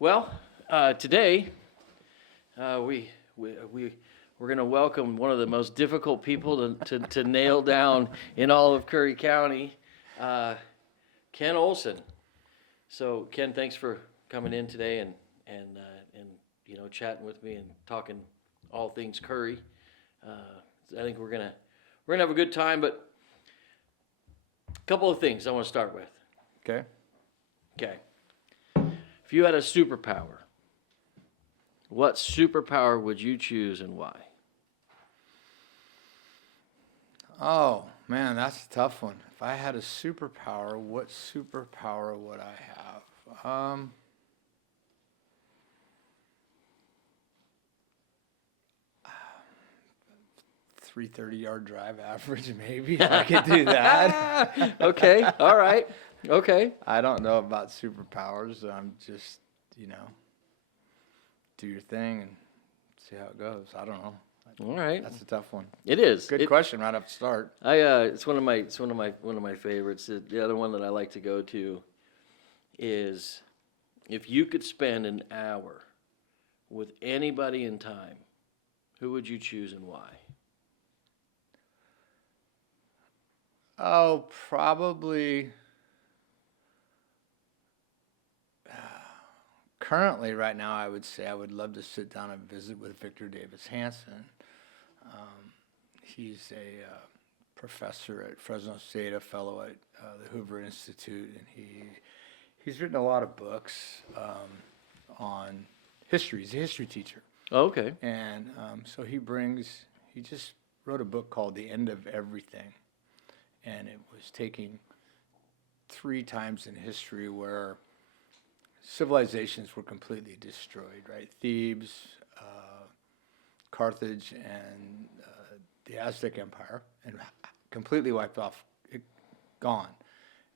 Well, today we're going to welcome one of the most difficult people to nail down in all of Curry County, Ken Olsen. So Ken, thanks for coming in today and chatting with me and talking all things Curry. I think we're gonna have a good time, but a couple of things I want to start with. Okay. Okay. If you had a superpower, what superpower would you choose and why? Oh, man, that's a tough one. If I had a superpower, what superpower would I have? 330-yard drive average, maybe, if I could do that. Okay, all right. Okay. I don't know about superpowers. I'm just, do your thing and see how it goes. I don't know. All right. That's a tough one. It is. Good question right off the start. It's one of my favorites. The other one that I like to go to is if you could spend an hour with anybody in time, who would you choose and why? Oh, probably. Currently, right now, I would say I would love to sit down and visit with Victor Davis Hanson. He's a professor at Fresno State, a fellow at the Hoover Institute, and he's written a lot of books on history. He's a history teacher. Oh, okay. And so he just wrote a book called The End of Everything. And it was taking 3 times in history where civilizations were completely destroyed, right? Thebes, Carthage, and the Aztec Empire, and completely wiped off, gone.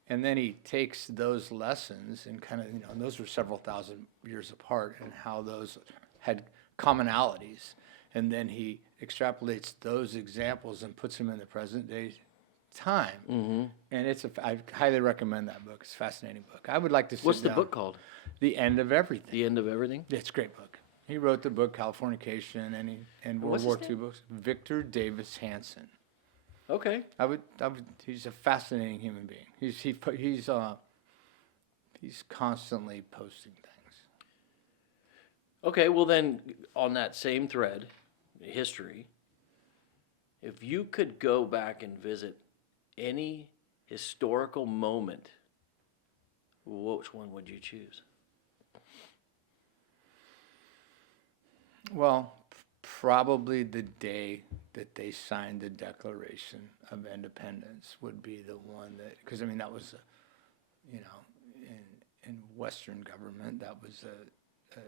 And then he takes those lessons and kind of, and those were several thousand years apart, and how those had commonalities. And then he extrapolates those examples and puts them in the present day time. Mm-hmm. And I highly recommend that book. It's a fascinating book. I would like to sit What's the down. book called? The End of Everything. The End of Everything? It's a great book. He wrote the book Californication and World War II books. Victor Davis Hanson. Okay. He's a fascinating human being. He's constantly posting things. Okay, well then, on that same thread, history, if you could go back and visit any historical moment, which one would you choose? Well, probably the day that they signed the Declaration of Independence would be the one that, because that was, in Western government, that was a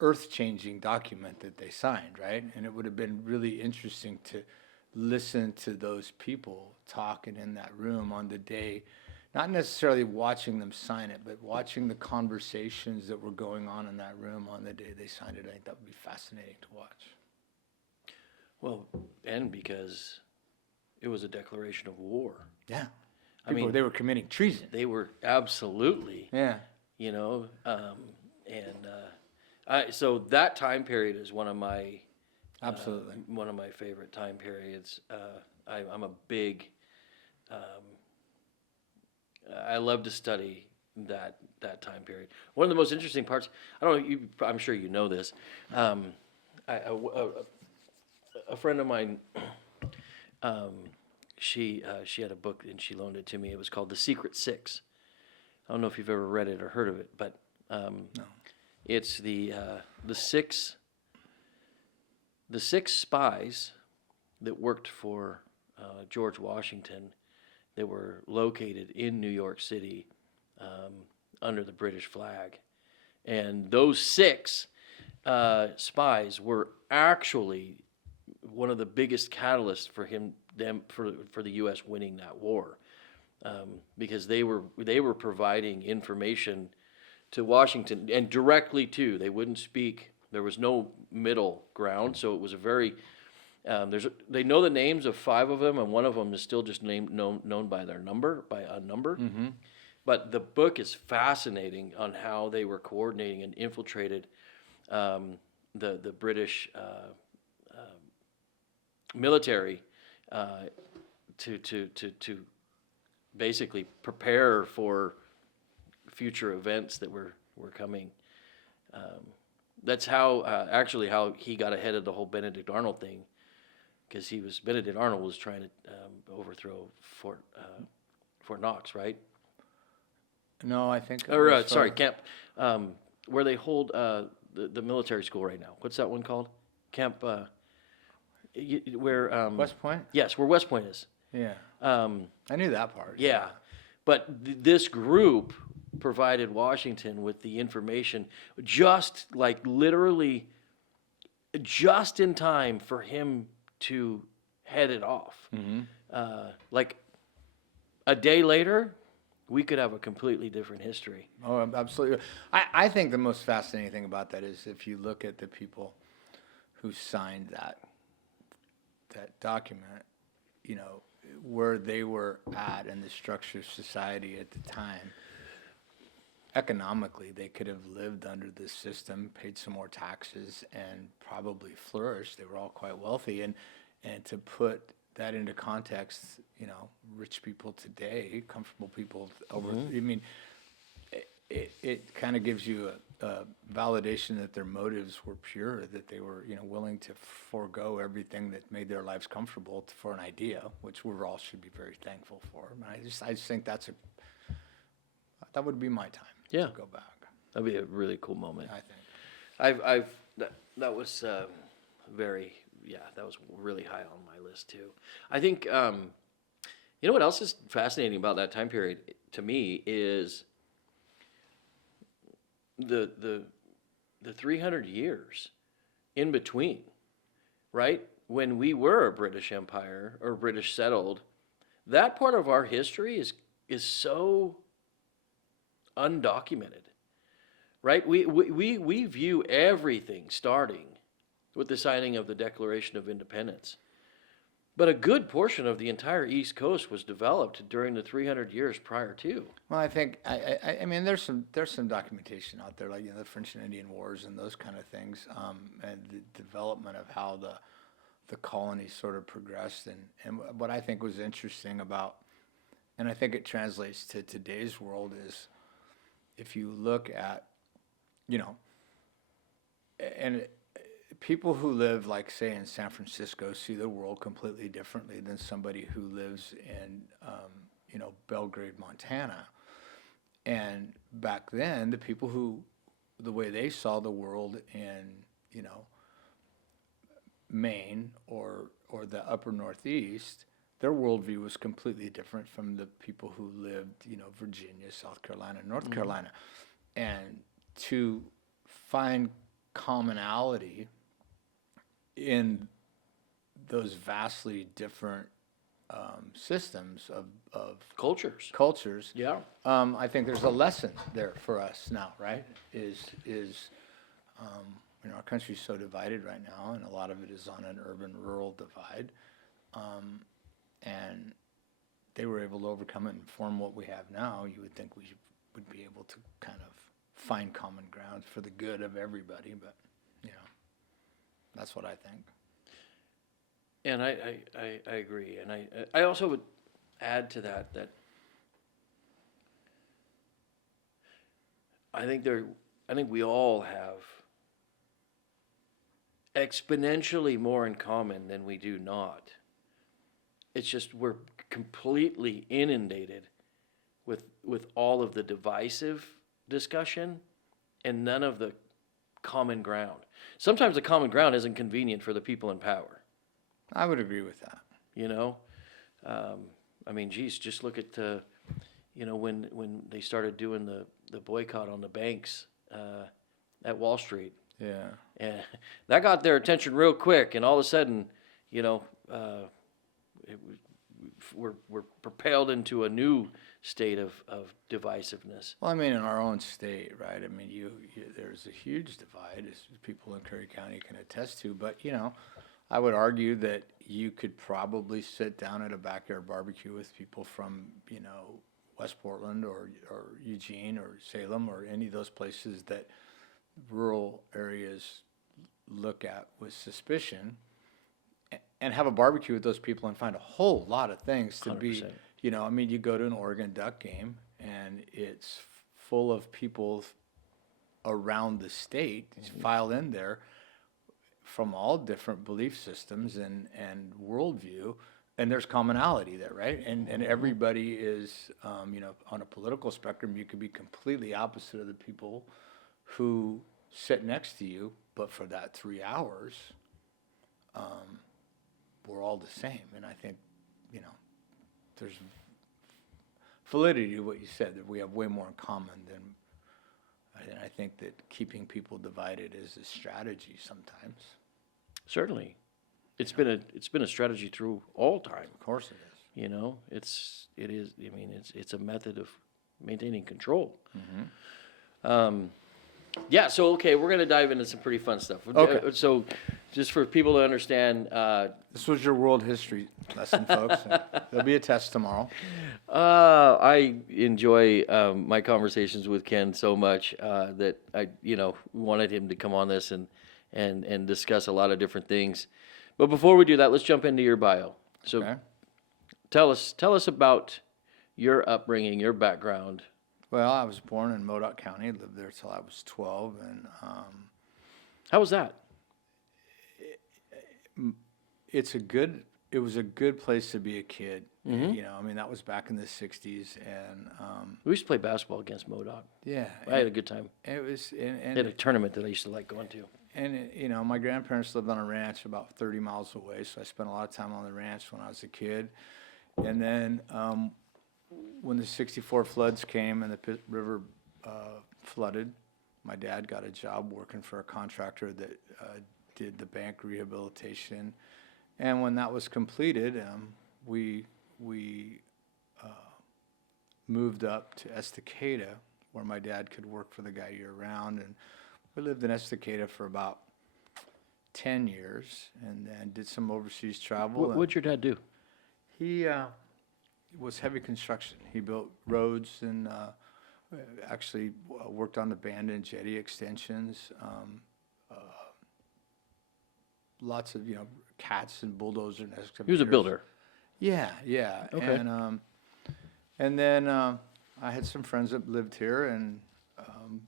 earth-changing document that they signed, right? And it would have been really interesting to listen to those people talking in that room on the day, not necessarily watching them sign it, but watching the conversations that were going on in that room on the day they signed it. I think that would be fascinating to watch. Well, and because it was a declaration of war. Yeah. They were committing treason. They were absolutely. Yeah. So that time period is one of my absolutely one of my favorite time periods. I'm a big. I love to study that time period. One of the most interesting parts. I don't know. I'm sure you know this. A friend of mine. She had a book and she loaned it to me. It was called The Secret Six. I don't know if you've ever read it or heard of it, but no. It's the six spies that worked for George Washington that were located in New York City under the British flag, and those 6 spies were actually one of the biggest catalysts for the U.S. winning that war, because they were providing information to Washington and directly to. They wouldn't speak. There was no middle ground, so it was a very. They know the names of 5 of them, and one of them is still just known by their number, by a number. Mm-hmm. But the book is fascinating on how they were coordinating and infiltrated the British military to basically prepare for future events that were coming. That's how actually how he got ahead of the whole Benedict Arnold thing, because Benedict Arnold was trying to overthrow Fort Knox, right? No, I think. Or Camp, where they hold the military school right now. What's that one called? Camp, where West Point? yes, where West Point is. Yeah. Um, I knew that part. yeah, but this group provided Washington with the information just like literally just in time for him to head it off. Like a day later, we could have a completely different history. Oh, absolutely. I think the most fascinating thing about that is if you look at the people who signed that document, you know, where they were at in the structure of society at the time. Economically, they could have lived under this system, paid some more taxes, and probably flourished. They were all quite wealthy, and to put that into context, you know, rich people today, comfortable people over. I mean, it kind of gives you a validation that their motives were pure, that they were, you know, willing to forego everything that made their lives comfortable for an idea, which we all should be very thankful for. And I just think that would be my time. Yeah. To go back. That'd be a really cool moment. I think. That was that was really high on my list too. I think you know what else is fascinating about that time period to me is the 300 years in between, right? When we were a British Empire or British settled, that part of our history is so undocumented, right? We view everything starting with the signing of the Declaration of Independence. But a good portion of the entire East Coast was developed during the 300 years prior to. Well, I think I mean there's some documentation out there, like, you know, the French and Indian Wars and those kind of things, and the development of how the colonies sort of progressed, and what I think was interesting about, and I think it translates to today's world, is if you look at, you know, and people who live, like, say, in San Francisco see the world completely differently than somebody who lives in, you know, Belgrade, Montana. And back then, the way they saw the world in, you know, Maine or the upper Northeast, their worldview was completely different from the people who lived, you know, Virginia, South Carolina, North Carolina. And to find commonality in those vastly different systems of cultures. Yeah. I think there's a lesson there for us now, right? Is you know, our country's so divided right now, and a lot of it is on an urban-rural divide. And they were able to overcome it and form what we have now. You would think we would be able to kind of find common ground for the good of everybody, but, you know, that's what I think. And I agree. And I also would add to that I think we all have exponentially more in common than we do not. It's just we're completely inundated with all of the divisive discussion and none of the common ground. Sometimes the common ground isn't convenient for the people in power. I would agree with that. You know, I mean, geez, just look at you know, when they started doing the boycott on the banks at Wall Street. Yeah. And that got their attention real quick, and all of a sudden, you know, we're propelled into a new state of divisiveness. Well, I mean, in our own state, right? I mean, there's a huge divide, as people in Curry County can attest to. But, you know, I would argue that you could probably sit down at a backyard barbecue with people from, you know, West Portland or Eugene or Salem or any of those places that rural areas look at with suspicion, and have a barbecue with those people and find a whole lot of things to be, 100%. I mean, you go to an Oregon Duck game and it's full of people around the state, file in there from all different belief systems and worldview, and there's commonality there, right? And everybody is, on a political spectrum, you could be completely opposite of the people who sit next to you, but for that 3 hours, we're all the same. And I think, there's validity to what you said, that we have way more in common than, and I think that keeping people divided is a strategy sometimes. Certainly. It's been a strategy through all time. Of course it is. It's a method of maintaining control. Yeah, so okay, we're gonna dive into some pretty fun stuff. Okay. So, just for people to understand, This was your world history lesson, folks. There'll be a test tomorrow. I enjoy my conversations with Ken so much that I, wanted him to come on this and discuss a lot of different things. But before we do that, let's jump into your bio. So, Okay. tell us about your upbringing, your background. Well, I was born in Modoc County, lived there till I was 12, and How was that? it was a good place to be a kid. I mean, that was back in the 60s, and We used to play basketball against Modoc. yeah. I had a good time. It was, They had a tournament that I used to like going to. and my grandparents lived on a ranch about 30 miles away, so I spent a lot of time on the ranch when I was a kid. And then when the 64 floods came and the Pitt River flooded, my dad got a job working for a contractor that did the bank rehabilitation. And when that was completed, we moved up to Estacada, where my dad could work for the guy year-round. And we lived in Estacada for about 10 years and then did some overseas travel. What'd your dad do? He was heavy construction. He built roads and actually worked on the band and jetty extensions. Lots of, cats and bulldozers and excavators. He was a builder. Yeah. Okay. And then I had some friends that lived here, and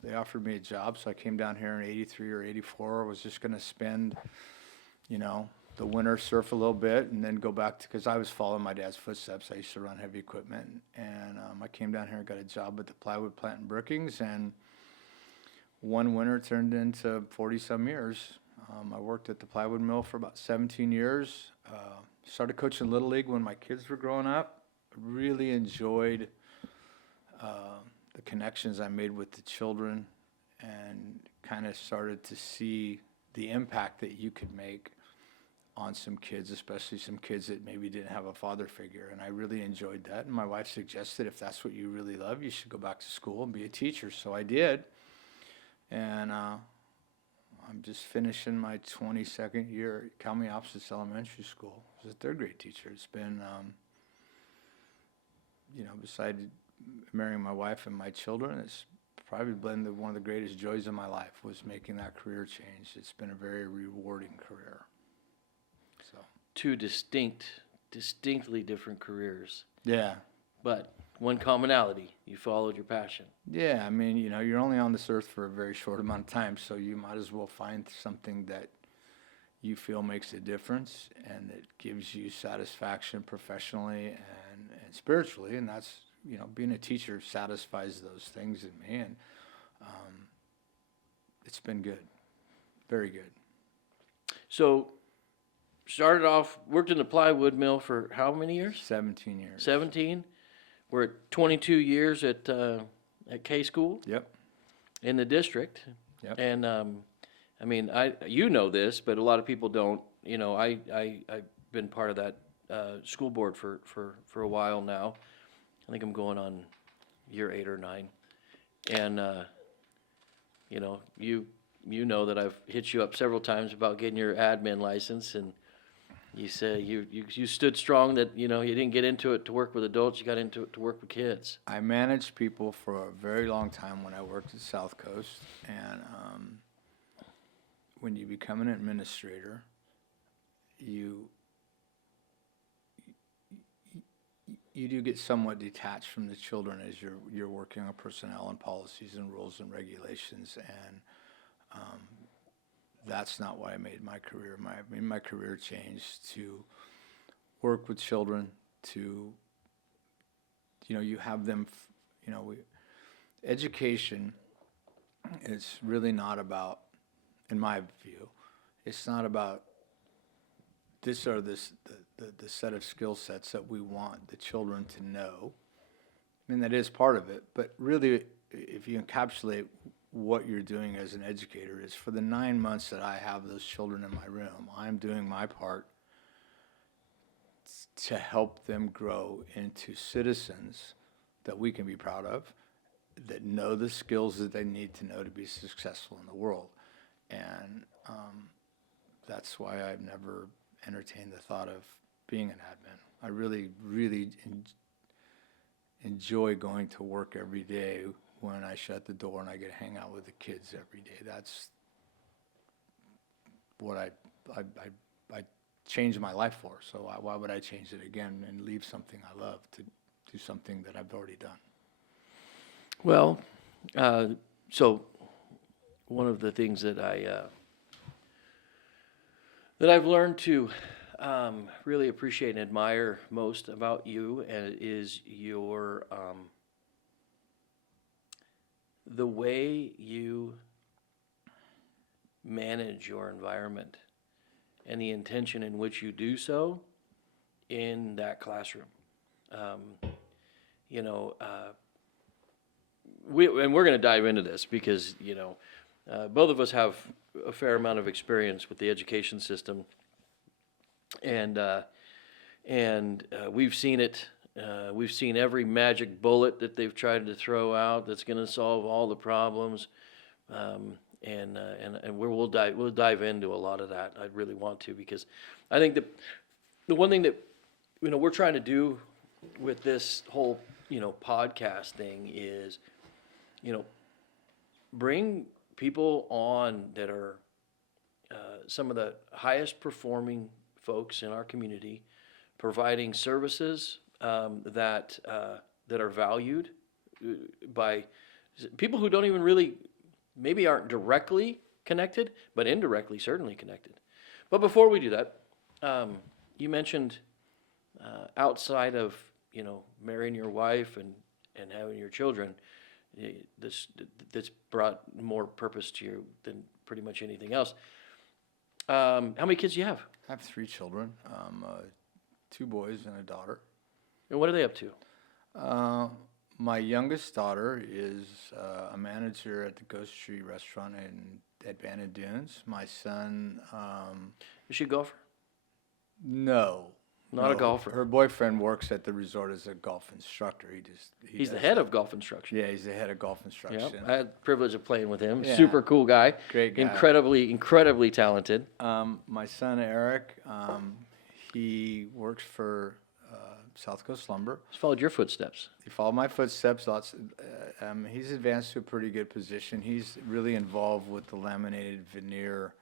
they offered me a job, so I came down here in 83 or 84. I was just going to spend, the winter, surf a little bit, and then go back to, because I was following my dad's footsteps. I used to run heavy equipment, and I came down here and got a job at the plywood plant in Brookings, and one winter turned into 40-some years. I worked at the plywood mill for about 17 years. Started coaching Little League when my kids were growing up. Really enjoyed the connections I made with the children, and kind of started to see the impact that you could make on some kids, especially some kids that maybe didn't have a father figure. And I really enjoyed that. And my wife suggested, if that's what you really love, you should go back to school and be a teacher. So I did. And I'm just finishing my 22nd year at Calmeopsis Elementary School. I was a third grade teacher. It's been, besides marrying my wife and my children, it's probably been one of the greatest joys of my life, was making that career change. It's been a very rewarding career. So. Two distinctly different careers, Yeah. but one commonality: you followed your passion. Yeah, I mean, you're only on this earth for a very short amount of time, so you might as well find something that you feel makes a difference and that gives you satisfaction professionally and spiritually. And that's, being a teacher satisfies those things in me. And it's been good. Very good. So, started off, worked in the plywood mill for how many years? 17 years. 17. We're at 22 years at K School. Yep. In the district. Yep. And you know this, but a lot of people don't. I've been part of that school board for a while now. I think I'm going on year 8 or 9, and you know that I've hit you up several times about getting your admin license, and You say you stood strong that, you didn't get into it to work with adults, you got into it to work with kids. I managed people for a very long time when I worked at South Coast, and when you become an administrator, you do get somewhat detached from the children as you're working on personnel and policies and rules and regulations, and that's not why I made my career. My career changed to work with children, to you have them, education is really not about, in my view, it's not about the set of skill sets that we want the children to know. I mean, that is part of it, but really, if you encapsulate what you're doing as an educator, is for the 9 months that I have those children in my room, I'm doing my part to help them grow into citizens that we can be proud of, that know the skills that they need to know to be successful in the world. And that's why I've never entertained the thought of being an admin. I really, really enjoy going to work every day when I shut the door and I get to hang out with the kids every day. That's what I changed my life for. So why would I change it again and leave something I love to do something that I've already done? Well, so one of the things that I've learned to really appreciate and admire most about you is your the way you manage your environment and the intention in which you do so in that classroom. We're going to dive into this because, both of us have a fair amount of experience with the education system, and we've seen it. We've seen every magic bullet that they've tried to throw out that's going to solve all the problems, and we'll dive into a lot of that. I really want to, because I think that the one thing that we're trying to do with this whole podcast thing is bring people on that are some of the highest performing folks in our community, providing services that are valued by people who don't even really, maybe aren't directly connected, but indirectly certainly connected. But before we do that, you mentioned outside of marrying your wife and having your children, that's brought more purpose to you than pretty much anything else. How many kids do you have? I have 3 children, 2 boys and a daughter. And what are they up to? My youngest daughter is a manager at the Ghost Tree restaurant at Bandon Dunes. My son... Is she a golfer? No. Not a golfer. Her boyfriend works at the resort as a golf instructor. He's the head of golf instruction. Yeah, he's the head of golf instruction. Yep. I had the privilege of playing with him. Yeah. Super cool guy. Great guy. Incredibly talented. My son Eric, he works for South Coast Lumber. He's followed your footsteps. He followed my footsteps. He's advanced to a pretty good position. He's really involved with the laminated veneer.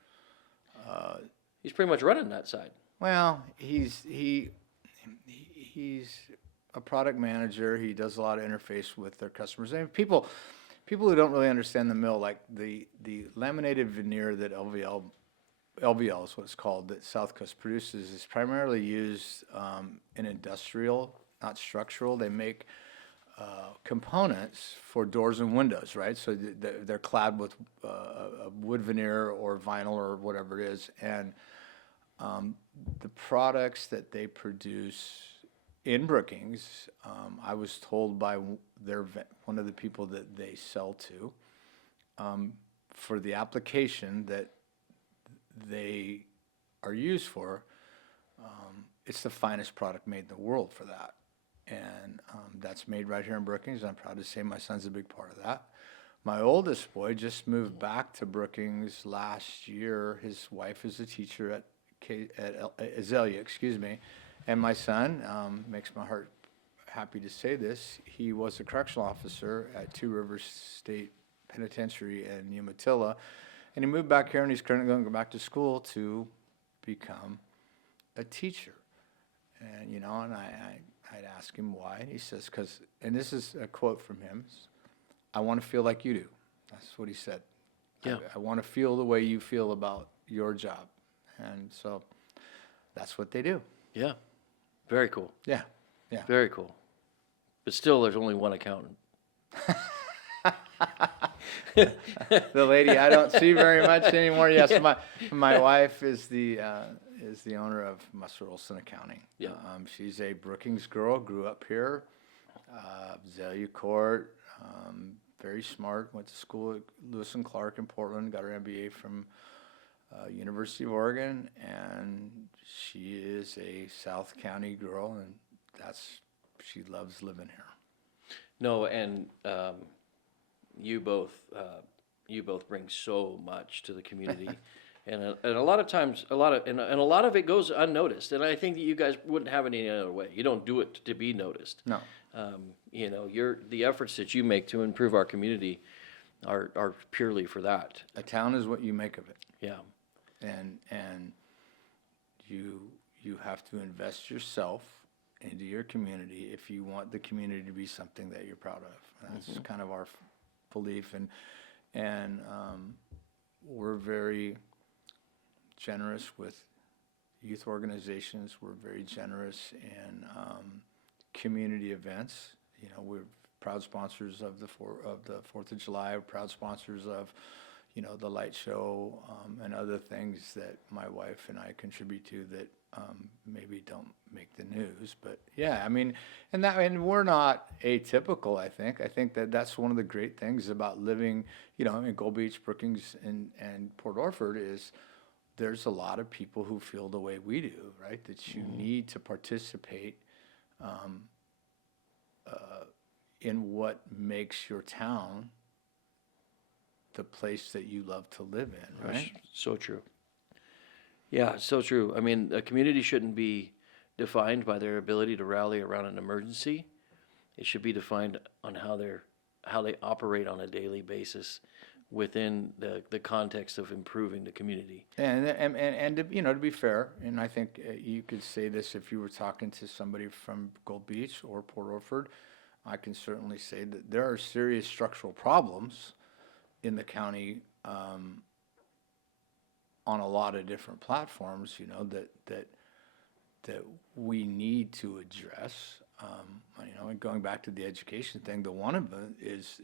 He's pretty much running that side. Well, he's a product manager. He does a lot of interface with their customers. And people who don't really understand the mill, like the laminated veneer that LVL is what it's called, that South Coast produces, is primarily used in industrial, not structural. They make components for doors and windows, right? So they're clad with a wood veneer or vinyl or whatever it is, and the products that they produce in Brookings, I was told by one of the people that they sell to, for the application that they are used for, it's the finest product made in the world for that. And that's made right here in Brookings. I'm proud to say my son's a big part of that. My oldest boy just moved back to Brookings last year. His wife is a teacher at Azalea, excuse me. And my son, makes my heart happy to say this, he was a correctional officer at Two Rivers State Penitentiary in Umatilla. And he moved back here, and he's currently going to go back to school to become a teacher. And, and I'd ask him why, and he says, because, and this is a quote from him, I want to feel like you do. That's what he said. Yeah. I want to feel the way you feel about your job. And so that's what they do. Yeah. Very cool. Yeah. Yeah. Very cool. But still, there's only one accountant. The lady I don't see very much anymore. Yes, my wife is the owner of Musser Olsen Accounting. Yeah. She's a Brookings girl, grew up here, Azalea Court, very smart, went to school at Lewis and Clark in Portland, got her MBA from University of Oregon, and she is a South County girl, and she loves living here. No, and you both bring so much to the community, and a lot of times, a lot of it goes unnoticed. And I think that you guys wouldn't have it any other way. You don't do it to be noticed. No. The efforts that you make to improve our community are purely for that. A town is what you make of it. Yeah. And you have to invest yourself into your community if you want the community to be something that you're proud of. That's kind of our belief, and we're very generous with youth organizations. We're very generous in community events. We're proud sponsors of the 4th of July. We're proud sponsors of the light show, and other things that my wife and I contribute to that maybe don't make the news. But yeah, and we're not atypical, I think. I think that's one of the great things about living, in Gold Beach, Brookings, and Port Orford is there's a lot of people who feel the way we do, right? That you need to participate in what makes your town the place that you love to live in, right? So true. Yeah, so true. A community shouldn't be defined by their ability to rally around an emergency. It should be defined on how they operate on a daily basis within the context of improving the community. And to be fair, and I think you could say this if you were talking to somebody from Gold Beach or Port Orford, I can certainly say that there are serious structural problems in the county on a lot of different platforms, that we need to address. And going back to the education thing, the one of them is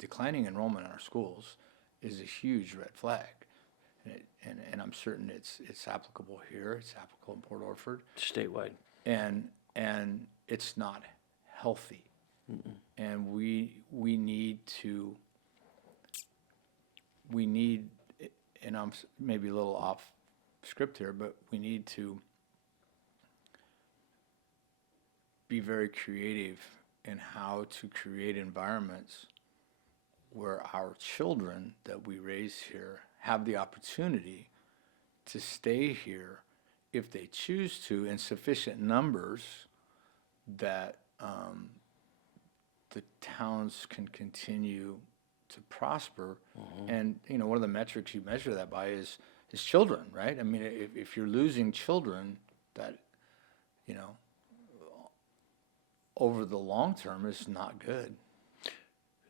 declining enrollment in our schools is a huge red flag, and I'm certain it's applicable here. It's applicable in Port Orford, statewide, and it's not healthy. Mm-mm. And we need, and I'm maybe a little off script here, but we need to be very creative in how to create environments where our children that we raise here have the opportunity to stay here if they choose to in sufficient numbers that the towns can continue to prosper. And one of the metrics you measure that by is children, right? If you're losing children, that over the long term is not good.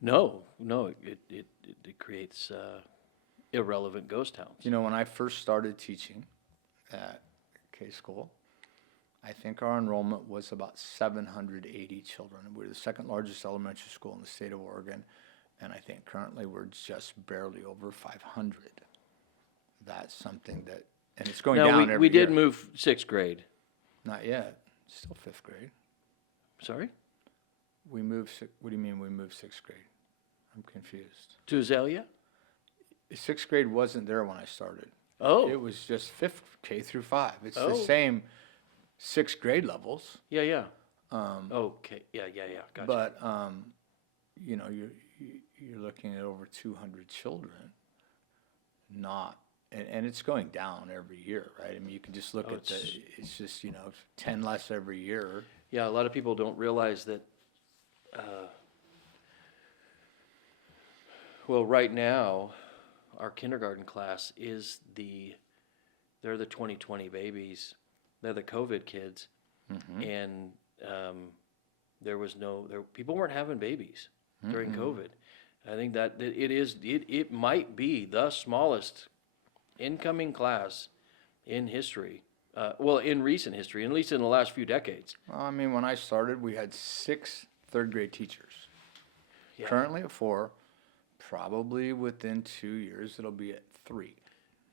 No, it creates irrelevant ghost towns. When I first started teaching at K School, I think our enrollment was about 780 children. We're the second largest elementary school in the state of Oregon, and I think currently we're just barely over 500. That's something that, and it's going down every year. We did move 6th grade. Not yet. Still 5th grade. Sorry? What do you mean we moved 6th grade? I'm confused. To Azalea? 6th grade wasn't there when I started. Oh. It was just 5th K through 5. It's Oh. the same 6th grade levels. Yeah. Okay. Yeah. Gotcha. But you're looking at over 200 children not and it's going down every year, right? I mean, you can just look at it's just, 10 less every year. Yeah, a lot of people don't realize that, well, right now, our kindergarten class they're the 2020 babies. They're the COVID kids. And people weren't having babies during COVID. I think that it might be the smallest incoming class in history. In recent history, at least in the last few decades. Well, I mean, when I started, we had 6 third-grade teachers. Yeah. Currently at 4. Probably within 2 years, it'll be at 3.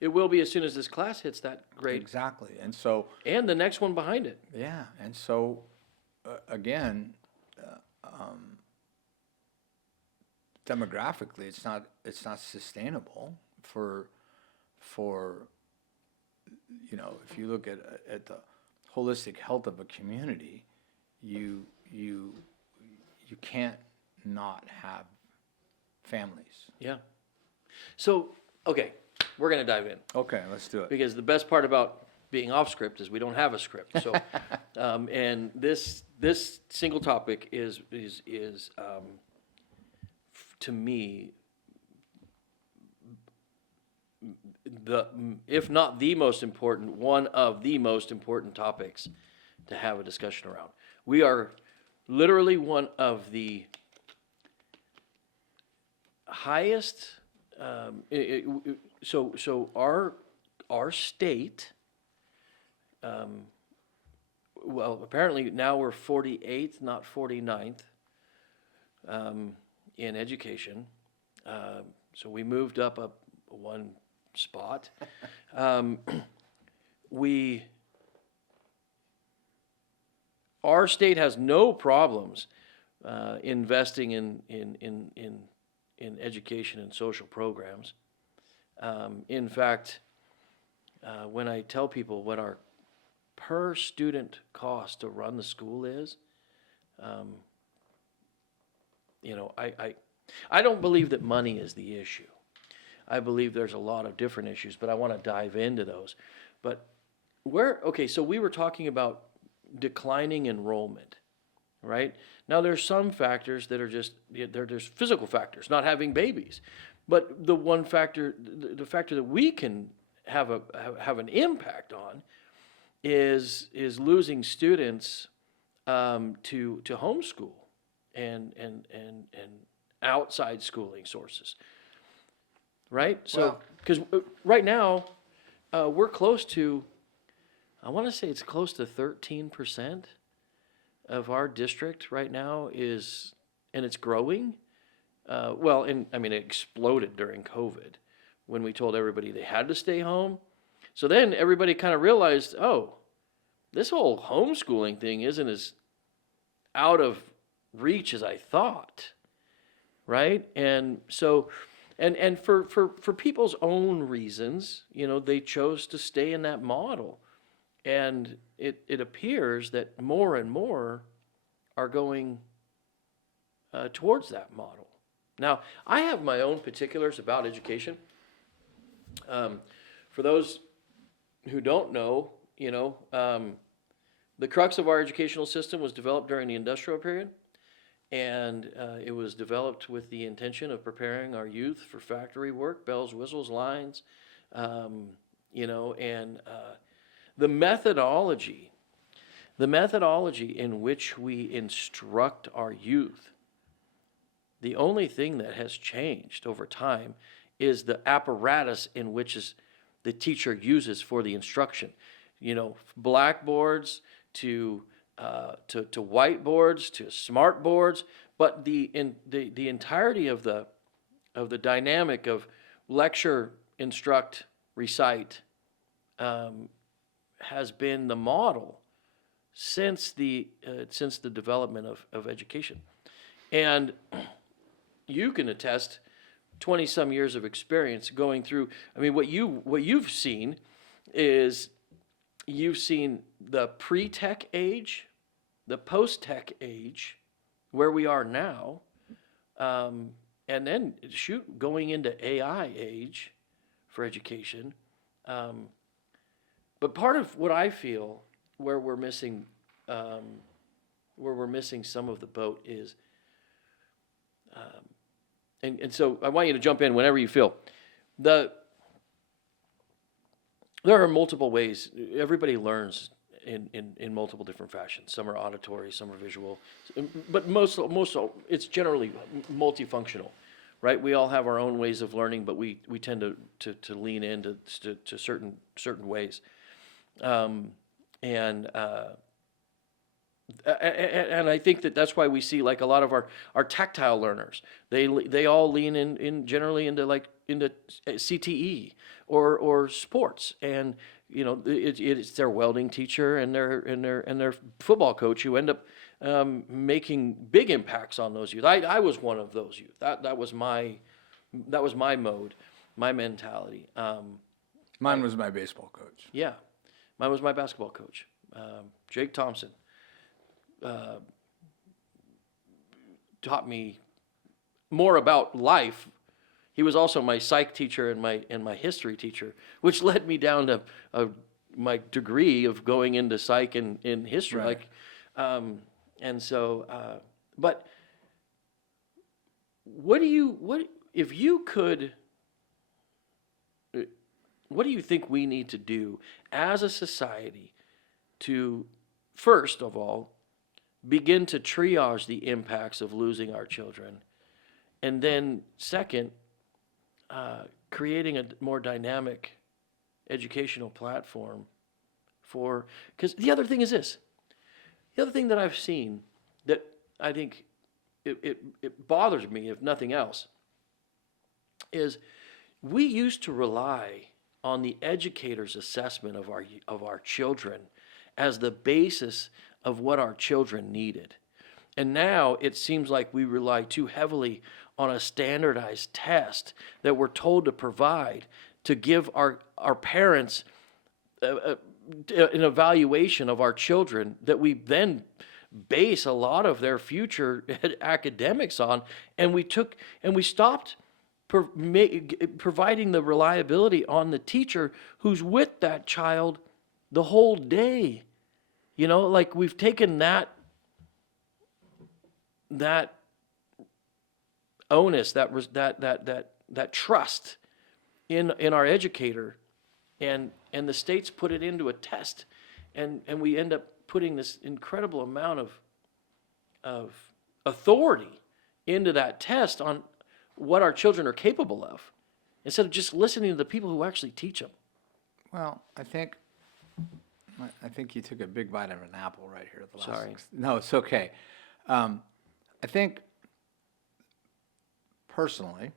It will be as soon as this class hits that grade. Exactly. And so, And the next one behind it. yeah. And so, again, demographically, it's not sustainable for if you look at the holistic health of a community, you can't not have families. Yeah. So, okay, we're going to dive in. Okay, let's do it. Because the best part about being off script is we don't have a script. So, and this single topic is to me, if not the most important, one of the most important topics to have a discussion around. We are literally one of the highest. So our state. Well, apparently now we're 48th, not 49th, in education. So we moved up one spot. Our state has no problems investing in education and social programs. In fact, when I tell people what our per student cost to run the school is, I don't believe that money is the issue. I believe there's a lot of different issues, but I want to dive into those. But so we were talking about declining enrollment, right? Now there's some factors that are there's physical factors, not having babies. But the one factor, the factor that we can have an impact on is losing students to homeschool and outside schooling sources, right? So because right now we're close to, I want to say it's close to 13% of our district right now and it's growing. It exploded during COVID when we told everybody they had to stay home. So then everybody kind of realized, oh, this whole homeschooling thing isn't as out of reach as I thought, right? And so, and for people's own reasons, they chose to stay in that model. And it appears that more and more are going towards that model. Now, I have my own particulars about education. For those who don't know, the crux of our educational system was developed during the industrial period, and it was developed with the intention of preparing our youth for factory work, bells, whistles, lines, and the methodology in which we instruct our youth. The only thing that has changed over time is the apparatus in which the teacher uses for the instruction. Blackboards to whiteboards to smart boards, but the entirety of the dynamic of lecture, instruct, recite has been the model since the development of education. And you can attest 20 some years of experience going through. I mean, what you've seen is you've seen the pre-tech age, the post-tech age, where we are now, and then going into AI age for education. But part of what I feel where we're missing, some of the boat is, and so I want you to jump in whenever you feel. There are multiple ways. Everybody learns in multiple different fashions. Some are auditory, some are visual, but most it's generally multifunctional, right? We all have our own ways of learning, but we tend to lean into to certain ways, and I think that's why we see like a lot of our tactile learners. They all lean in generally into CTE or sports, and it's their welding teacher and their football coach who end up making big impacts on those youth. I was one of those youth. That was my mode, my mentality. Mine was my baseball coach. Yeah, mine was my basketball coach, Jake Thompson. Taught me more about life. He was also my psych teacher and my history teacher, which led me down to my degree of going into psych and in history. Right. But what do you think we need to do as a society to, first of all, begin to triage the impacts of losing our children, and then second, creating a more dynamic educational platform because the other thing is this. The other thing that I've seen that I think it bothers me, if nothing else, is we used to rely on the educator's assessment of our children as the basis of what our children needed. And now it seems like we rely too heavily on a standardized test that we're told to provide to give our parents an evaluation of our children that we then base a lot of their future academics on, and we stopped providing the reliability on the teacher who's with that child the whole day. Like we've taken that onus, that trust in our educator, and the states put it into a test, and we end up putting this incredible amount of authority into that test on what our children are capable of, instead of just listening to the people who actually teach them. Well, I think you took a big bite of an apple right here. Sorry. No, it's okay. I think personally,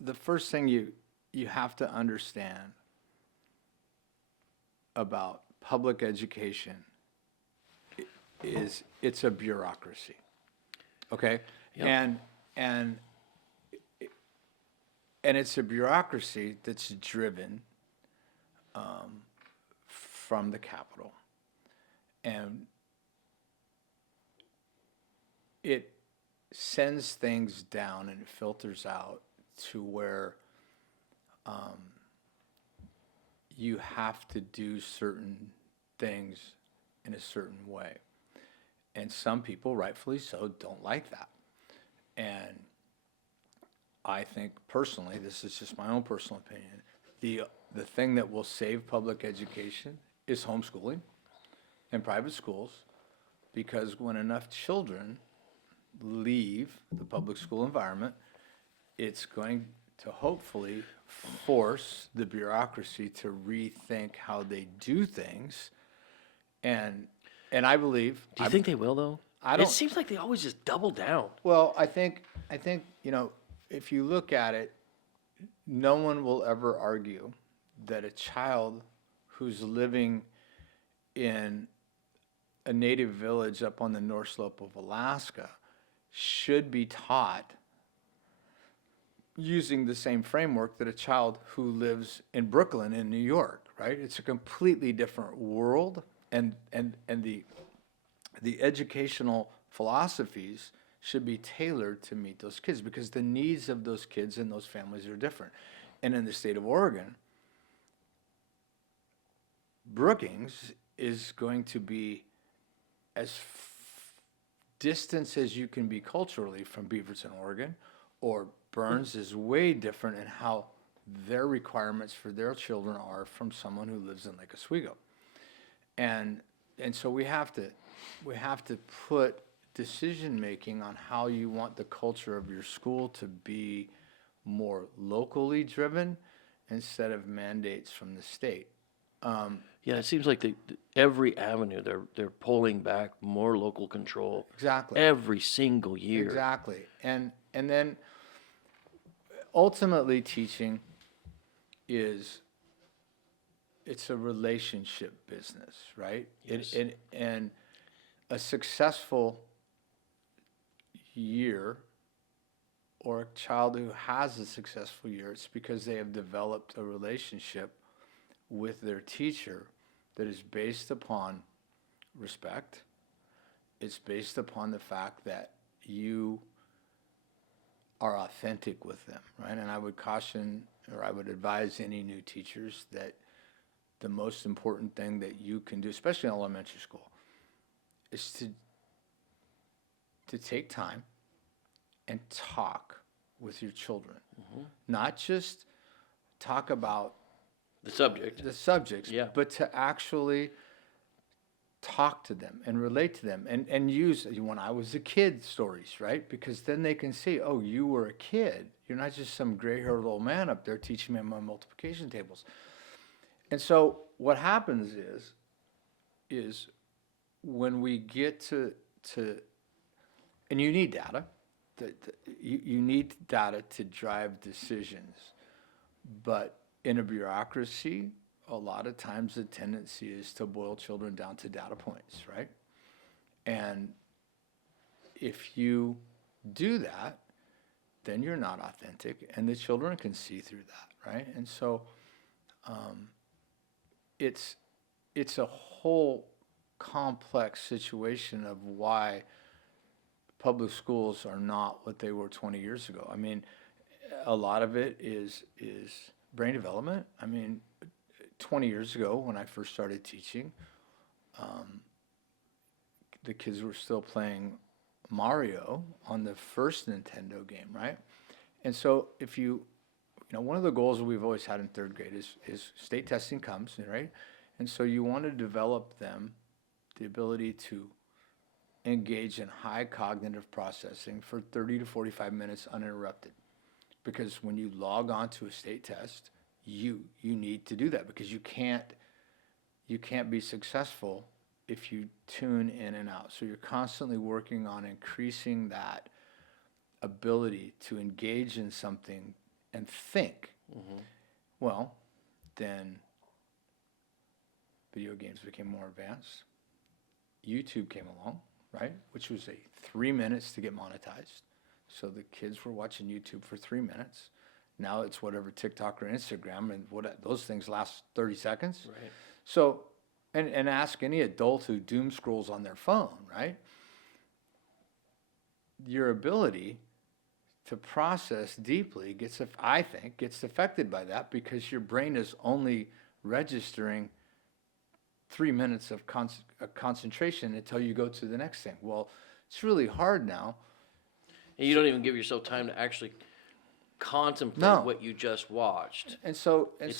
the first thing you have to understand about public education is it's a bureaucracy. Okay? Yep. And it's a bureaucracy that's driven from the Capitol, and it sends things down and it filters out to where you have to do certain things in a certain way, and some people, rightfully so, don't like that. And I think personally, this is just my own personal opinion, the thing that will save public education is homeschooling and private schools, because when enough children leave the public school environment, it's going to hopefully force the bureaucracy to rethink how they do things. And I believe. Do you think they will, though? I don't. It seems like they always just double down. Well, I think if you look at it, no one will ever argue that a child who's living in a native village up on the North Slope of Alaska should be taught using the same framework that a child who lives in Brooklyn in New York, right? It's a completely different world, and the educational philosophies should be tailored to meet those kids, because the needs of those kids and those families are different. And in the state of Oregon, Brookings is going to be as distant as you can be culturally from Beaverton, Oregon, or Burns is way different in how their requirements for their children are from someone who lives in Lake Oswego. And so we have to put decision making on how you want the culture of your school to be more locally driven instead of mandates from the state. Yeah, it seems like every avenue they're pulling back more local control. Exactly. Every single year. Exactly. And then ultimately teaching it's a relationship business, right? Yes. And a successful year or a child who has a successful year, it's because they have developed a relationship with their teacher that is based upon respect. It's based upon the fact that you are authentic with them, right? And I would caution, or I would advise any new teachers that the most important thing that you can do, especially in elementary school, is to take time and talk with your children. Mm-hmm. Not just talk about The subjects, yeah, but to actually talk to them and relate to them and use when I was a kid stories, right? Because then they can see, oh, you were a kid. You're not just some gray-haired old man up there teaching me my multiplication tables. And so what happens is when we get to and you need data. You need data to drive decisions. But in a bureaucracy, a lot of times the tendency is to boil children down to data points, right? And if you do that, then you're not authentic, and the children can see through that, right? And so it's a whole complex situation of why public schools are not what they were 20 years ago. I mean, a lot of it is brain development. I mean, 20 years ago when I first started teaching, the kids were still playing Mario on the first Nintendo game, right? And so if you know, one of the goals that we've always had in third grade is state testing comes, right? And so you want to develop them the ability to engage in high cognitive processing for 30 to 45 minutes uninterrupted. Because when you log on to a state test, you need to do that because you can't be successful if you tune in and out. So you're constantly working on increasing that ability to engage in something and think. Mm-hmm. Well, then video games became more advanced. YouTube came along, right? Which was 3 minutes to get monetized. So the kids were watching YouTube for 3 minutes. Now it's whatever TikTok or Instagram, and those things last 30 seconds. Right. So, and ask any adult who doom scrolls on their phone, right? Your ability to process deeply gets affected by that because your brain is only registering 3 minutes of concentration until you go to the next thing. Well, it's really hard now. And you don't even give yourself time to actually contemplate what you just watched. It's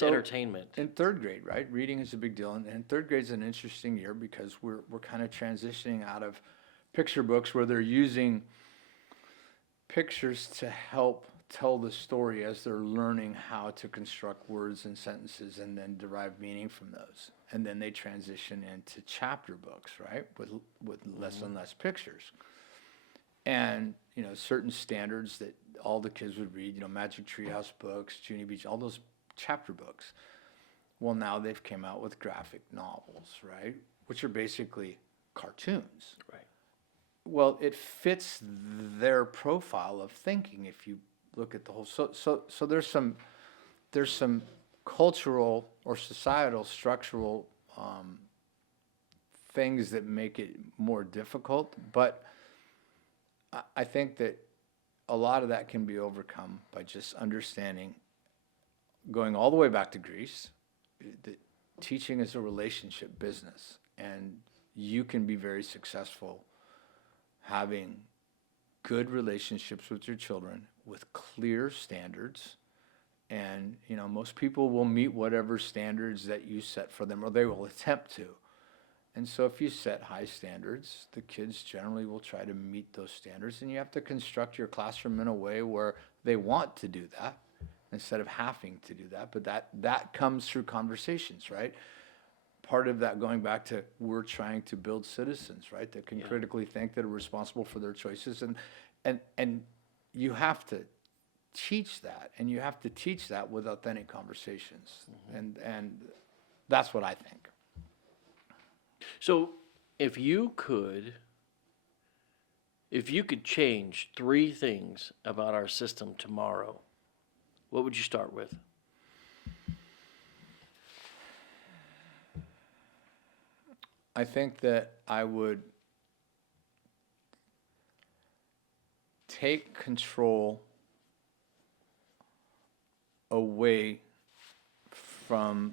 entertainment. In third grade, right? Reading is a big deal. And third grade is an interesting year because we're kind of transitioning out of picture books where they're using pictures to help tell the story as they're learning how to construct words and sentences and then derive meaning from those. And then they transition into chapter books, right? With less and less pictures. And, you know, certain standards that all the kids would read, you know, Magic Treehouse books, Junie Beach, all those chapter books. Well, now they've came out with graphic novels, right? Which are basically cartoons. Right. Well, it fits their profile of thinking if you look at the whole. So there's some cultural or societal structural things that make it more difficult, but I think that a lot of that can be overcome by just understanding going all the way back to Greece, the teaching is a relationship business, and you can be very successful having good relationships with your children with clear standards. And, most people will meet whatever standards that you set for them, or they will attempt to. And so if you set high standards, the kids generally will try to meet those standards, and you have to construct your classroom in a way where they want to do that instead of having to do that. But that comes through conversations, right? Part of that, going back to, we're trying to build citizens, right, that can critically think, that are responsible for their choices. And you have to teach that, and you have to teach that with authentic conversations. And that's what I think. So if you could change 3 things about our system tomorrow, what would you start with? I think that I would take control away from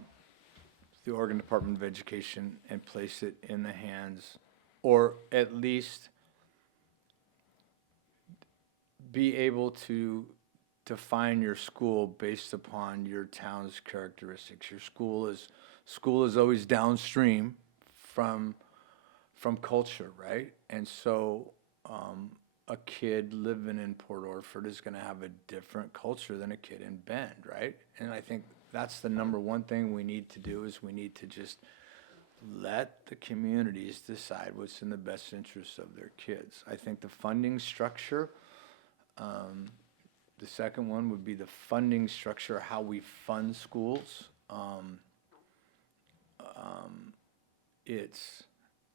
the Oregon Department of Education and place it in the hands, or at least be able to define your school based upon your town's characteristics. Your school is always downstream from culture, right? And so a kid living in Port Orford is going to have a different culture than a kid in Bend, right? And I think that's the number one thing we need to do, is we need to just let the communities decide what's in the best interest of their kids. I think the funding structure, the second one would be the funding structure, how we fund schools.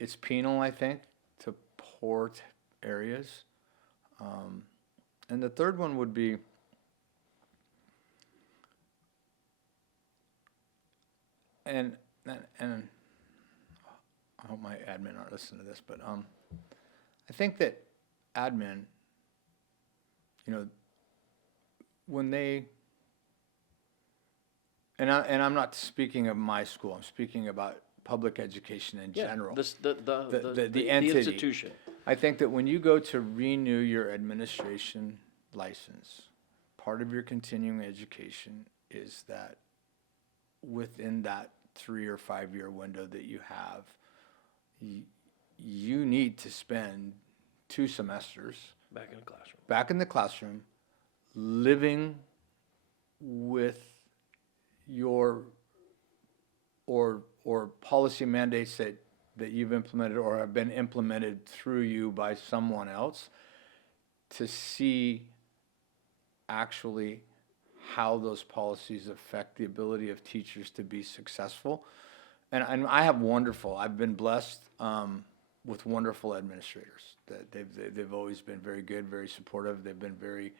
It's penal, I think, to poor areas. And the third one would be, and I hope my admin aren't listening to this, but I think that admin, when they, and I'm not speaking of my school, I'm speaking about public education in general. The entity. institution. I think that when you go to renew your administration license, part of your continuing education is that within that 3 or 5 year window that you have, you need to spend 2 semesters back in the classroom, living with your or policy mandates that you've implemented or have been implemented through you by someone else, to see actually how those policies affect the ability of teachers to be successful. And I've been blessed with wonderful administrators. That they've always been very good, very supportive. They've been very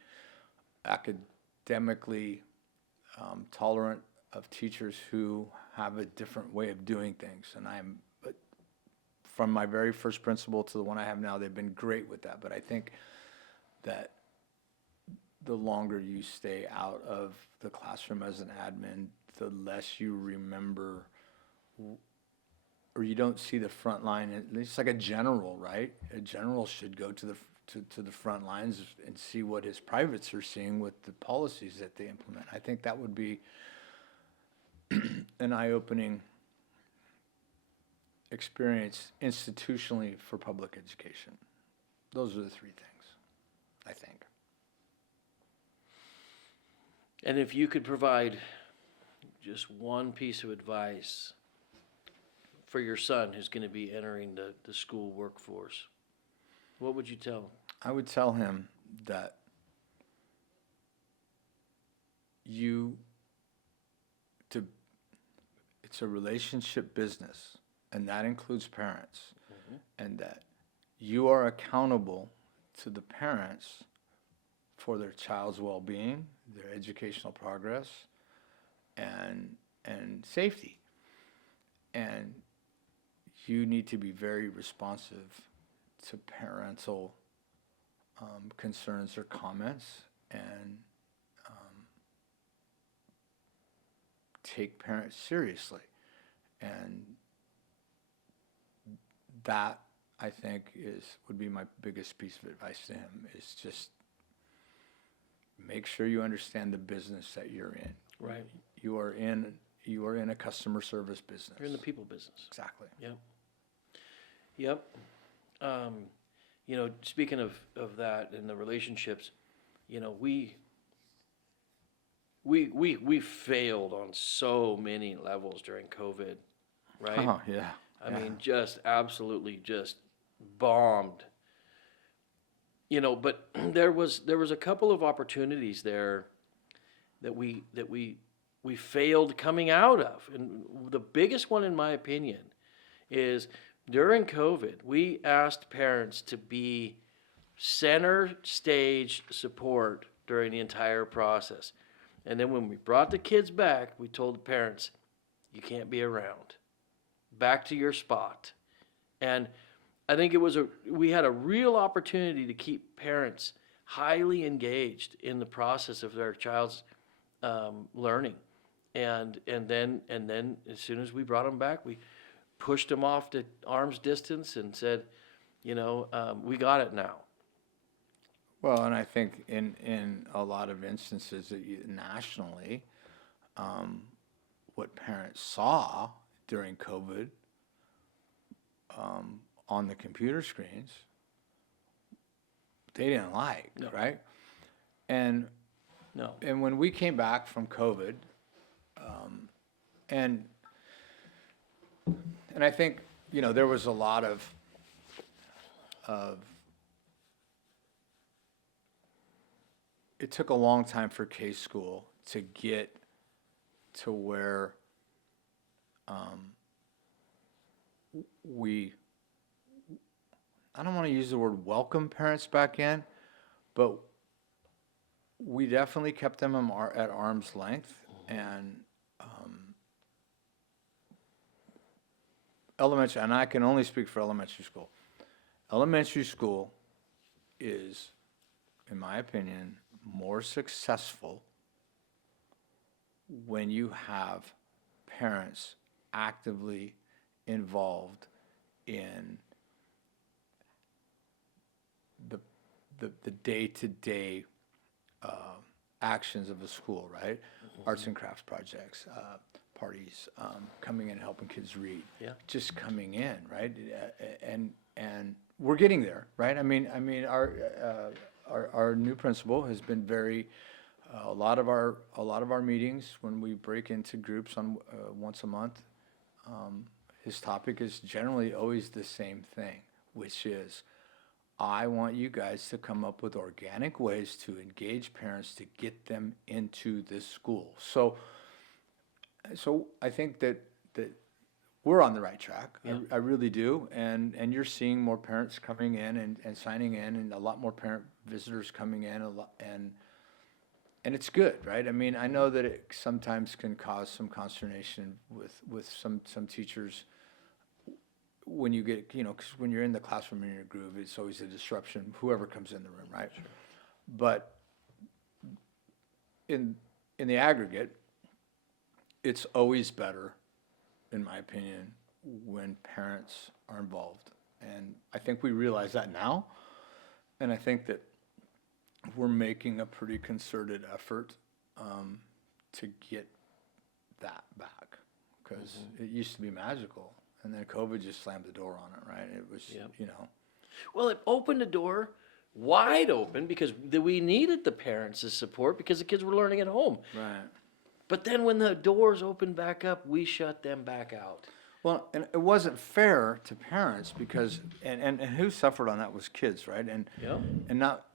academically tolerant of teachers who have a different way of doing things. And from my very first principal to the one I have now, they've been great with that. But I think that the longer you stay out of the classroom as an admin, the less you remember, or you don't see the front line. It's like a general, right? A general should go to the front lines and see what his privates are seeing with the policies that they implement. I think that would be an eye-opening experience institutionally for public education. Those are the 3 things, I think. And if you could provide just one piece of advice for your son who's going to be entering the school workforce, what would you tell him? I would tell him that it's a relationship business, and that includes parents, and that you are accountable to the parents for their child's well-being, their educational progress, and safety. And you need to be very responsive to parental concerns or comments, and take parents seriously. And that, I think, would be my biggest piece of advice to him, is just make sure you understand the business that you're in. Right. You are in a customer service business. You're in the people business. Exactly. Yep. Yep. You know, speaking of that and the relationships, you know, we failed on so many levels during COVID, right? Oh, yeah. I mean, just absolutely just bombed. You know, but there was a couple of opportunities there that we failed coming out of. And the biggest one, in my opinion, is during COVID, we asked parents to be center stage support during the entire process. And then when we brought the kids back, we told the parents, you can't be around. Back to your spot. And I think we had a real opportunity to keep parents highly engaged in the process of their child's learning. And then as soon as we brought them back, we pushed them off to arm's distance and said, you know, we got it now. Well, and I think in a lot of instances nationally, what parents saw during COVID on the computer screens, they didn't like, No. right? And No. and when we came back from COVID, and I think, you know, there was a lot of it took a long time for K-School to get to where I don't want to use the word welcome parents back in, but we definitely kept them at arm's length. And elementary, and I can only speak for elementary school. Elementary school is, in my opinion, more successful when you have parents actively involved in the day-to-day actions of a school, right? Mm-hmm. Arts and crafts projects, parties, coming in and helping kids read. Yeah. Just coming in, right? And we're getting there, right? I mean, our new principal has been very. A lot of our meetings, when we break into groups on once a month, his topic is generally always the same thing, which is, I want you guys to come up with organic ways to engage parents to get them into this school. So I think that we're on the right track. Yeah. I really do. And you're seeing more parents coming in and signing in, and a lot more parent visitors coming in, and it's good, right? I mean, I know that it sometimes can cause some consternation with some teachers when you get, you know, because when you're in the classroom in your groove, it's always a disruption, whoever comes in the room, right? Sure. But in the aggregate, it's always better, in my opinion, when parents are involved. And I think we realize that now. And I think that we're making a pretty concerted effort to get that back, because it used to be magical. And then COVID just slammed the door on it, right? It was, you know. Well, it opened the door wide open because we needed the parents' support because the kids were learning at home. Right. But then when the doors opened back up, we shut them back out. Well, and it wasn't fair to parents because, and who suffered on that was kids, right? And and not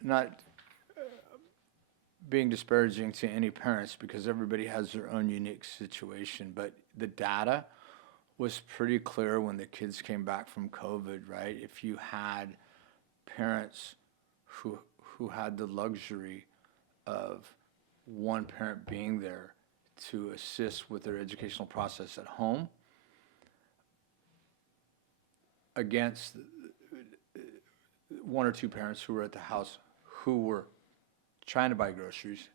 being disparaging to any parents, because everybody has their own unique situation, but the data was pretty clear when the kids came back from COVID, right? If you had parents who had the luxury of one parent being there to assist with their educational process at home against one or two parents who were at the house who were trying to buy groceries,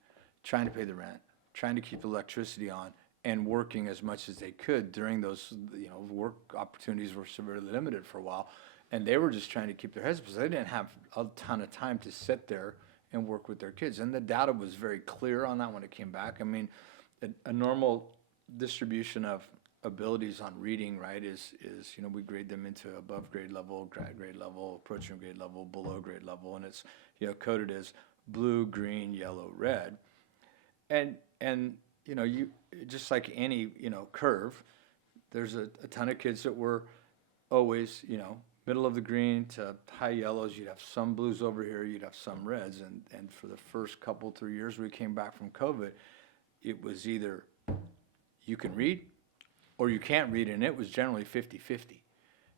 trying to pay the rent, trying to keep the electricity on, and working as much as they could during those, work opportunities were severely limited for a while. And they were just trying to keep their heads, because they didn't have a ton of time to sit there and work with their kids. And the data was very clear on that when it came back. I mean, a normal distribution of abilities on reading, right, is we grade them into above grade level, grade level, approaching grade level, below grade level, and it's coded as blue, green, yellow, red. And you just like any curve, there's a ton of kids that were always middle of the green to high yellows. You'd have some blues over here, you'd have some reds, and for the first 3 years we came back from COVID, it was either you can read or you can't read, and it was generally 50-50.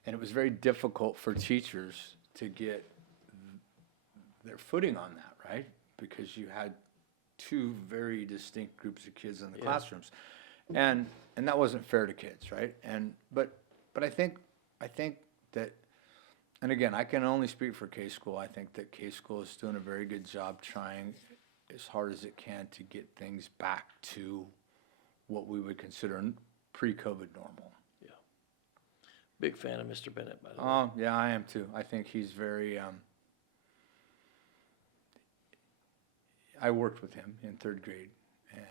And it was very difficult for teachers to get their footing on that, right? Because you had two very distinct groups of kids in the classrooms. And that wasn't fair to kids, right? But I think that, and again, I can only speak for K-School. I think that K-School is doing a very good job trying as hard as it can to get things back to what we would consider pre-COVID normal. Yeah. Big fan of Mr. Bennett, by the way. Oh, yeah, I am too. I think he's very, I worked with him in 3rd grade, and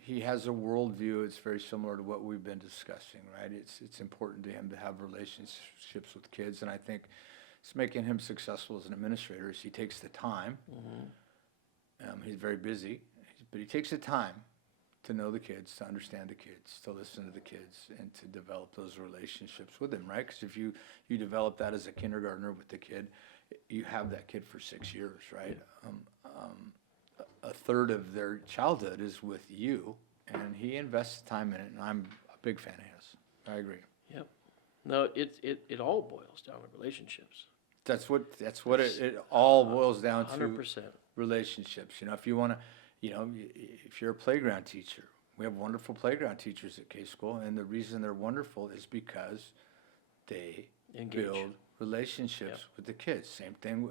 he has a worldview. It's very similar to what we've been discussing, right? It's important to him to have relationships with kids, and I think it's making him successful as an administrator is he takes the time. He's very busy, but he takes the time to know the kids, to understand the kids, to listen to the kids, and to develop those relationships with them, right? Because if you develop that as a kindergartner with the kid, you have that kid for 6 years, right? A third of their childhood is with you, and he invests time in it, and I'm a big fan of his. I agree. Yep. No, it all boils down to relationships. That's what it all boils down to. 100%. Relationships. If you want to, if you're a playground teacher, we have wonderful playground teachers at K-School, and the reason they're wonderful is because they build relationships with the kids. Same thing,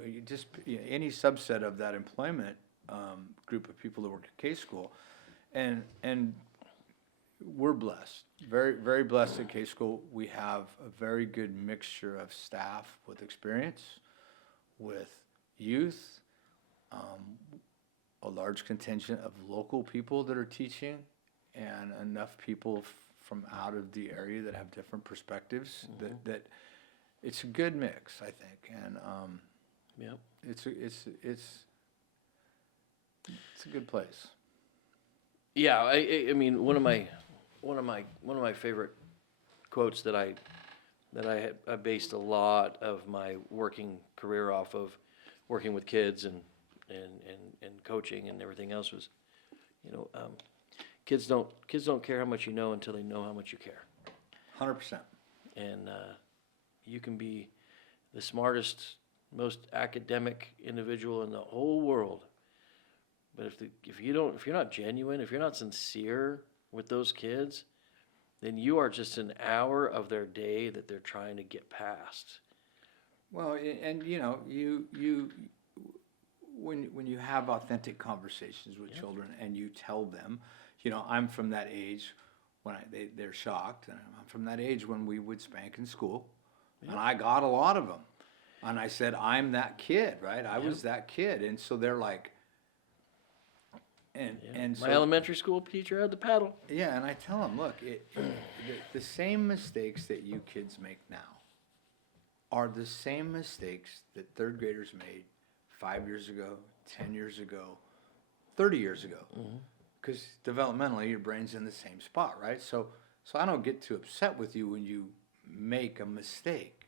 any subset of that employment group of people that work at K-School, and we're blessed, very, very blessed at K-School. We have a very good mixture of staff with experience, with youth, a large contingent of local people that are teaching, and enough people from out of the area that have different perspectives. That it's a good mix, I think, and it's a good place. Yeah, I mean, one of my favorite quotes that I based a lot of my working career off of, working with kids and coaching and everything else was, kids don't care how much you know until they know how much you care. 100%. And you can be the smartest, most academic individual in the whole world, but if you're not genuine, if you're not sincere with those kids, then you are just an hour of their day that they're trying to get past. Well, and when you have authentic conversations with children and you tell them, I'm from that age when they're shocked, and I'm from that age when we would spank in school, and I got a lot of them, and I said, I'm that kid, right? I was that kid, and so they're like, and so, my elementary school teacher had the paddle. Yeah, and I tell them, look, the same mistakes that you kids make now are the same mistakes that 3rd graders made 5 years ago, 10 years ago, 30 years ago. Because developmentally, your brain's in the same spot, right? So I don't get too upset with you when you make a mistake,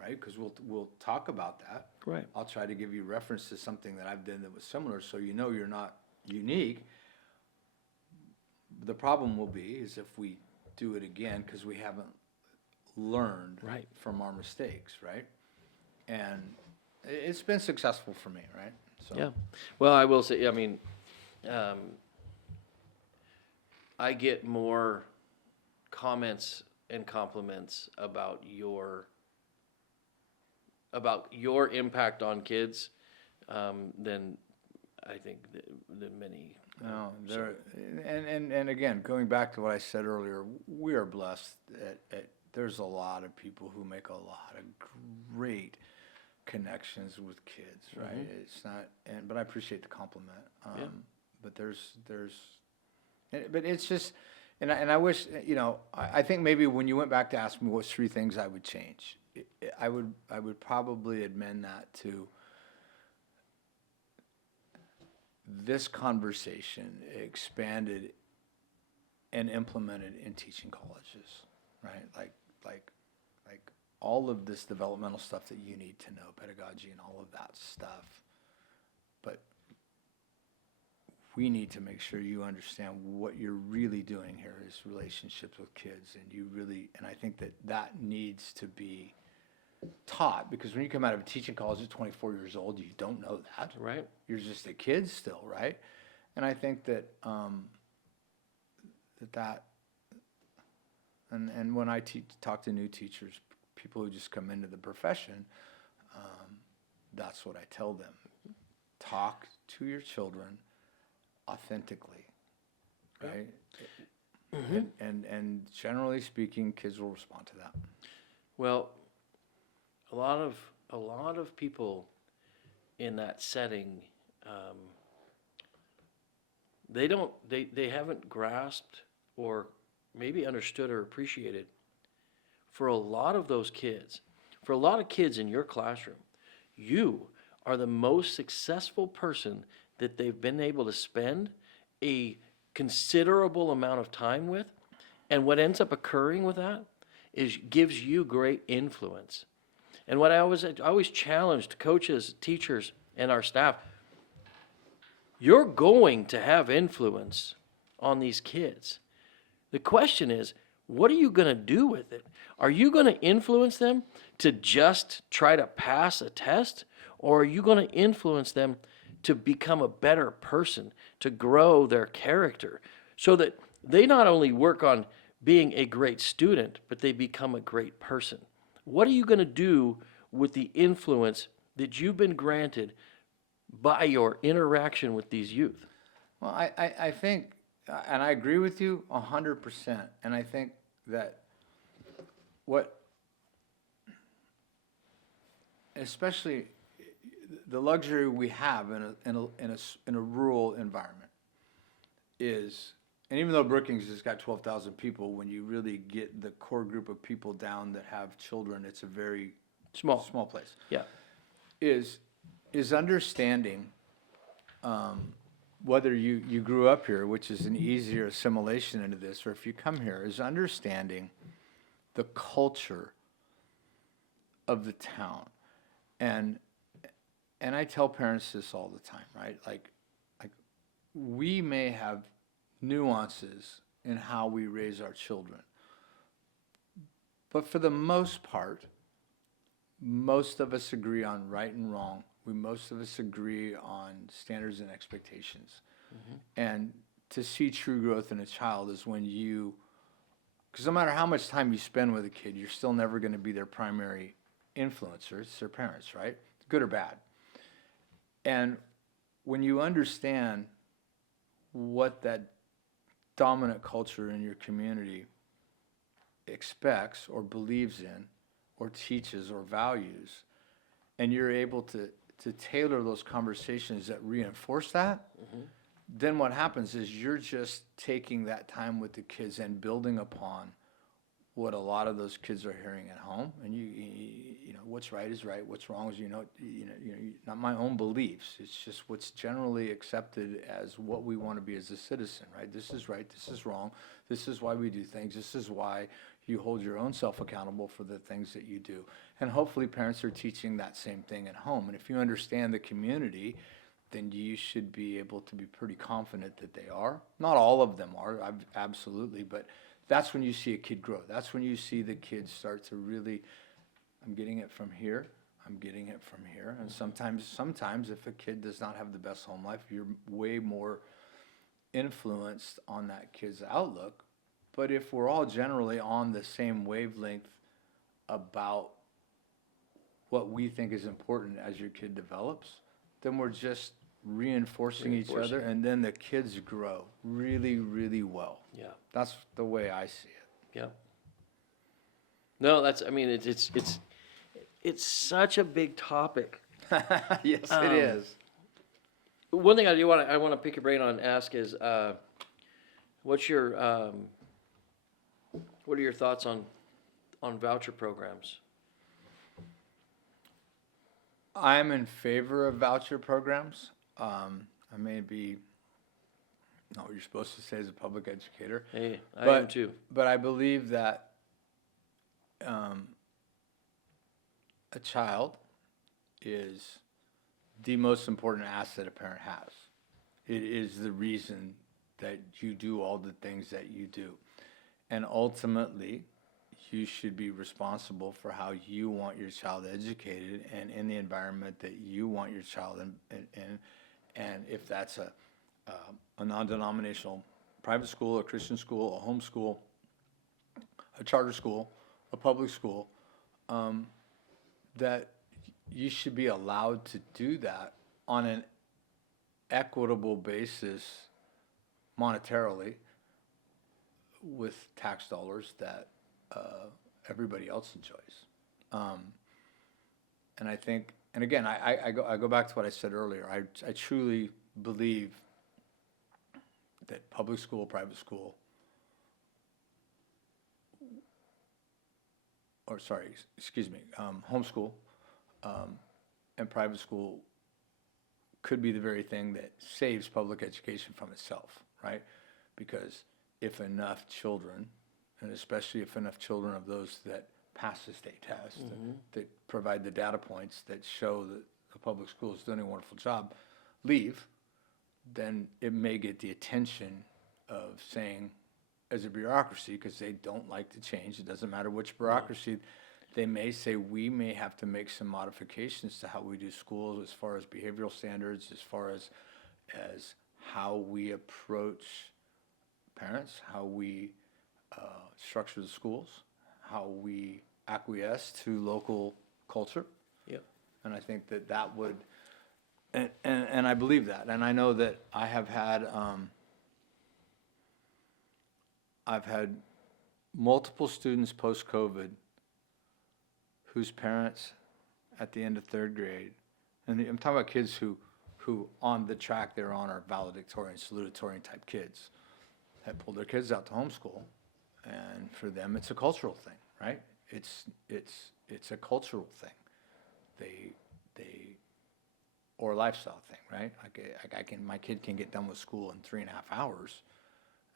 right? Because we'll talk about that. Right. I'll try to give you reference to something that I've done that was similar, so you're not unique. The problem will be is if we do it again because we haven't learned from our mistakes, right? And it's been successful for me, right? So. Yeah. Well, I will say, I mean, I get more comments and compliments about your impact on kids than I think than many No, and again, going back to what I said earlier, we are blessed there's a lot of people who make a lot of great connections with kids, right? It's not, but I appreciate the compliment. Yeah. But but it's just, and I wish, I think maybe when you went back to ask me what's 3 things I would change, I would probably amend that to this conversation expanded and implemented in teaching colleges, right? Like all of this developmental stuff that you need to know, pedagogy and all of that stuff. But we need to make sure you understand what you're really doing here is relationships with kids, and I think that needs to be taught, because when you come out of a teaching college at 24 years old, you don't know that. Right. You're just a kid still, right? And I think that and when I talk to new teachers, people who just come into the profession, that's what I tell them. Talk to your children authentically, right? And generally speaking, kids will respond to that. Well, a lot of people in that setting, they haven't grasped or maybe understood or appreciated, for a lot of those kids, for a lot of kids in your classroom, you are the most successful person that they've been able to spend a considerable amount of time with. And what ends up occurring with that is gives you great influence. And what I always challenged coaches, teachers, and our staff, you're going to have influence on these kids. The question is, what are you going to do with it? Are you going to influence them to just try to pass a test? Or are you going to influence them to become a better person, to grow their character, so that they not only work on being a great student, but they become a great person? What are you going to do with the influence that you've been granted by your interaction with these youth? Well, I think, and I agree with you 100%, and I think that especially the luxury we have in a rural environment is, and even though Brookings has got 12,000 people, when you really get the core group of people down that have children, it's a very small place. Yeah. Is understanding whether you grew up here, which is an easier assimilation into this, or if you come here, is understanding the culture of the town. And I tell parents this all the time, right? Like we may have nuances in how we raise our children, but for the most part, most of us agree on right and wrong. Most of us agree on standards and expectations. And to see true growth in a child is when because no matter how much time you spend with a kid, you're still never going to be their primary influencer. It's their parents, right? Good or bad. And when you understand what that dominant culture in your community expects or believes in or teaches or values, and you're able to tailor those conversations that reinforce that, then what happens is you're just taking that time with the kids and building upon what a lot of those kids are hearing at home. And you know what's right is right, what's wrong is not my own beliefs. It's just what's generally accepted as what we want to be as a citizen, right? This is right, this is wrong, this is why we do things, this is why you hold your own self accountable for the things that you do. And hopefully parents are teaching that same thing at home. And if you understand the community, then you should be able to be pretty confident that they are. Not all of them are, absolutely, but that's when you see a kid grow. That's when you see the kids start to really, I'm getting it from here, I'm getting it from here. And sometimes if a kid does not have the best home life, you're way more influenced on that kid's outlook. But if we're all generally on the same wavelength about what we think is important as your kid develops, then we're just reinforcing each other, Reinforcing. and then the kids grow really, really well. Yeah. That's the way I see Yeah. No, I mean, it's such a big topic. it. Yes, Um, it is. One thing I want to pick your brain on and ask is, what's your, what are your thoughts on voucher programs? I'm in favor of voucher programs. I may be not what you're supposed to say as a public educator, Hey, I But- am too. but I believe that a child is the most important asset a parent has. It is the reason that you do all the things that you do. And ultimately, you should be responsible for how you want your child educated and in the environment that you want your child in. And if that's a non-denominational private school, a Christian school, a home school, a charter school, a public school, that you should be allowed to do that on an equitable basis monetarily with tax dollars that everybody else enjoys. And I think, and again, I go back to what I said earlier. I truly believe that public school, private school, or sorry, excuse me, homeschool and private school could be the very thing that saves public education from itself, right? Because if enough children, and especially if enough children of those that pass the state test, that provide the data points that show that the public school is doing a wonderful job, leave, then it may get the attention of saying, as a bureaucracy, because they don't like to change, it doesn't matter which bureaucracy, they may say, we may have to make some modifications to how we do schools as far as behavioral standards, as far as how we approach parents, how we structure the schools, how we acquiesce to local culture. Yep. And I think that would, and I believe that. And I know that I've had multiple students post-COVID whose parents at the end of third grade, and I'm talking about kids who on the track they're on are valedictorian, salutatorian type kids, had pulled their kids out to homeschool. And for them, it's a cultural thing, right? It's a cultural thing. Or a lifestyle thing, right? My kid can get done with school in 3.5 hours,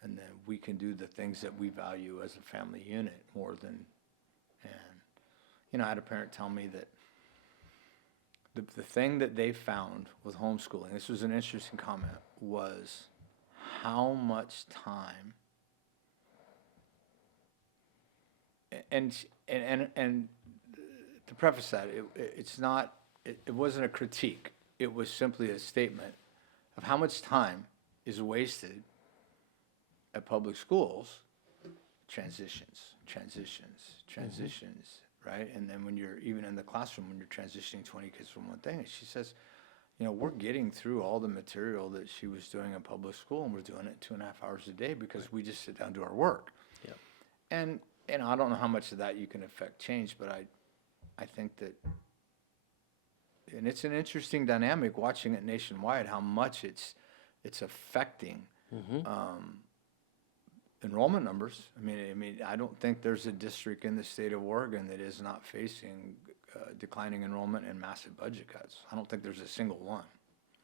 and then we can do the things that we value as a family unit more than, and I had a parent tell me that the thing that they found with homeschooling, this was an interesting comment, was how much time and to preface that, it wasn't a critique. It was simply a statement of how much time is wasted at public schools. Transitions, right? And then when you're even in the classroom, when you're transitioning 20 kids from one thing, and she says, we're getting through all the material that she was doing in public school, and we're doing it 2.5 hours a day because we just sit down and do our work. Yeah. And I don't know how much of that you can affect change, but I think that, and it's an interesting dynamic watching it nationwide, how much it's affecting enrollment numbers. I mean, I don't think there's a district in the state of Oregon that is not facing declining enrollment and massive budget cuts. I don't think there's a single one.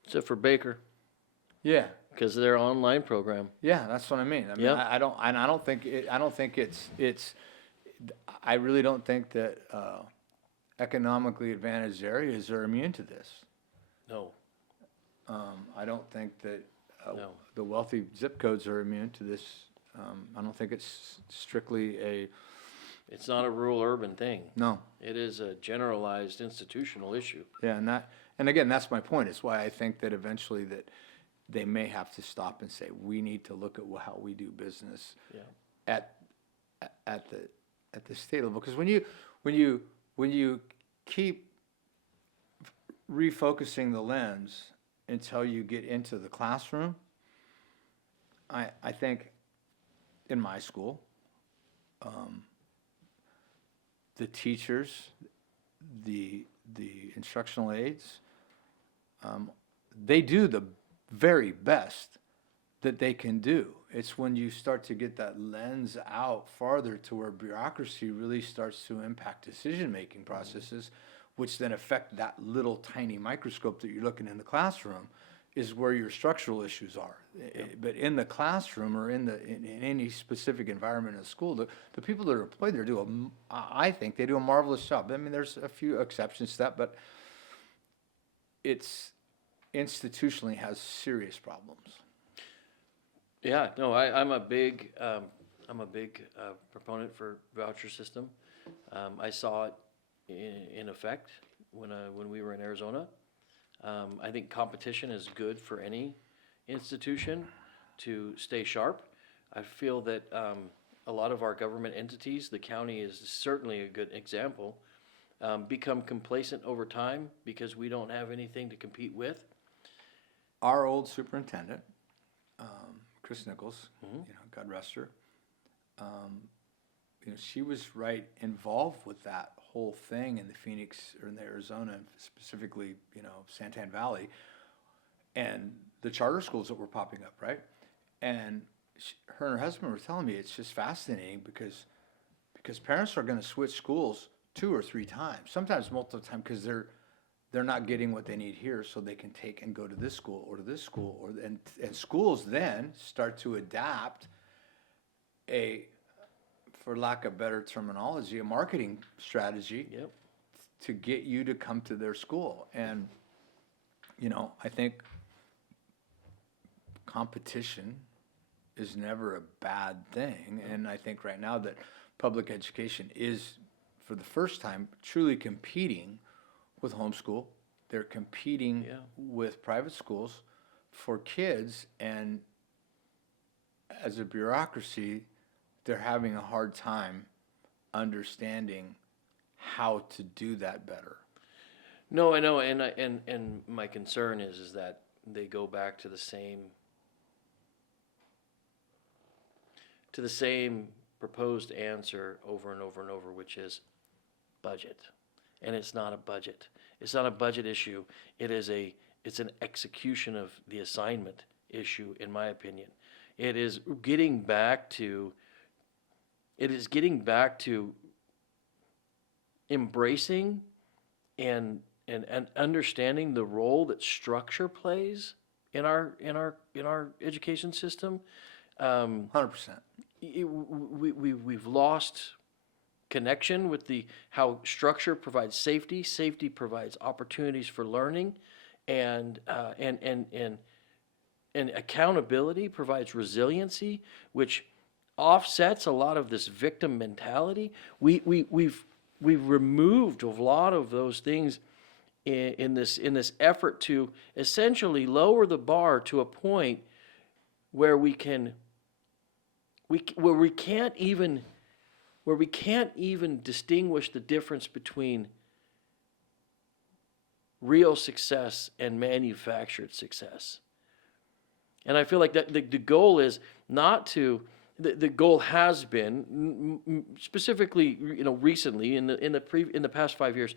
Except for Baker, Yeah, because of their online program. yeah, that's what I mean. I mean, Yeah. I don't think it's. I really don't think that economically advantaged areas are immune to this. No. I don't think that No. the wealthy zip codes are immune to this. I don't think it's strictly a It's not a rural-urban thing. no. It is a generalized institutional issue. Yeah, and again, that's my point. It's why I think that eventually that they may have to stop and say we need to look at how we do business Yeah. at the state level. Because when you keep refocusing the lens until you get into the classroom. I think in my school, the teachers, the instructional aides, they do the very best that they can do. It's when you start to get that lens out farther to where bureaucracy really starts to impact decision-making processes, which then affect that little tiny microscope that you're looking in the classroom, is where your structural issues are. But in the classroom or in any specific environment in school, the people that are employed there I think they do a marvelous job. I mean, there's a few exceptions to that, but it's institutionally has serious problems. Yeah, no, I'm a big proponent for voucher system. I saw it in effect when we were in Arizona. I think competition is good for any institution to stay sharp. I feel that a lot of our government entities, the county is certainly a good example, become complacent over time because we don't have anything to compete with. Our old superintendent, Chris Nichols, God rest her, she was right involved with that whole thing in the Phoenix or in the Arizona, specifically, Santan Valley, and the charter schools that were popping up, right? And her and her husband were telling me it's just fascinating because parents are going to switch schools 2 or 3 times, sometimes multiple times, because they're not getting what they need here, so they can take and go to this school or to this school, and schools then start to adapt for lack of better terminology, a marketing strategy to get you to come to their school. And, I think competition is never a bad thing. And I think right now that public education is, for the first time, truly competing with homeschool. They're competing with private schools for kids, and as a bureaucracy, they're having a hard time understanding how to do that better. No, I know, and my concern is that they go back to the same proposed answer over and over and over, which is budget. And it's not a budget. It's not a budget issue. It's an execution of the assignment issue, in my opinion. It is getting back to embracing and understanding the role that structure plays in our education system. 100%. We've lost connection with how structure provides safety. Safety provides opportunities for learning, and accountability provides resiliency, which offsets a lot of this victim mentality. We've removed a lot of those things in this effort to essentially lower the bar to a point where we can't even distinguish the difference between real success and manufactured success. And I feel like that the goal is not to. The goal has been, specifically, recently in the past 5 years,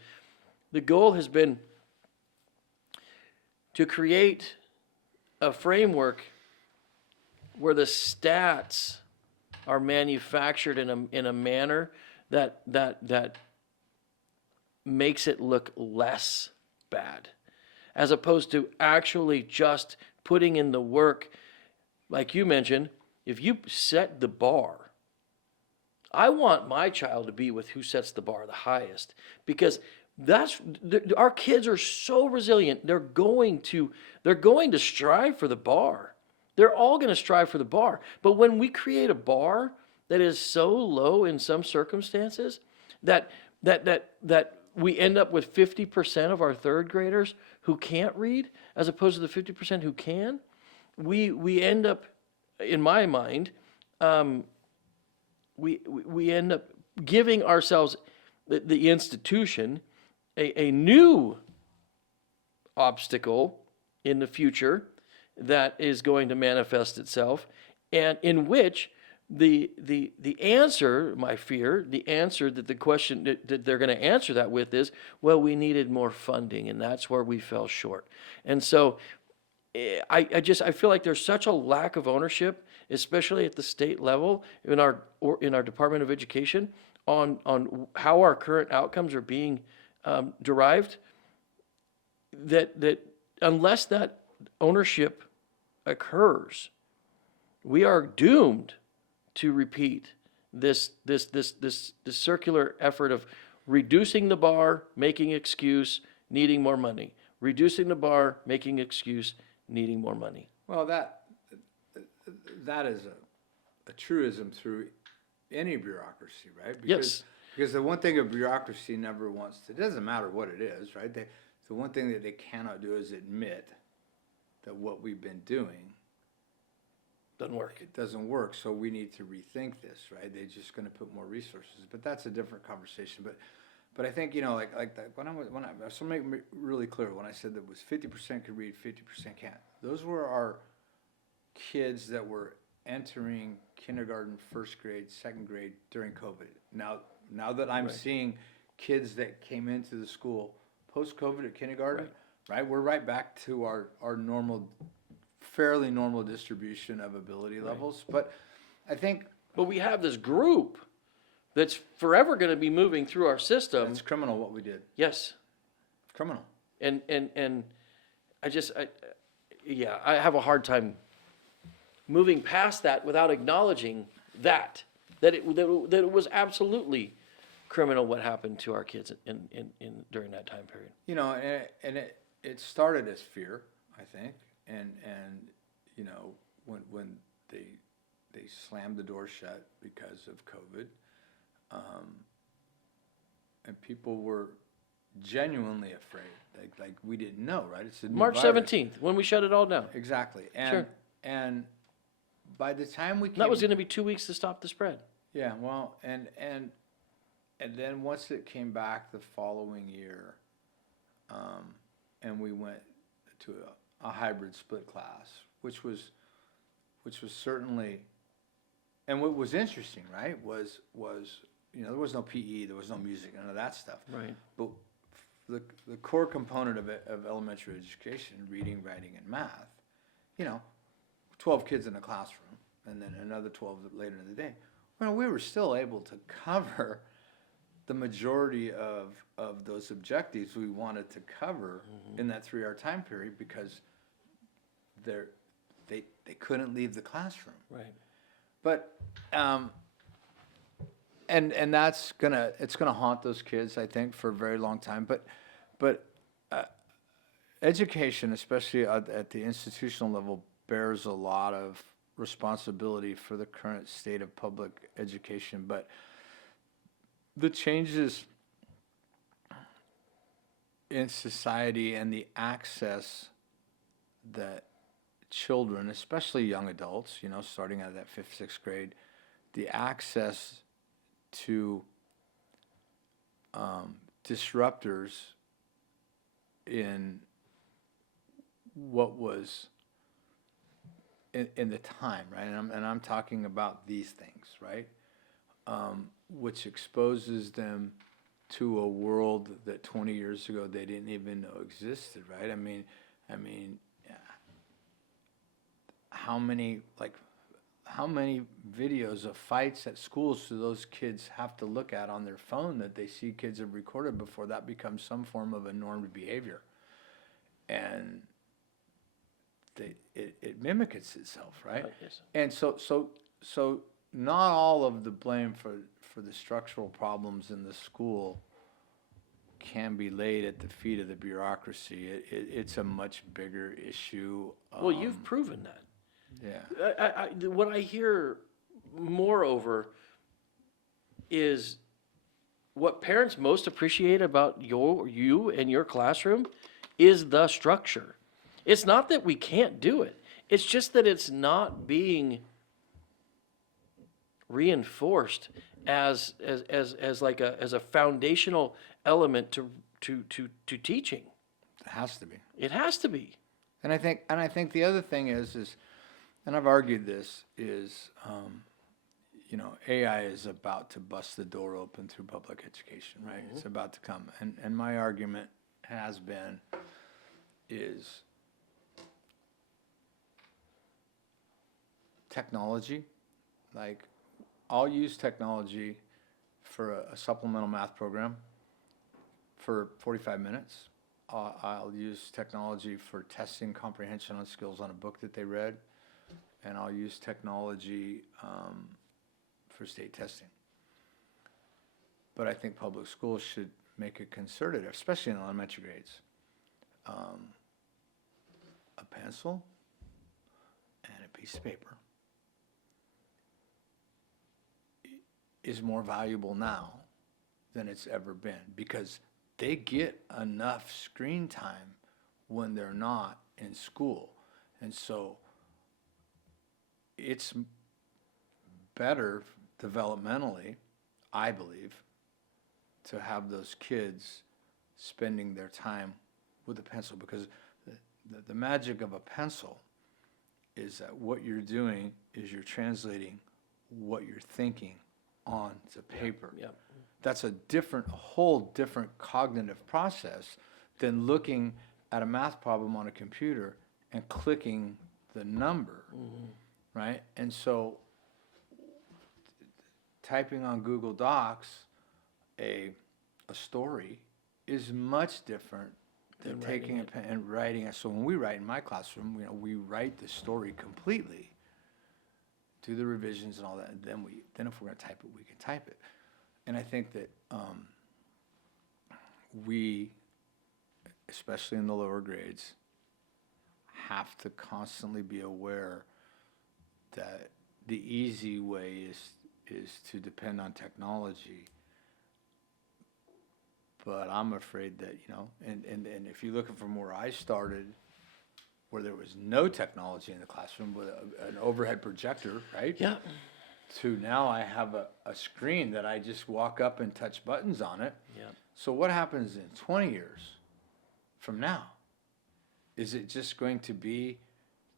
the goal has been to create a framework where the stats are manufactured in a manner that makes it look less bad, as opposed to actually just putting in the work, like you mentioned. If you set the bar, I want my child to be with who sets the bar the highest, because our kids are so resilient. They're going to strive for the bar. They're all going to strive for the bar. But when we create a bar that is so low in some circumstances that we end up with 50% of our third graders who can't read, as opposed to the 50% who can, we end up, in my mind, we end up giving ourselves, the institution, a new obstacle in the future that is going to manifest itself, and in which the answer, my fear, the answer that the question that they're going to answer that with is, well, we needed more funding, and that's where we fell short. And so I feel like there's such a lack of ownership, especially at the state level in our Department of Education, on how our current outcomes are being derived. That unless that ownership occurs, we are doomed to repeat this circular effort of reducing the bar, making excuse, needing more money. Reducing the bar, making excuse, needing more money. Well, that is a truism through any bureaucracy, right? Yes. Because the one thing a bureaucracy never wants to, it doesn't matter what it is, right? The one thing that they cannot do is admit that what we've been doing Doesn't work. it doesn't work, so we need to rethink this, right? They're just going to put more resources, but that's a different conversation. But I think, like that, so make it really clear, when I said that was 50% could read, 50% can't. Those were our kids that were entering kindergarten, first grade, second grade during COVID. Now that I'm seeing kids that came into the school post-COVID at kindergarten, right? We're right back to our normal, fairly normal distribution of ability levels. But I think But we have this group that's forever going to be moving through our system. it's criminal what we did. Yes. Criminal. And I have a hard time moving past that without acknowledging that it was absolutely criminal what happened to our kids in during that time period. And it started as fear, I think, and when they slammed the door shut because of COVID, and people were genuinely afraid, like we didn't know, right? It's a new March virus. 17th, when we shut it all down. Exactly, Sure. and by the time we came, That was going to be 2 weeks to stop the spread. yeah, well, and then once it came back the following year, and we went to a hybrid split class, which was certainly, and what was interesting, right, was there was no PE, there was no music, none of that stuff. Right. But the core component of elementary education, reading, writing, and math, 12 kids in a classroom, and then another 12 later in the day. Well, we were still able to cover the majority of those objectives we wanted to cover in that 3-hour time period because they couldn't leave the classroom. Right. But and that's it's gonna haunt those kids, I think, for a very long time. But education, especially at the institutional level, bears a lot of responsibility for the current state of public education. But the changes in society and the access that children, especially young adults, starting out of that 5th, 6th grade, the access to disruptors in what was in the time, right? And I'm talking about these things, right? Which exposes them to a world that 20 years ago they didn't even know existed, right? I mean, how many videos of fights at schools do those kids have to look at on their phone that they see kids have recorded before that becomes some form of a normed behavior? And it mimics itself, right? Yes. And so not all of the blame for the structural problems in the school can be laid at the feet of the bureaucracy. It's a much bigger issue. Well, you've proven that. Yeah. What I hear moreover is what parents most appreciate about you and your classroom is the structure. It's not that we can't do it. It's just that it's not being reinforced as a foundational element to teaching. It has to be. It has to be. And I think the other thing is, and I've argued this, is, AI is about to bust the door open through public education, right? It's about to come. And my argument has been, is technology, like, I'll use technology for a supplemental math program for 45 minutes. I'll use technology for testing comprehension on skills on a book that they read, and I'll use technology for state testing. But I think public schools should make a concerted, especially in elementary grades, a pencil and a piece of paper is more valuable now than it's ever been, because they get enough screen time when they're not in school. And so it's better developmentally, I believe, to have those kids spending their time with a pencil, because the magic of a pencil is that what you're doing is you're translating what you're thinking onto paper. Yeah. That's a whole different cognitive process than looking at a math problem on a computer and clicking the number, right? And so typing on Google Docs a story is much different than taking a pen and writing it. So when we write in my classroom, we write the story completely, do the revisions and all that, and then if we're going to type it, we can type it. And I think that we, especially in the lower grades, have to constantly be aware that the easy way is to depend on technology. But I'm afraid that, and if you're looking from where I started, where there was no technology in the classroom with an overhead projector, right? Yeah. To now I have a screen that I just walk up and touch buttons on it. Yeah. So what happens in 20 years from now? Is it just going to be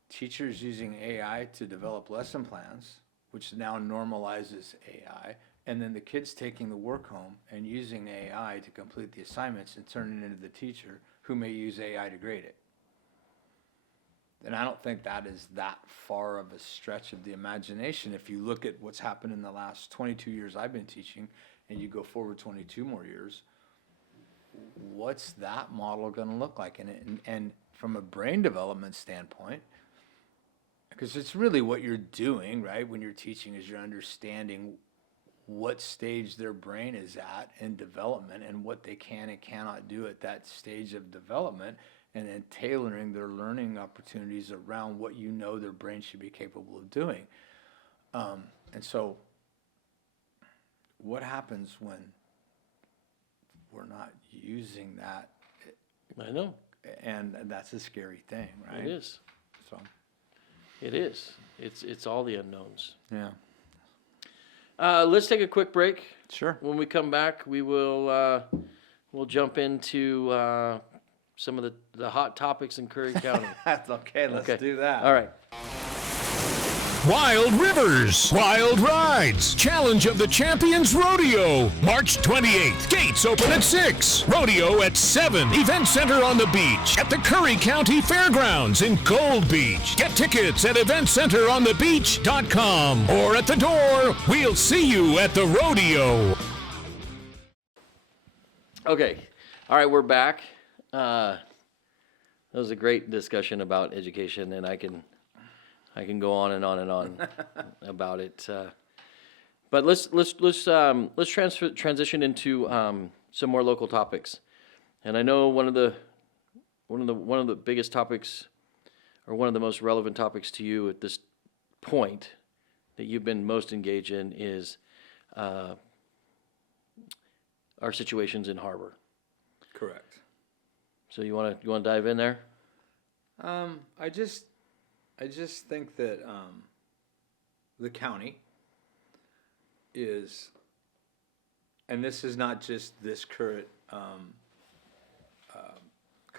teachers using AI to develop lesson plans, which now normalizes AI, and then the kids taking the work home and using AI to complete the assignments and turning it into the teacher who may use AI to grade it? And I don't think that is that far of a stretch of the imagination. If you look at what's happened in the last 22 years I've been teaching, and you go forward 22 more years, what's that model going to look like? And from a brain development standpoint, because it's really what you're doing, right, when you're teaching, is you're understanding what stage their brain is at in development and what they can and cannot do at that stage of development, and then tailoring their learning opportunities around what their brain should be capable of doing. And so what happens when we're not using that? I know. And that's a scary thing, right? It is. So It is. It's all the unknowns. yeah. Let's take a quick break. Sure. When we come back, we will we'll jump into some of the hot topics in Curry County. That's okay. Let's do that. All right. Wild Rivers, Wild Rides, Challenge of the Champions Rodeo, March 28th. Gates open at 6. Rodeo at 7. Event Center on the beach at the Curry County Fairgrounds in Gold Beach. Get tickets at eventcenteronthebeach.com or at the door. We'll see you at the rodeo. Okay. All right, we're back. That was a great discussion about education, and I can go on and on and on about it. But let's transition into some more local topics. And I know one of the biggest topics, or one of the most relevant topics to you at this point that you've been most engaged in, is our situations in Harbor. Correct. So you want to dive in there? I just think that the county is, and this is not just this current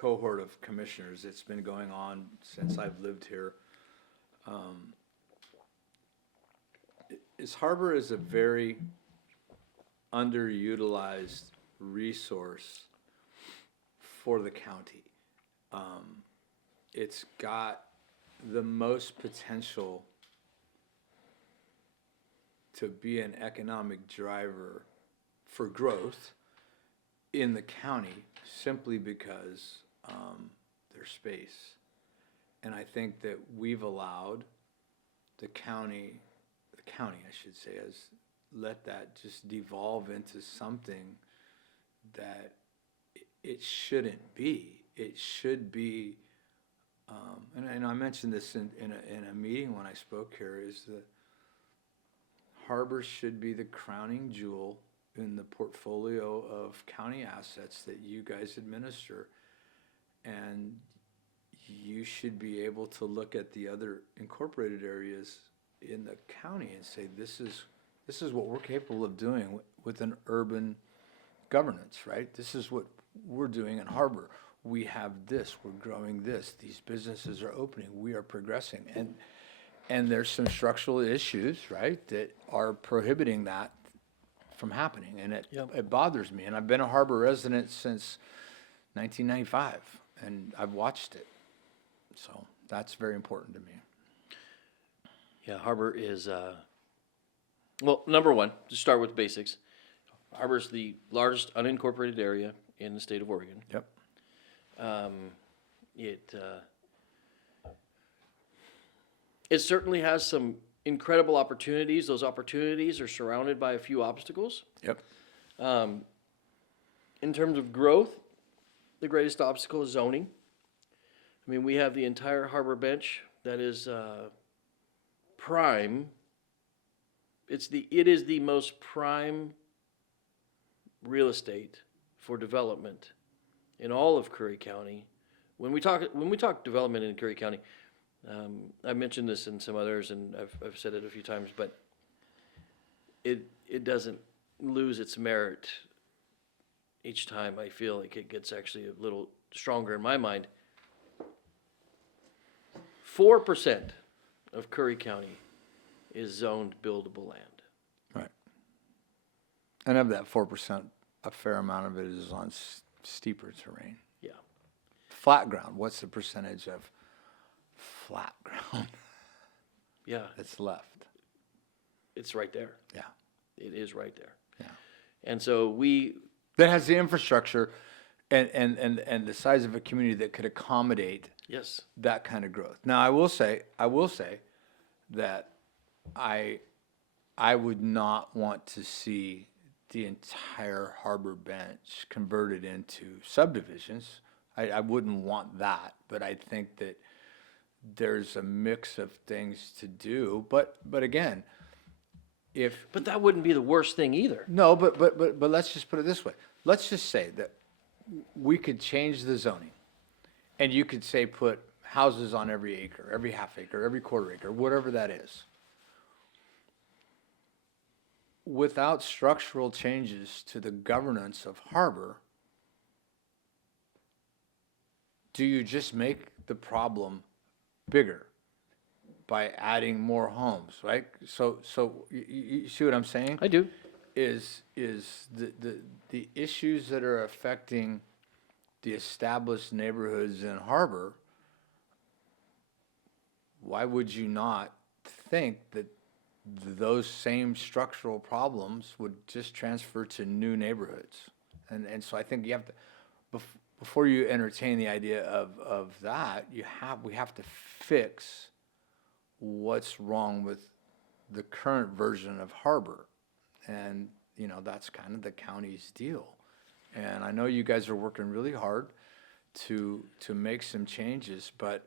cohort of commissioners. It's been going on since I've lived here. Harbor is a very underutilized resource for the county. It's got the most potential to be an economic driver for growth in the county simply because there's space. And I think that we've allowed the county, I should say, has let that just devolve into something that it shouldn't be. It should be, and I mentioned this in a meeting when I spoke here, is the Harbor should be the crowning jewel in the portfolio of county assets that you guys administer. And you should be able to look at the other incorporated areas in the county and say, this is what we're capable of doing with an urban governance, right? This is what we're doing in Harbor. We have this, we're growing this, these businesses are opening, we are progressing. And there's some structural issues, right, that are prohibiting that from happening. And it bothers me. And I've been a Harbor resident since 1995, and I've watched it. So that's very important to me. Yeah, Harbor is, well, number one, to start with basics, Harbor is the largest unincorporated area in the state of Oregon. Yep. It certainly has some incredible opportunities. Those opportunities are surrounded by a few obstacles. Yep. In terms of growth, the greatest obstacle is zoning. I mean, we have the entire Harbor Bench that is prime. It is the most prime real estate for development in all of Curry County. When we talk development in Curry County, I mentioned this in some others, and I've said it a few times, but it doesn't lose its merit each time. I feel like it gets actually a little stronger in my mind. 4% of Curry County is zoned buildable land. Right. And of that 4%, a fair amount of it is on steeper terrain. Yeah. Flat ground, what's the percentage of flat ground Yeah. that's left? It's right there. Yeah. It is right there. Yeah. And so That has the infrastructure and the size of a community that could accommodate yes. that kind of growth. Now, I will say that I would not want to see the entire Harbor Bench converted into subdivisions. I wouldn't want that, but I think that there's a mix of things to do. But again, But that wouldn't be the worst thing either. no, but let's just put it this way. Let's just say that we could change the zoning, and you could say put houses on every acre, every half acre, every quarter acre, whatever that is. Without structural changes to the governance of Harbor, do you just make the problem bigger by adding more homes, right? So you see what I'm saying? I do. Is the issues that are affecting the established neighborhoods in Harbor, why would you not think that those same structural problems would just transfer to new neighborhoods? And so I think you have to, before you entertain the idea of that, we have to fix what's wrong with the current version of Harbor. And, that's kind of the county's deal. And I know you guys are working really hard to make some changes, but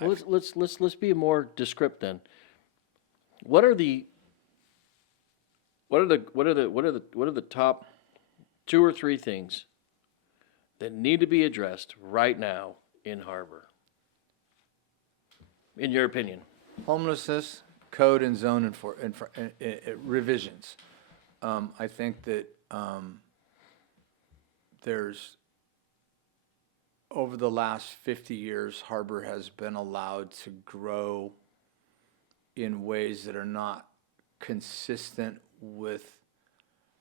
Well, let's be more descriptive then. What are the top 2 or 3 things that need to be addressed right now in Harbor, in your opinion? homelessness, code and zone revisions. I think that there's over the last 50 years, Harbor has been allowed to grow in ways that are not consistent with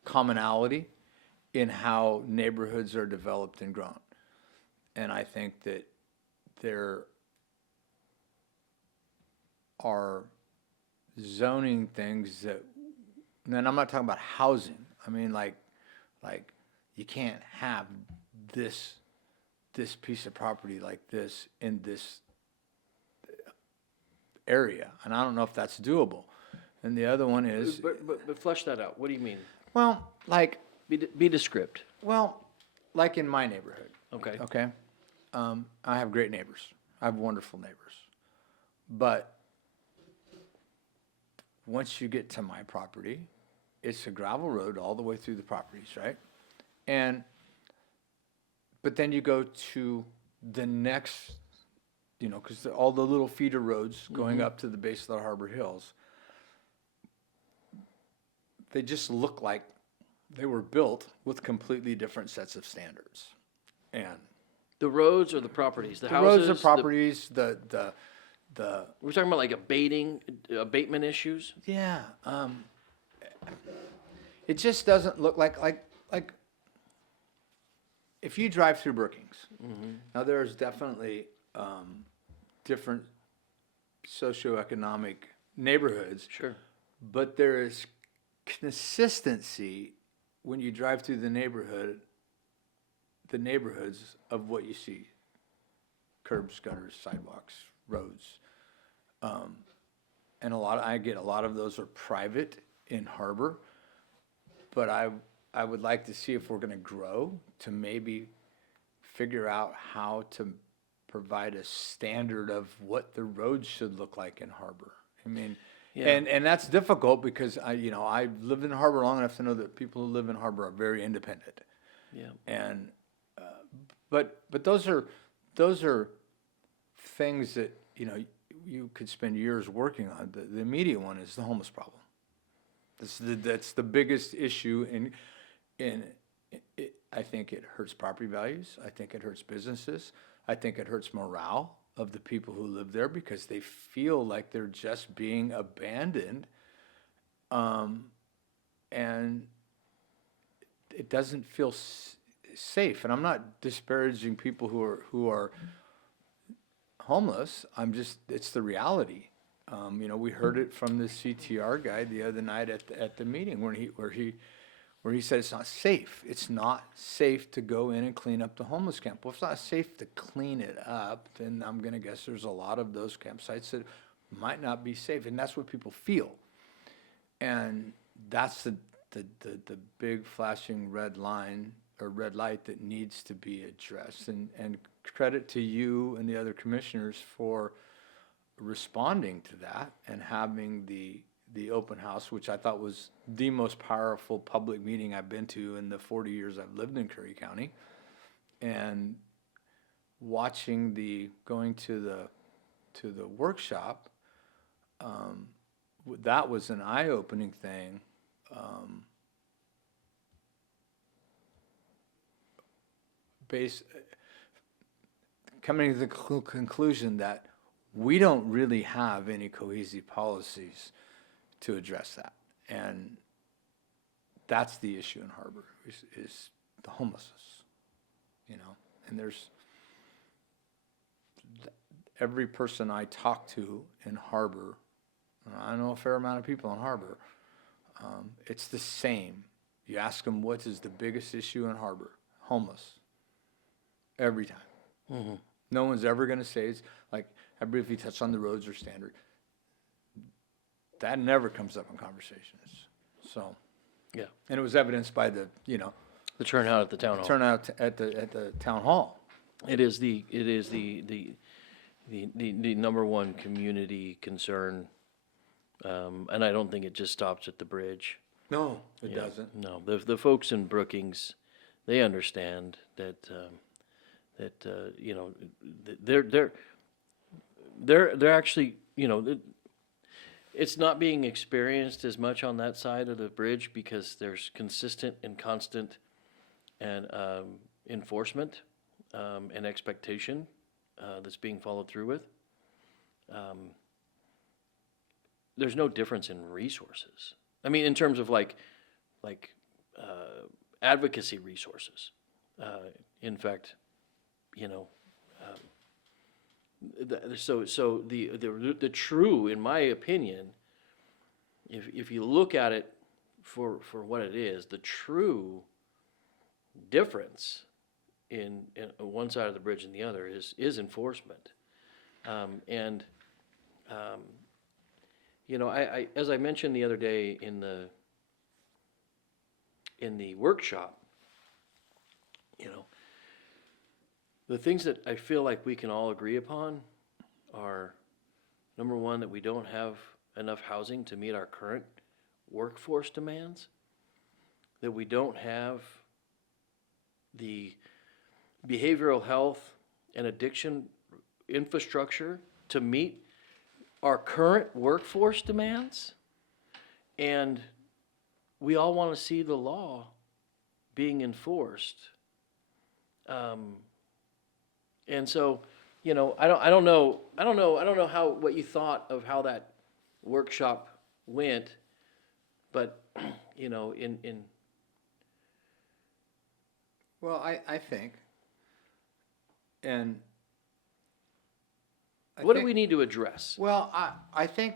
commonality in how neighborhoods are developed and grown. And I think that there are zoning things that, and I'm not talking about housing. I mean, like you can't have this piece of property like this in this area, and I don't know if that's doable. And the other one is, But flesh that out. What do you mean? well, like, Be descript. well, like in my neighborhood. Okay. Okay. I have great neighbors. I have wonderful neighbors. But once you get to my property, it's a gravel road all the way through the properties, right? But then you go to the next, because all the little feeder roads going up to the base of the Harbor Hills, they just look like they were built with completely different sets of standards. And The roads or the properties? The the houses? roads, the properties, the We're talking about like abatement issues? yeah, it just doesn't look like if you drive through Brookings. Now there's definitely different socioeconomic neighborhoods, Sure. but there is consistency when you drive through the neighborhoods of what you see: curbs, gutters, sidewalks, roads. And I get a lot of those are private in Harbor, but I would like to see if we're gonna grow to maybe figure out how to provide a standard of what the roads should look like in Harbor. I mean, Yeah. and that's difficult because I've lived in Harbor long enough to know that people who live in Harbor are very independent. Yeah. And but those are things that you could spend years working on. The immediate one is the homeless problem. That's the biggest issue, and I think it hurts property values. I think it hurts businesses. I think it hurts morale of the people who live there because they feel like they're just being abandoned, and it doesn't feel safe. And I'm not disparaging people who are homeless. It's the reality. We heard it from the CTR guy the other night at the meeting where he said it's not safe. It's not safe to go in and clean up the homeless camp. Well, if it's not safe to clean it up, then I'm gonna guess there's a lot of those campsites that might not be safe, and that's what people feel. And that's the big flashing red line or red light that needs to be addressed. And credit to you and the other commissioners for responding to that and having the open house, which I thought was the most powerful public meeting I've been to in the 40 years I've lived in Curry County. And watching going to the workshop, that was an eye-opening thing. Coming to the conclusion that we don't really have any cohesive policies to address that. And that's the issue in Harbor is the homelessness, and there's every person I talk to in Harbor, and I know a fair amount of people in Harbor, it's the same. You ask them what is the biggest issue in Harbor: homeless. Every time. Mm-hmm. No one's ever going to say it's like, I briefly touched on the roads are standard. That never comes up in conversations. So, Yeah. and it was evidenced by the turnout at the town hall. turnout at the town hall. It is the number one community concern, and I don't think it just stops at the bridge. No, it Yeah. doesn't. No, the folks in Brookings, they understand that they're actually it's not being experienced as much on that side of the bridge because there's consistent and constant and enforcement an expectation that's being followed through with. There's no difference in resources. I mean, in terms of like advocacy resources. In fact, you know, so the true, in my opinion, if you look at it for what it is, the true difference in one side of the bridge and the other is enforcement. You know, I as I mentioned the other day in the workshop, you know, the things that I feel like we can all agree upon are, number one, that we don't have enough housing to meet our current workforce demands, that we don't have the behavioral health and addiction infrastructure to meet our current workforce demands, and we all want to see the law being enforced. And so, you know, I don't know how, what you thought of how that workshop went, but, you know, Well, I think, and what do we need to address? Well, I think,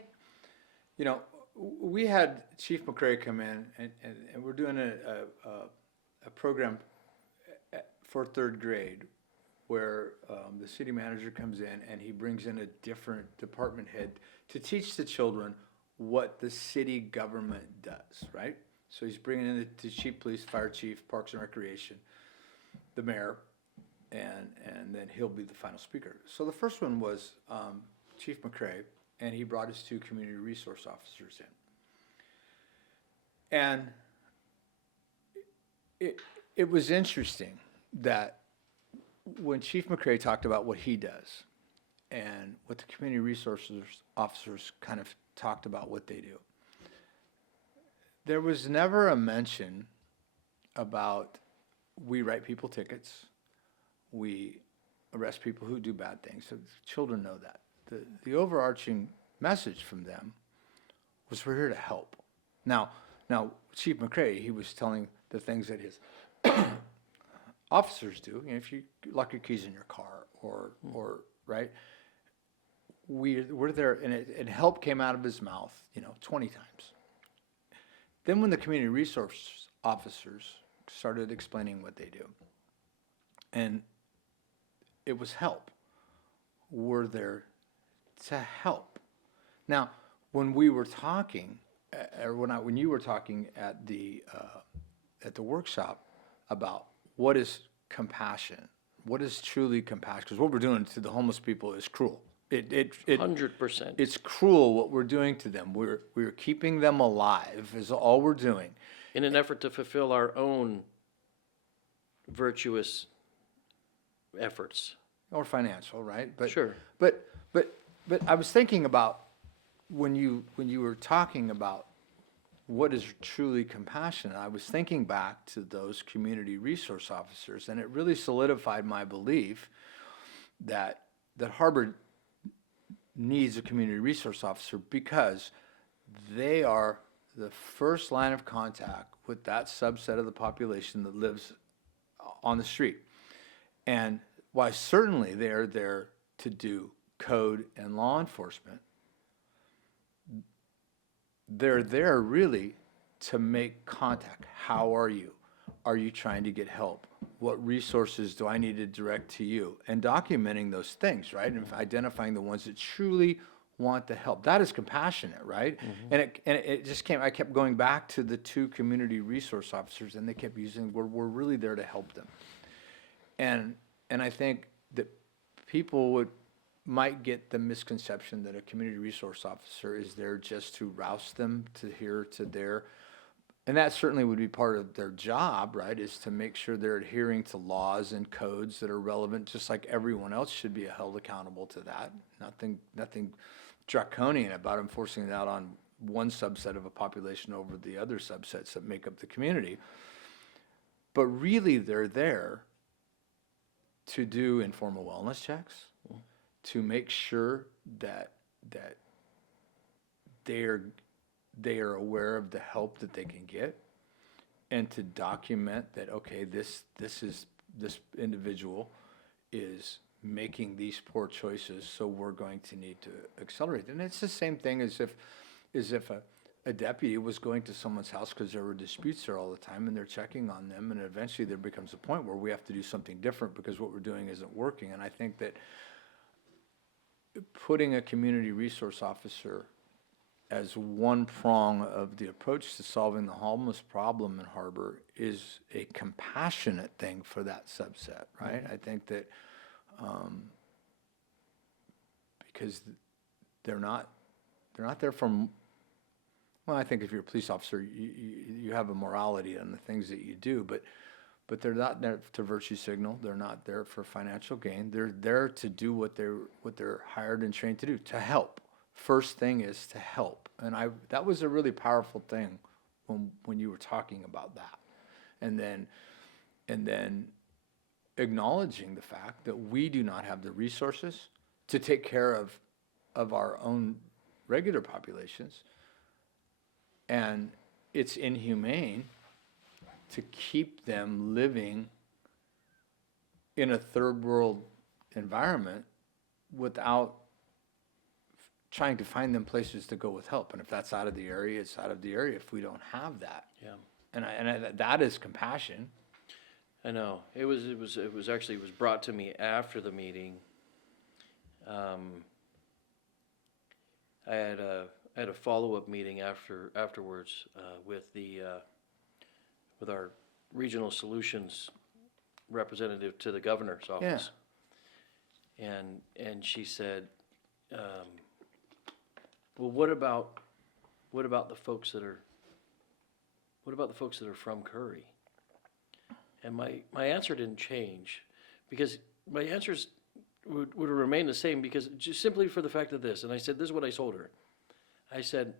you know, we had Chief McCray come in, and we're doing a program for third grade where the city manager comes in and he brings in a different department head to teach the children what the city government does, right? So he's bringing in the chief police, fire chief, parks and recreation, the mayor, and then he'll be the final speaker. So the first one was Chief McCray, and he brought his 2 community resource officers in. And it was interesting that when Chief McCray talked about what he does and what the community resources officers kind of talked about what they do, there was never a mention about we write people tickets, we arrest people who do bad things. So children know that. The overarching message from them was we're here to help. Now Chief McCray, he was telling the things that his officers do. You know, if you lock your keys in your car or right, we're there, and help came out of his mouth, you know, 20 times. Then when the community resource officers started explaining what they do, and it was help. We're there to help. Now, when we were talking, or when you were talking at the workshop about what is compassion, what is truly compassion, because what we're doing to the homeless people is cruel. 100%. It's cruel what we're doing to them. We're keeping them alive is all we're doing. In an effort to fulfill our own virtuous efforts. Or financial, right? But Sure. But I was thinking about when you were talking about what is truly compassion, I was thinking back to those community resource officers, and it really solidified my belief that Harbor needs a community resource officer because they are the first line of contact with that subset of the population that lives on the street. And while certainly they are there to do code and law enforcement, they're there really to make contact. How are you? Are you trying to get help? What resources do I need to direct to you? And documenting those things, right? And identifying the ones that truly want the help. That is compassionate, right? Mm-hmm. And it just came, I kept going back to the 2 community resource officers, and they kept using, we're really there to help them. And I think that people might get the misconception that a community resource officer is there just to rouse them to here to there. And that certainly would be part of their job, right, is to make sure they're adhering to laws and codes that are relevant, just like everyone else should be held accountable to that. Nothing draconian about enforcing that on one subset of a population over the other subsets that make up the community. But really, they're there to do informal wellness checks, to make sure that they are aware of the help that they can get, and to document that, okay, this individual is making these poor choices, so we're going to need to accelerate. And it's the same thing as if a deputy was going to someone's house because there were disputes there all the time, and they're checking on them, and eventually there becomes a point where we have to do something different because what we're doing isn't working. And I think that putting a community resource officer as one prong of the approach to solving the homeless problem in Harbor is a compassionate thing for that subset, right? I think that because they're not there from, well, I think if you're a police officer, you have a morality in the things that you do, but they're not there to virtue signal. They're not there for financial gain. They're there to do what they're hired and trained to do, to help. First thing is to help. And that was a really powerful thing when you were talking about that. And then acknowledging the fact that we do not have the resources to take care of our own regular populations. And it's inhumane to keep them living in a third world environment without trying to find them places to go with help. And if that's out of the area, it's out of the area if we don't have that. Yeah. And that is compassion. I know. It was brought to me after the meeting. I had a follow-up meeting afterwards with our regional solutions representative to the governor's office. Yeah. And she said, well, what about the folks that are from Curry? And my answer didn't change, because my answers would remain the same, because just simply for the fact of this. And I said, this is what I told her. I said,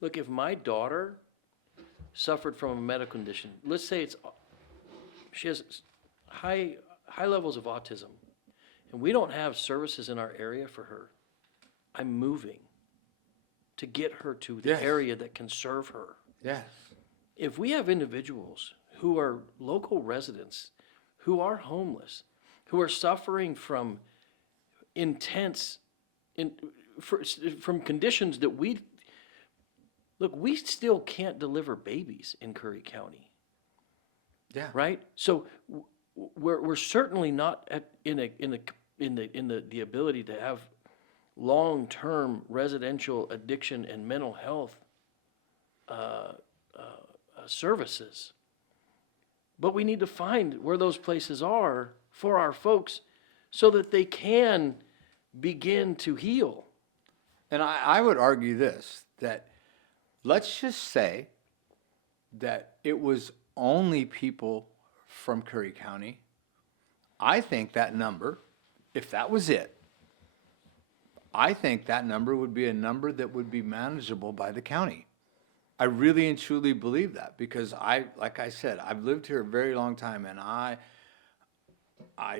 look, if my daughter suffered from a medical condition, let's say she has high levels of autism, and we don't have services in our area for her, I'm moving to get her to the area that can serve her. Yes. If we have individuals who are local residents, who are homeless, who are suffering from from conditions that we still can't deliver babies in Curry County. Yeah. Right? So we're certainly not in the ability to have long-term residential addiction and mental health services. But we need to find where those places are for our folks so that they can begin to heal. And I would argue this, that let's just say that it was only people from Curry County. I think that number, if that was it, I think that number would be a number that would be manageable by the county. I really and truly believe that, because like I said, I've lived here a very long time, and I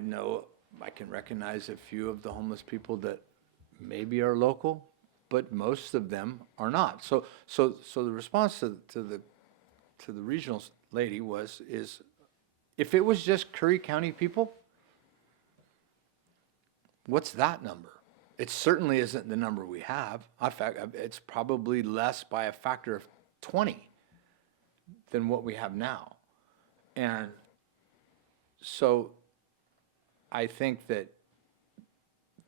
know I can recognize a few of the homeless people that maybe are local, but most of them are not. So the response to the regional lady is if it was just Curry County people, what's that number? It certainly isn't the number we have. In fact, it's probably less by a factor of 20 than what we have now. And so I think that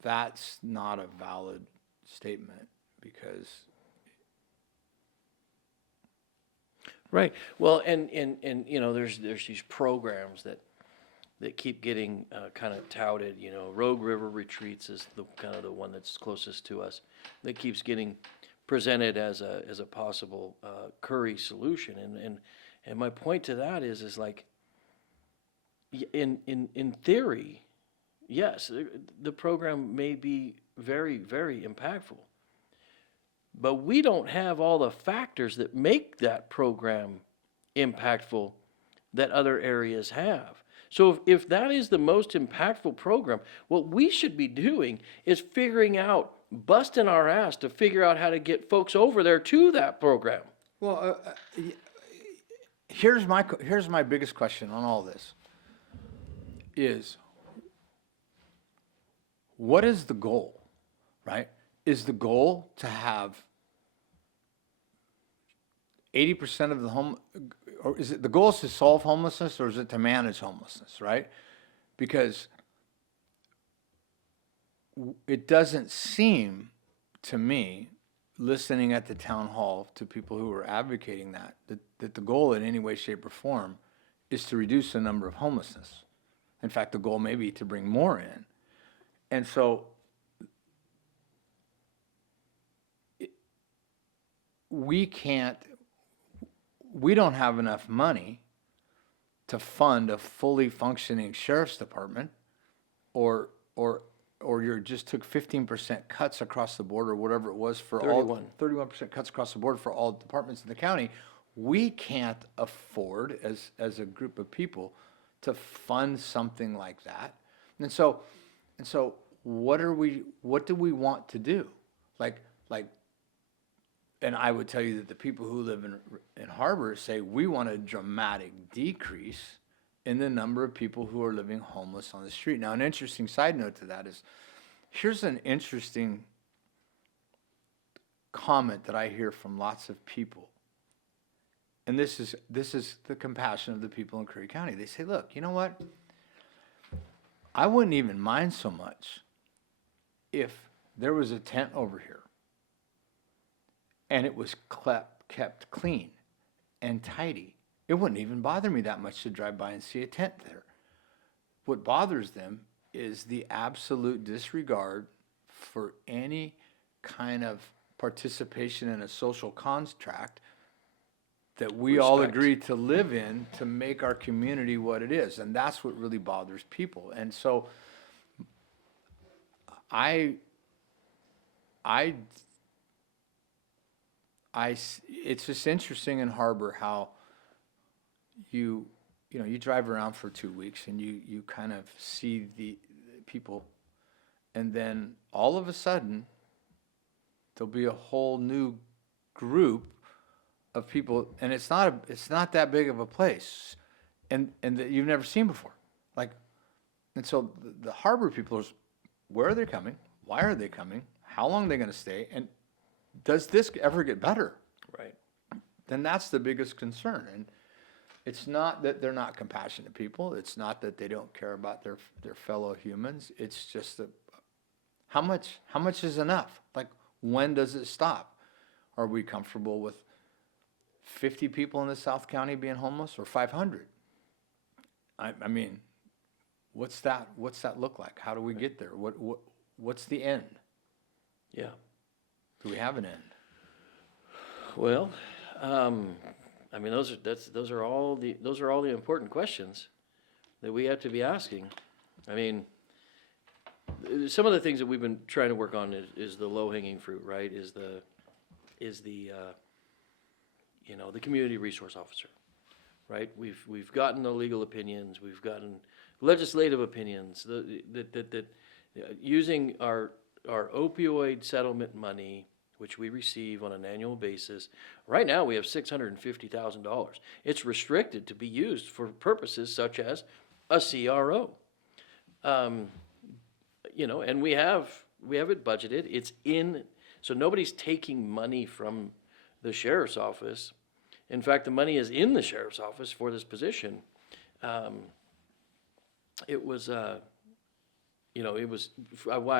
that's not a valid statement, because Right. Well, and you know, there's these programs that keep getting kind of touted. You know, Rogue River Retreats is the kind of the one that's closest to us, that keeps getting presented as a possible Curry solution. And my point to that is like, in theory, yes, the program may be very, very impactful. But we don't have all the factors that make that program impactful that other areas have. So if that is the most impactful program, what we should be doing is figuring out, busting our ass to figure out how to get folks over there to that program. Well, here's my biggest question on all this is, what is the goal, right? Is the goal to have 80% of the home, or is it, the goal is to solve homelessness, or is it to manage homelessness, right? Because it doesn't seem to me, listening at the town hall to people who are advocating that the goal in any way, shape, or form is to reduce the number of homelessness. In fact, the goal may be to bring more in. And so we don't have enough money to fund a fully functioning sheriff's department, or you just took 15% cuts across the board, or whatever it was for 31% cuts across the board for all departments in the county. We can't afford as a group of people to fund something like that. And so what do we want to do? Like, and I would tell you that the people who live in Harbor say we want a dramatic decrease in the number of people who are living homeless on the street. Now, an interesting side note to that is, here's an interesting comment that I hear from lots of people. And this is the compassion of the people in Curry County. They say, look, you know what? I wouldn't even mind so much if there was a tent over here and it was kept clean and tidy. It wouldn't even bother me that much to drive by and see a tent there. What bothers them is the absolute disregard for any kind of participation in a social contract that we all agree to live in to make our community what it is. And that's what really bothers people. And so it's just interesting in Harbor how you drive around for 2 weeks and you kind of see the people, and then all of a sudden there'll be a whole new group of people, and it's not that big of a place, and that you've never seen before. And so the Harbor people is, where are they coming? Why are they coming? How long are they going to stay? And does this ever get better? Right. Then that's the biggest concern. And it's not that they're not compassionate people. It's not that they don't care about their fellow humans. It's just that how much is enough? Like, when does it stop? Are we comfortable with 50 people in the South County being homeless, or 500? I mean, what's that look like? How do we get there? What's the end? Yeah. Do we have an end? Well, I mean, those are all the important questions that we have to be asking. I mean, some of the things that we've been trying to work on is the low-hanging fruit, right? Is the community resource officer, right? We've gotten the legal opinions, we've gotten legislative opinions, that using our opioid settlement money, which we receive on an annual basis. Right now, we have $650,000. It's restricted to be used for purposes such as a CRO. And we have it budgeted. It's in, so nobody's taking money from the sheriff's office. In fact, the money is in the sheriff's office for this position. Why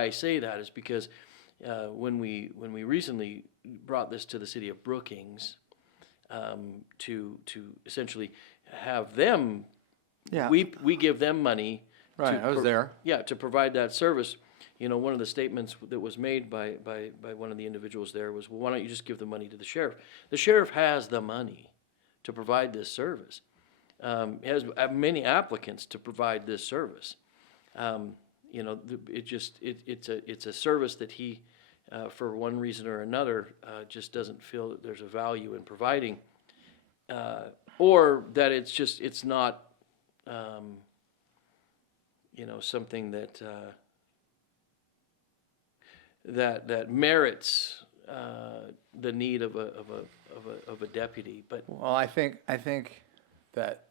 I say that is because when we recently brought this to the city of Brookings, to essentially have them, we give them money. Right, I was there. Yeah, to provide that service. One of the statements that was made by one of the individuals there was, well, why don't you just give the money to the sheriff? The sheriff has the money to provide this service. He has many applicants to provide this service. It's a service that he, for one reason or another, just doesn't feel that there's a value in providing, or that it's not something that that merits the need of a deputy. But Well, I think that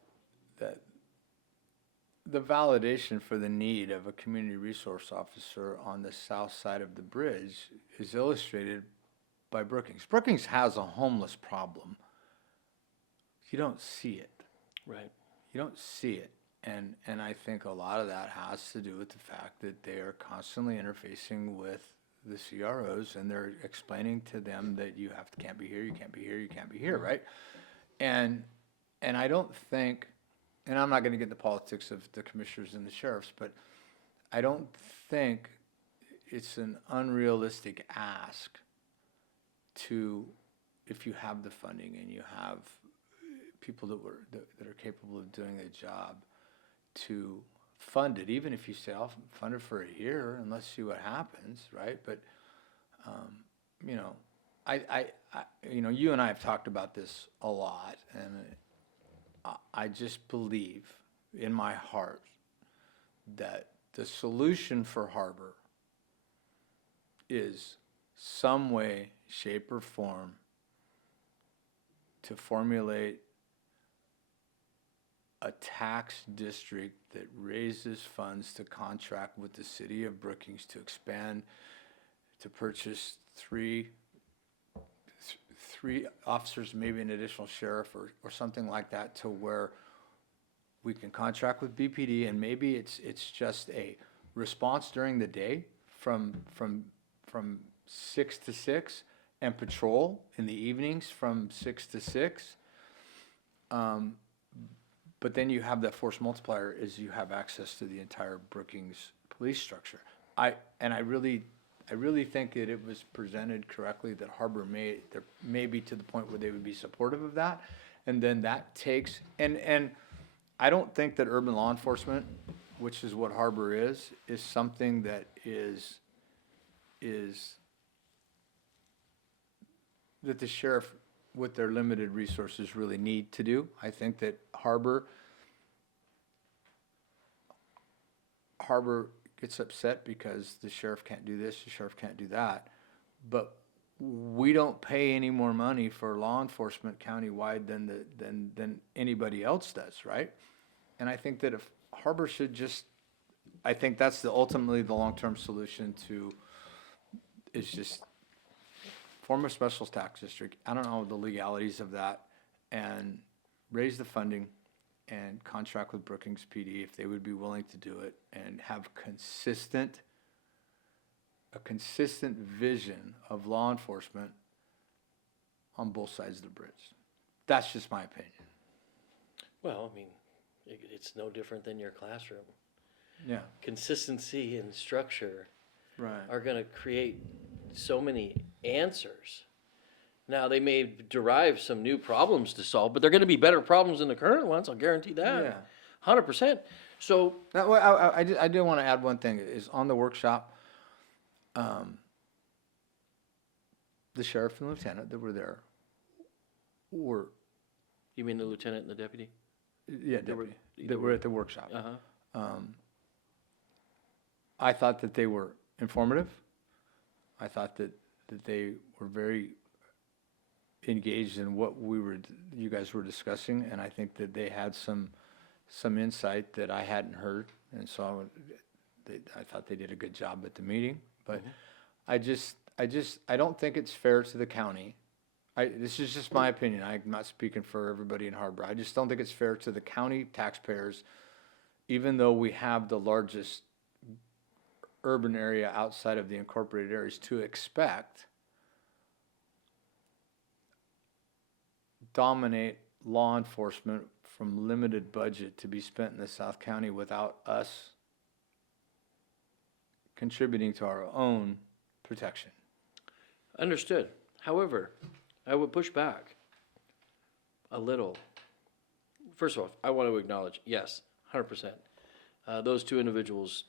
the validation for the need of a community resource officer on the south side of the bridge is illustrated by Brookings. Brookings has a homeless problem. You don't see it. right, You don't see it. And I think a lot of that has to do with the fact that they are constantly interfacing with the CROs, and they're explaining to them that can't be here, you can't be here, you can't be here, right? And I don't think, and I'm not going to get into politics of the commissioners and the sheriffs, but I don't think it's an unrealistic ask to, if you have the funding and you have people that are capable of doing the job, to fund it, even if you say I'll fund it for a year and let's see what happens, right? But I you and I have talked about this a lot, and I just believe in my heart that the solution for Harbor is some way, shape, or form to formulate a tax district that raises funds to contract with the city of Brookings to expand, to purchase three officers, maybe an additional sheriff or something like that, to where we can contract with BPD, and maybe it's just a response during the day from 6 to 6, and patrol in the evenings from 6 to 6. But then you have that force multiplier is you have access to the entire Brookings police structure. I really think that it was presented correctly, that Harbor may be to the point where they would be supportive of that. And then that takes, and I don't think that urban law enforcement, which is what Harbor is something that is that the sheriff with their limited resources really need to do. I think that Harbor gets upset because the sheriff can't do this, the sheriff can't do that, but we don't pay any more money for law enforcement countywide than anybody else does, right? And I think that if Harbor should just, I think that's ultimately the long-term solution to, is just form a special tax district. I don't know the legalities of that, and raise the funding and contract with Brookings PD if they would be willing to do it, and have a consistent vision of law enforcement on both sides of the bridge. That's just my opinion. well, I mean, it's no different than your classroom. Yeah. Consistency and structure Right. are going to create so many answers. Now, they may derive some new problems to solve, but they're going to be better problems than the current ones. I'll guarantee that. Yeah. 100%. So, Now, I did want to add one thing, is on the workshop, the sheriff and lieutenant that were there were, you mean the lieutenant and the deputy? yeah, deputy, that were at the workshop. Uh-huh. I thought that they were informative. I thought that they were very engaged in what you guys were discussing, and I think that they had some insight that I hadn't heard, and so I thought they did a good job at the meeting. But I don't think it's fair to the county. This is just my opinion. I'm not speaking for everybody in Harbor. I just don't think it's fair to the county taxpayers, even though we have the largest urban area outside of the incorporated areas, to expect dominate law enforcement from limited budget to be spent in the South County without us contributing to our own protection. Understood. However, I would push back a little. First of all, I want to acknowledge, yes, 100%. Those two individuals,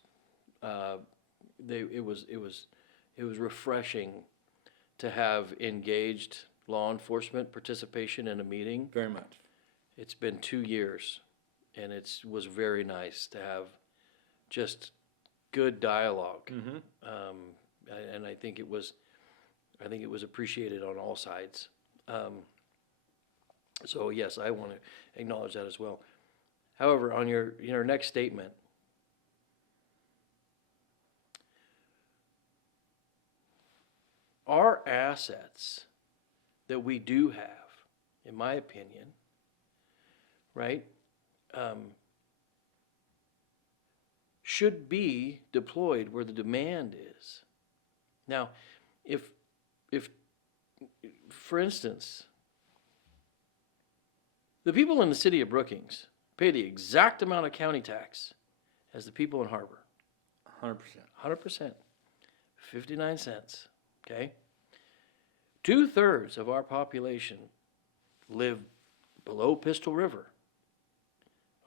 it was refreshing to have engaged law enforcement participation in a meeting. Very much. It's been 2 years, and it was very nice to have just good dialogue. And I think it was appreciated on all sides. So yes, I want to acknowledge that as well. However, on your next statement, our assets that we do have, in my opinion, right, should be deployed where the demand is. Now, if for instance, the people in the city of Brookings pay the exact amount of county tax as the people in Harbor. 100%. 100%. 59 cents. Okay? 2/3 of our population live below Pistol River.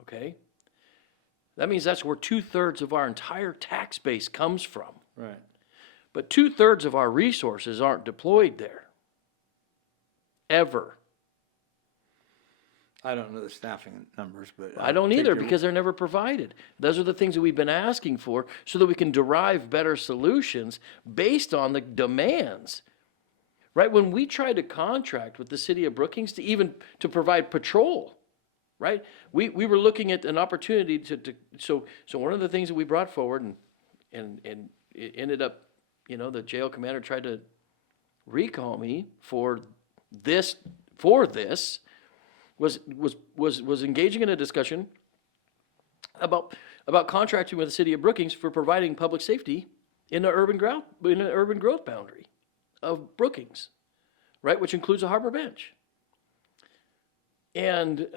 Okay? That means that's where 2/3 of our entire tax base comes from. Right. But 2/3 of our resources aren't deployed there. Ever. I don't know the staffing numbers, but I don't either, because they're never provided. Those are the things that we've been asking for so that we can derive better solutions based on the demands. Right? When we tried to contract with the city of Brookings to provide patrol, right? We were looking at an opportunity so one of the things that we brought forward and it ended up, the jail commander tried to recall me for this was engaging in a discussion about contracting with the city of Brookings for providing public safety in an urban growth boundary of Brookings, right, which includes a harbor bench. And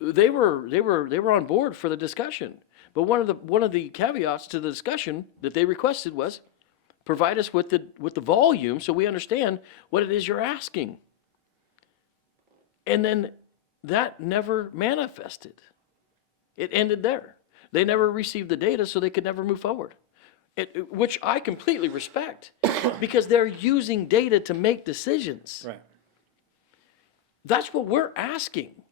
they were on board for the discussion. But one of the caveats to the discussion that they requested was provide us with the volume so we understand what it is you're asking. And then that never manifested. It ended there. They never received the data, so they could never move forward. Which I completely respect, because they're using data to make decisions. Right. That's what we're asking,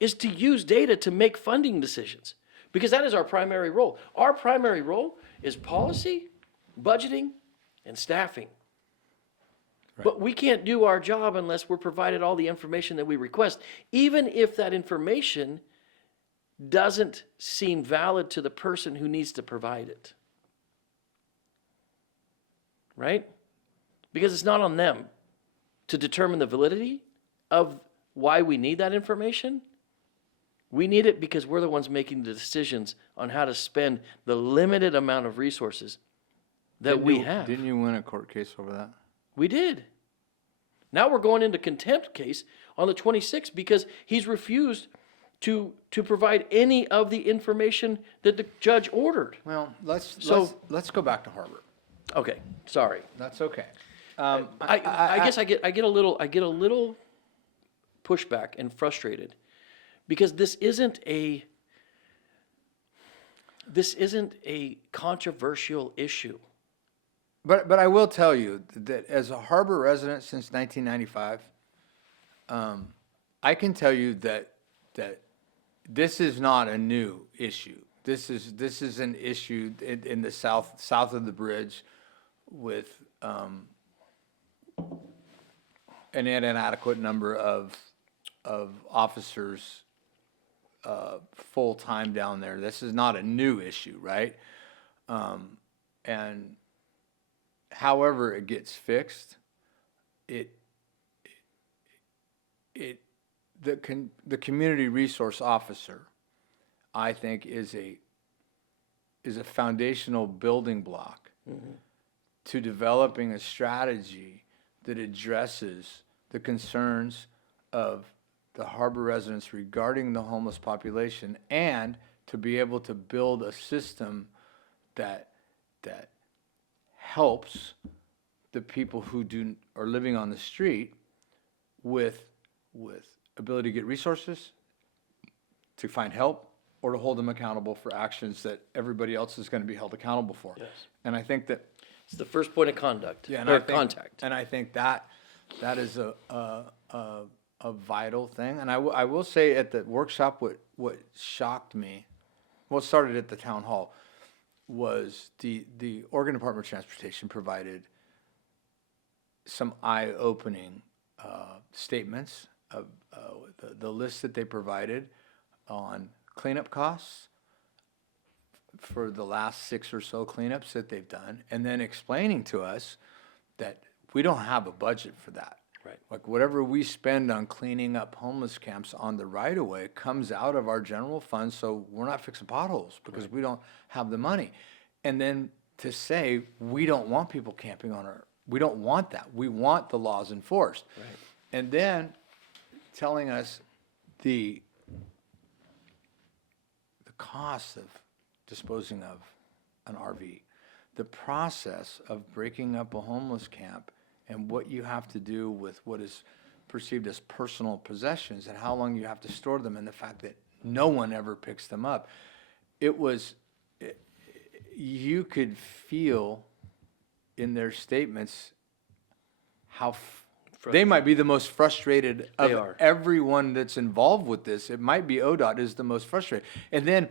is to use data to make funding decisions, because that is our primary role. Our primary role is policy, budgeting, and staffing. Right. But we can't do our job unless we're provided all the information that we request, even if that information doesn't seem valid to the person who needs to provide it. Right? Because it's not on them to determine the validity of why we need that information. We need it because we're the ones making the decisions on how to spend the limited amount of resources that we have. Didn't you win a court case over that? We did. Now we're going into contempt case on the 26th because he's refused to provide any of the information that the judge ordered. Well, let's go back to Harbor. Okay, sorry. That's okay. I guess I get a little pushback and frustrated because this isn't a controversial issue. But I will tell you that as a Harbor resident since 1995, I can tell you that this is not a new issue. This is an issue in the south of the bridge with an inadequate number of officers full time down there. This is not a new issue, right? And however it gets fixed, the community resource officer, I think, is a foundational building block to developing a strategy that addresses the concerns of the Harbor residents regarding the homeless population, and to be able to build a system that helps the people who are living on the street with ability to get resources, to find help, or to hold them accountable for actions that everybody else is going to be held accountable for. Yes. And I think that It's the first point of contact. Yeah, Contact. And I think that is a vital thing. And I will say at the workshop, what shocked me what started at the town hall was the Oregon Department of Transportation provided some eye-opening statements of the list that they provided on cleanup costs for the last 6 or so cleanups that they've done, and then explaining to us that we don't have a budget for that. Right. Like whatever we spend on cleaning up homeless camps on the right of way comes out of our general fund, so we're not fixing potholes because we don't have the money. And then to say we don't want people camping on we don't want that. We want the laws enforced. Right. And then telling us the cost of disposing of an RV, the process of breaking up a homeless camp, and what you have to do with what is perceived as personal possessions and how long you have to store them, and the fact that no one ever picks them up. You could feel in their statements how they might be the most frustrated They of are. everyone that's involved with this. It might be ODOT is the most frustrated. And then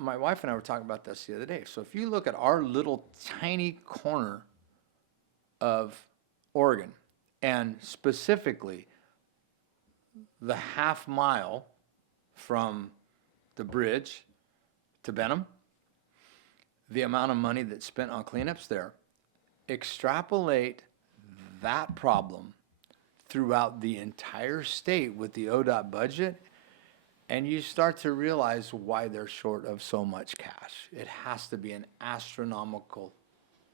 my wife and I were talking about this the other day. So if you look at our little tiny corner of Oregon, and specifically the half mile from the bridge to Benham, the amount of money that's spent on cleanups there, extrapolate that problem throughout the entire state with the ODOT budget, and you start to realize why they're short of so much cash. It has to be an astronomical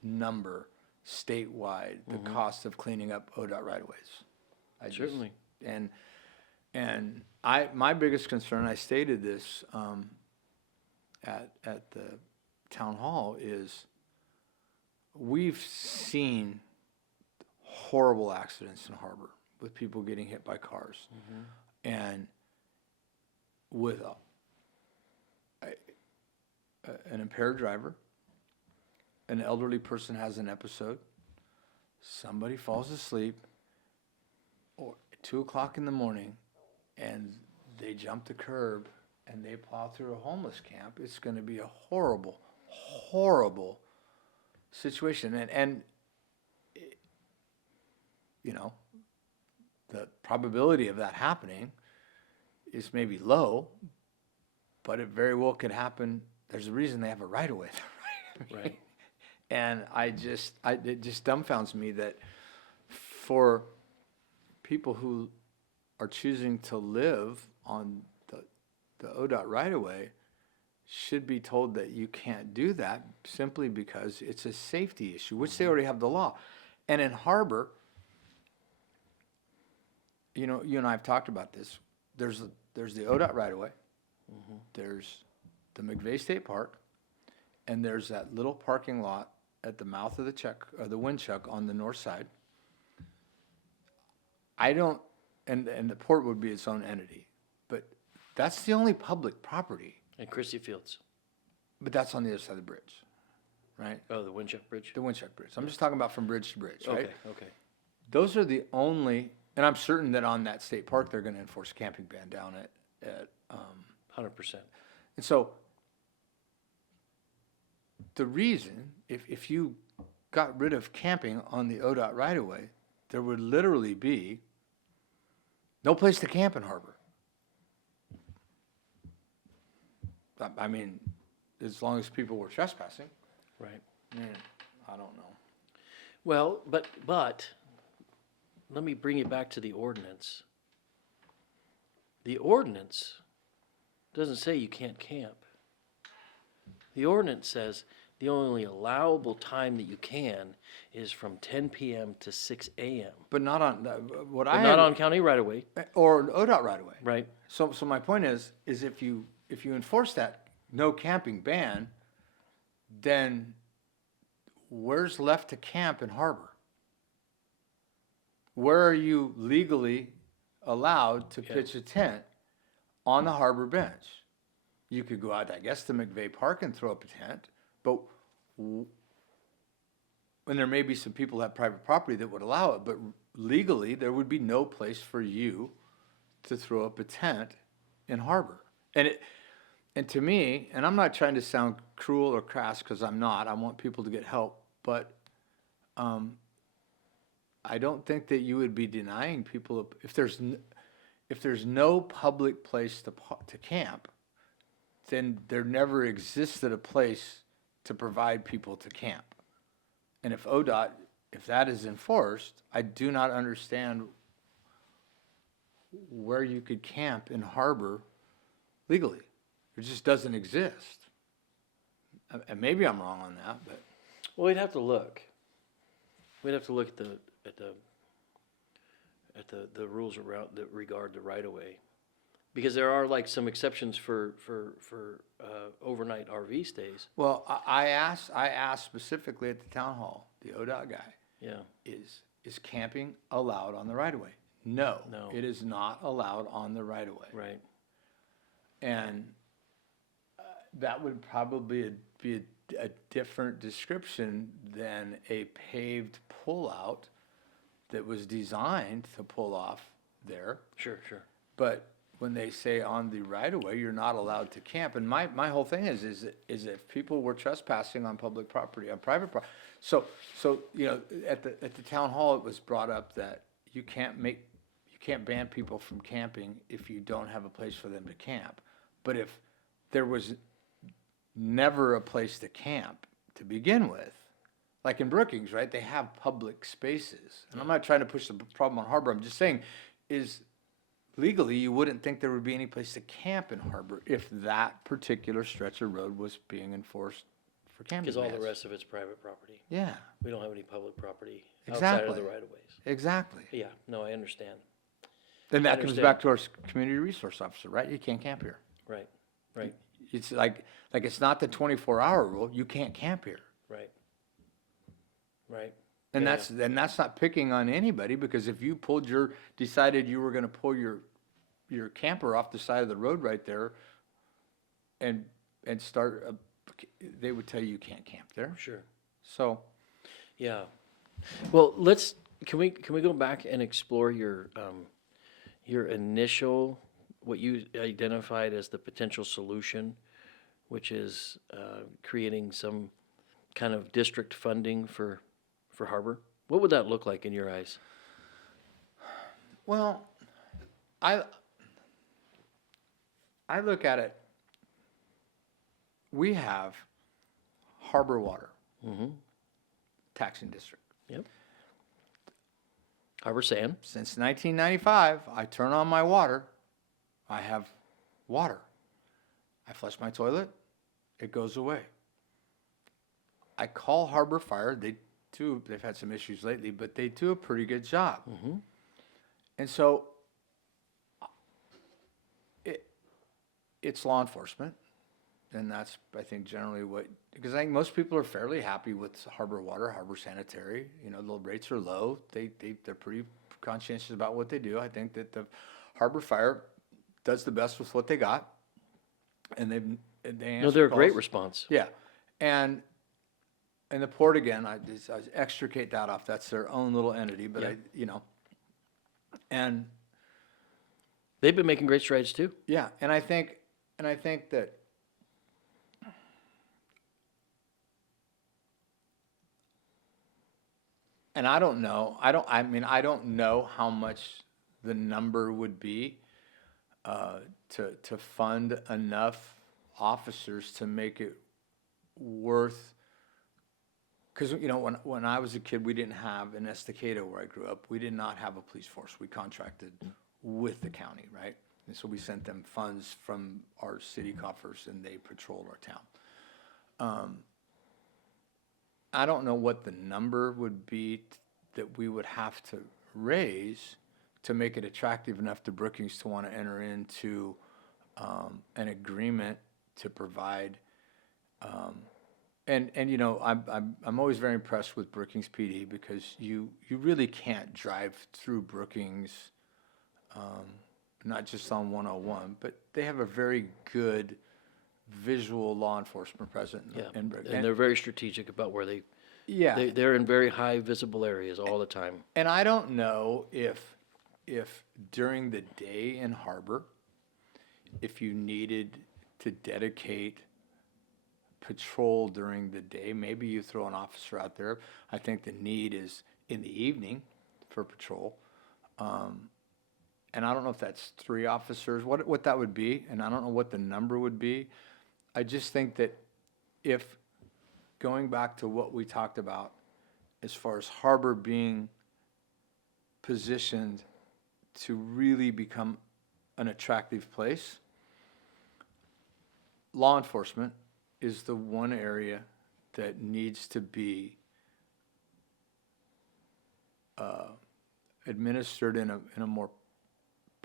number statewide, the cost of cleaning up ODOT right-of-ways. Certainly. And my biggest concern, I stated this at the town hall, is we've seen horrible accidents in Harbor with people getting hit by cars. And with an impaired driver, an elderly person has an episode, somebody falls asleep, or 2 o'clock in the morning, and they jump the curb and they plow through a homeless camp, it's going to be a horrible, horrible situation. And you know, the probability of that happening is maybe low, but it very well could happen. There's a reason they have a right of way there, right? Right. And it just dumbfounds me that for people who are choosing to live on the ODOT right-of-way should be told that you can't do that simply because it's a safety issue, which they already have the law. And in Harbor, you know, you and I have talked about this. There's the ODOT right-of-way, there's the McVeigh State Park, and there's that little parking lot at the mouth of the Windchuck on the north side. And the port would be its own entity, but that's the only public property. And Christie Fields. But that's on the other side of the bridge, right? Oh, the Windchuck Bridge? The Windchuck Bridge. I'm just talking about from bridge to bridge, right? Okay. Those are the only, and I'm certain that on that state park, they're going to enforce a camping ban down at 100%. and so the reason, if you got rid of camping on the ODOT right-of-way, there would literally be no place to camp in Harbor. I mean, as long as people were trespassing. Right. Man, I don't know. Well, but let me bring you back to the ordinance. The ordinance doesn't say you can't camp. The ordinance says the only allowable time that you can is from 10 p.m. to 6 a.m. But not on But not on county right of way, or ODOT right-of-way. right? So my point is if you enforce that no camping ban, then where's left to camp in Harbor? Where are you legally allowed to pitch a tent on the Harbor bench? You could go out, I guess, to McVeigh Park and throw up a tent, but and there may be some people that have private property that would allow it, but legally there would be no place for you to throw up a tent in Harbor. And And to me, and I'm not trying to sound cruel or crass because I'm not, I want people to get help, but I don't think that you would be denying people, if there's no public place to camp, then there never existed a place to provide people to camp. And if ODOT, if that is enforced, I do not understand where you could camp in Harbor legally. It just doesn't exist. And maybe I'm wrong on that, but Well, we'd have to look. We'd have to look at the rules around that regard the right of way, because there are like some exceptions for overnight RV stays. well, I asked specifically at the town hall, the ODOT guy, Yeah. is camping allowed on the right of way? No, No. it is not allowed on the right of way. Right. And that would probably be a different description than a paved pullout that was designed to pull off there. Sure. Sure. But when they say on the right of way, you're not allowed to camp. And my whole thing is if people were trespassing on public property, on private property. So you know, at the town hall, it was brought up that you can't ban people from camping if you don't have a place for them to camp. But if there was never a place to camp to begin with, like in Brookings, right? They have public spaces. And I'm not trying to push the problem on Harbor. I'm just saying is legally you wouldn't think there would be any place to camp in Harbor if that particular stretch of road was being enforced for camping. Because all the bans. rest of it's private property. Yeah, We don't have any public property outside of exactly. the right of ways. Exactly. Yeah. No, I understand. Then that comes understand. back to our community resource officer, right? You can't camp here. Right. Right. It's like it's not the 24-hour rule. You can't camp here. Right. Right. And Yeah. that's not picking on anybody, because if you decided you were going to pull your camper off the side of the road right there and start they would tell you can't camp there. Sure. So Yeah. Well, can we go back and explore your initial, what you identified as the potential solution, which is creating some kind of district funding for Harbor? What would that look like in your eyes? well, I look at it. We have Harbor Water taxing district. Yep. Harbor Sand. Since 1995, I turn on my water. I have water. I flush my toilet. It goes away. I call Harbor Fire. They've had some issues lately, but they do a pretty good job. And so it's law enforcement. And that's, I think, generally because I think most people are fairly happy with Harbor Water, Harbor Sanitary. You know, the rates are low. They're pretty conscientious about what they do. I think that the Harbor Fire does the best with what they got. And they answer No, they're a calls. great response. Yeah. And the port, again, I extricate that off. That's their own little entity, but Yeah. And They've been making great strides too. yeah, and I think that and I don't know. I don't know how much the number would be to fund enough officers to make it worth. Because when I was a kid, we didn't have in Estacado where I grew up. We did not have a police force. We contracted with the county, right? And so we sent them funds from our city coffers, and they patrolled our town. I don't know what the number would be that we would have to raise to make it attractive enough to Brookings to want to enter into an agreement to provide. And I'm always very impressed with Brookings PD, because you really can't drive through Brookings, not just on 101, but they have a very good visual law enforcement presence in Brookings. And they're very strategic about where yeah. they're in very high visible areas all the time. And I don't know if during the day in Harbor, if you needed to dedicate patrol during the day. Maybe you throw an officer out there. I think the need is in the evening for patrol. And I don't know if that's 3 officers, what that would be, and I don't know what the number would be. I just think that if, going back to what we talked about, as far as Harbor being positioned to really become an attractive place, law enforcement is the one area that needs to be administered in a more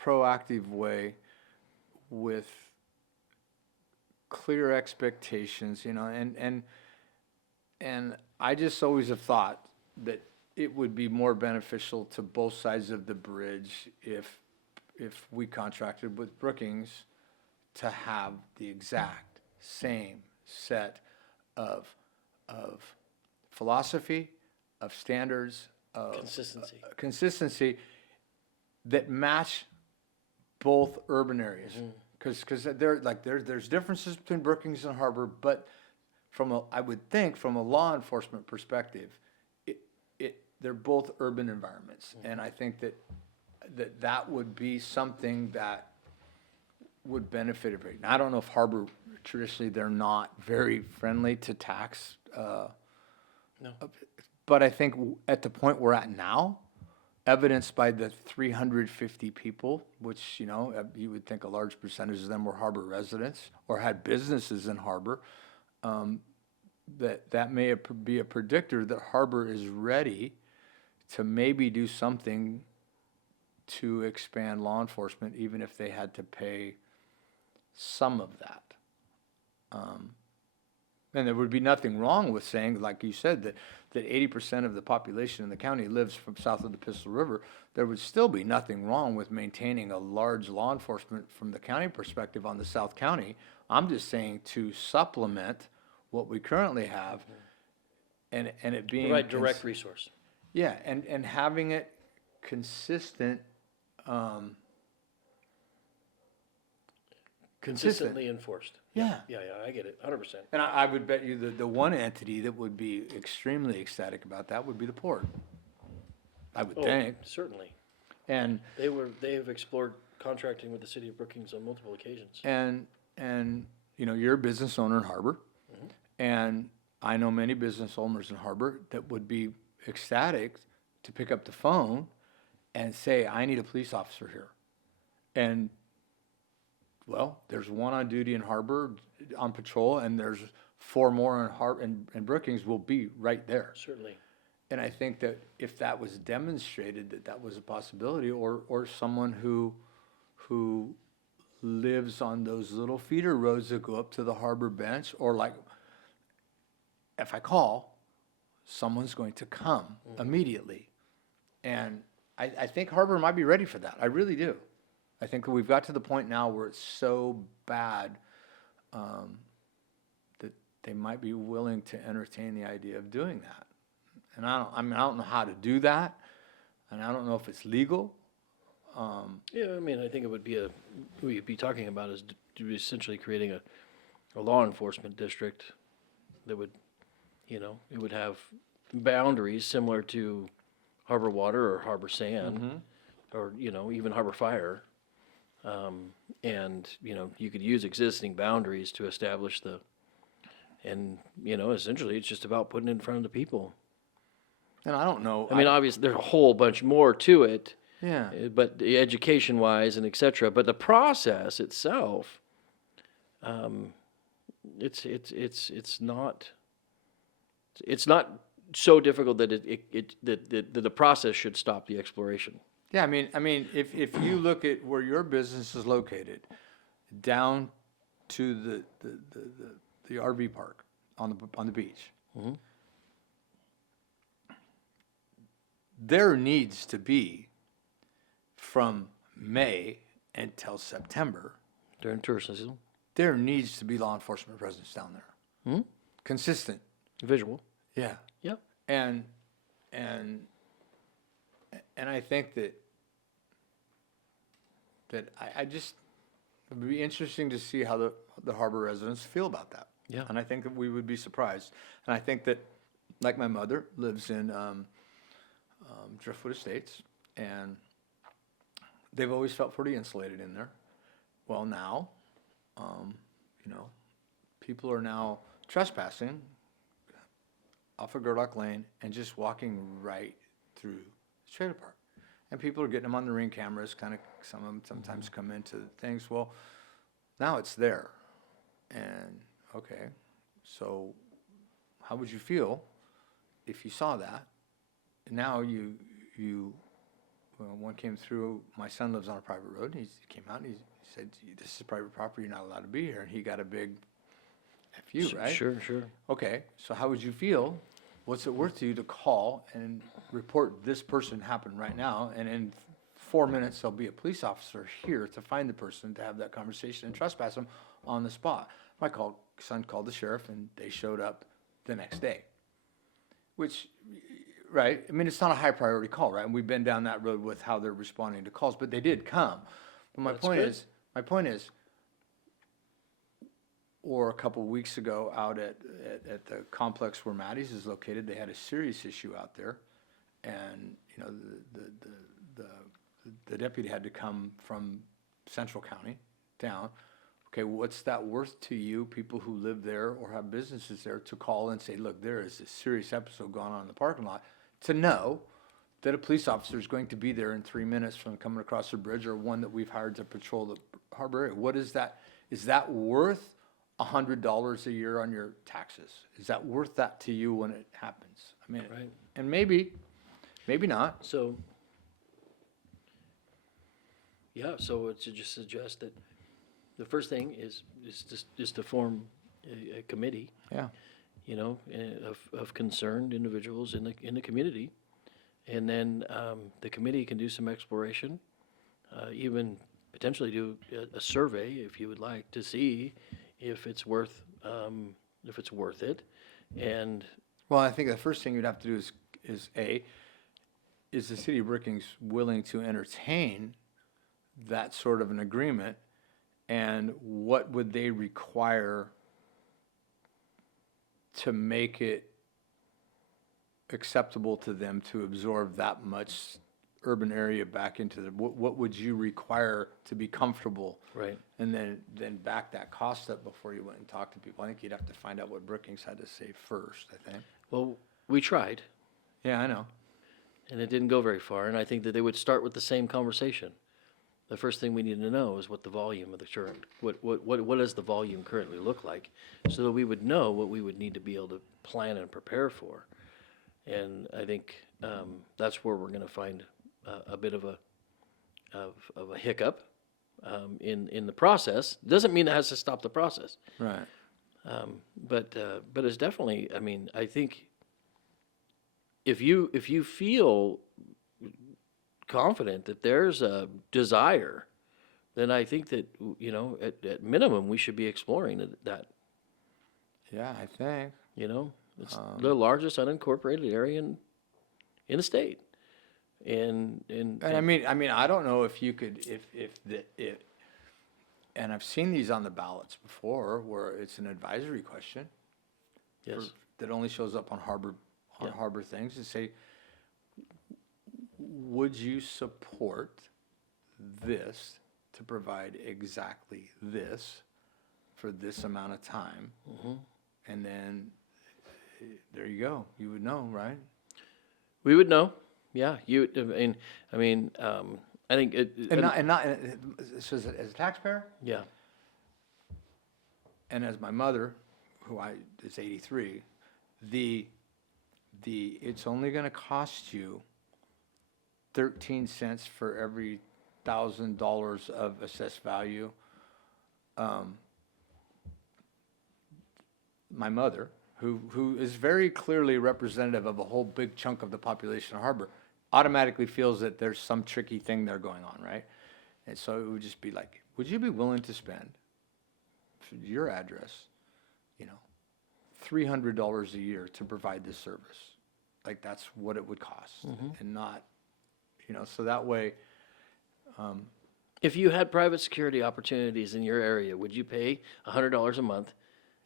proactive way with clear expectations, and I just always have thought that it would be more beneficial to both sides of the bridge if we contracted with Brookings to have the exact same set of philosophy, of standards, of consistency that match both urban areas. Because there's differences between Brookings and Harbor, but I would think from a law enforcement perspective, they're both urban environments, and I think that would be something that would benefit everybody. Now, I don't know if Harbor, traditionally, they're not very friendly to tax. No. But I think at the point we're at now, evidenced by the 350 people, which, you would think a large percentage of them were Harbor residents or had businesses in Harbor, that may be a predictor that Harbor is ready to maybe do something to expand law enforcement, even if they had to pay some of that. And there would be nothing wrong with saying, like you said, that 80% of the population in the county lives from south of the Pistol River. There would still be nothing wrong with maintaining a large law enforcement from the county perspective on the South County. I'm just saying to supplement what we currently have, and it being Provide direct resource. Yeah, and having it consistent. Consistently enforced. Yeah. Yeah, I get it, 100%. And I would bet you the one entity that would be extremely ecstatic about that would be the port. I would think. Certainly. And They have explored contracting with the city of Brookings on multiple occasions. and you're a business owner in Harbor, and I know many business owners in Harbor that would be ecstatic to pick up the phone and say, I need a police officer here. And well, there's one on duty in Harbor on patrol, and there's 4 more in Harbor, and Brookings will be right there. Certainly. And I think that if that was demonstrated that was a possibility, or someone who lives on those little feeder roads that go up to the Harbor bench, or like, if I call, someone's going to come immediately. And I think Harbor might be ready for that. I really do. I think we've got to the point now where it's so bad that they might be willing to entertain the idea of doing that. And I don't know how to do that, and I don't know if it's legal. Yeah, I think it would be we'd be talking about is essentially creating a law enforcement district that would, it would have boundaries similar to Harbor Water or Harbor Sand, or, even Harbor Fire. And, you could use existing boundaries to establish essentially it's just about putting it in front of the people. And I don't know. Obviously there's a whole bunch more to it. Yeah. But education wise and et cetera, but the process itself, it's not so difficult that that the process should stop the exploration. Yeah, if you look at where your business is located, down to the RV park on the beach, there needs to be, from May until September, During tourist season, there needs to be law enforcement presence down there. Consistent. visual. Yeah. Yep. And I think that I just, It would be interesting to see how the harbor residents feel about that. Yeah. And I think that we would be surprised. And I think that, like my mother lives in Driftwood Estates, and they've always felt pretty insulated in there. Well, now, you know, people are now trespassing off of Gerdock Lane and just walking right through the trailer park. And people are getting them on the Ring cameras, kind of, some of them sometimes come into things. Well, now it's there. And, okay, so how would you feel if you saw that? And now well, one came through, my son lives on a private road, and he came out and he said, this is private property, you're not allowed to be here. And he got a big FU, right? Sure. Okay, so how would you feel? What's it worth to you to call and report this person happened right now, and in 4 minutes there'll be a police officer here to find the person, to have that conversation and trespass them on the spot? My son called the sheriff, and they showed up the next day. Which, right, I mean, it's not a high priority call, right? And we've been down that road with how they're responding to calls, but they did come. But my point is, or a couple of weeks ago out at the complex where Maddie's is located, they had a serious issue out there, and you know the deputy had to come from Central County down. Okay, what's that worth to you, people who live there or have businesses there, to call and say, look, there is a serious episode going on in the parking lot, to know that a police officer is going to be there in 3 minutes from coming across the bridge, or one that we've hired to patrol the harbor area? What is that? Is that worth $100 a year on your taxes? Is that worth that to you when it happens? I mean, Right. and maybe not. So, yeah, so it's to just suggest that the first thing is to form a committee, Yeah. you know, of concerned individuals in the community. And then the committee can do some exploration, even potentially do a survey, if you would like, to see if it's worth it. And Well, I think the first thing you'd have to do is the city of Brookings willing to entertain that sort of an agreement, and what would they require to make it acceptable to them to absorb that much urban area back into the, what would you require to be comfortable? right, And then back that cost up before you went and talked to people. I think you'd have to find out what Brookings had to say first, I think. well, we tried, Yeah, I know. and it didn't go very far. And I think that they would start with the same conversation. The first thing we need to know is what the volume of the current, what does the volume currently look like, so that we would know what we would need to be able to plan and prepare for. And I think that's where we're going to find a bit of a hiccup in the process. Doesn't mean it has to stop the process, Right. but it's definitely. I mean, I think if you feel confident that there's a desire, then I think that, you know, at minimum, we should be exploring that. Yeah, I think. You know, it's the largest unincorporated area in the state. And I mean, I don't know if you could, and I've seen these on the ballots before, where it's an advisory question yes, that only shows up on Yeah. harbor things, and say, would you support this to provide exactly this for this amount of time? Mm-hmm. And then there you go. You would know, right? we would know. Yeah, I think it. So as a taxpayer, Yeah, and as my mother, who is 83, it's only going to cost you 13 cents for every $1,000 of assessed value. My mother, who is very clearly representative of a whole big chunk of the population of Harbor, automatically feels that there's some tricky thing there going on, right? And so it would just be like, would you be willing to spend for your address, you know, $300 a year to provide this service? Like, that's what it would cost, and not, you know, so that way, If you had private security opportunities in your area, would you pay $100 a month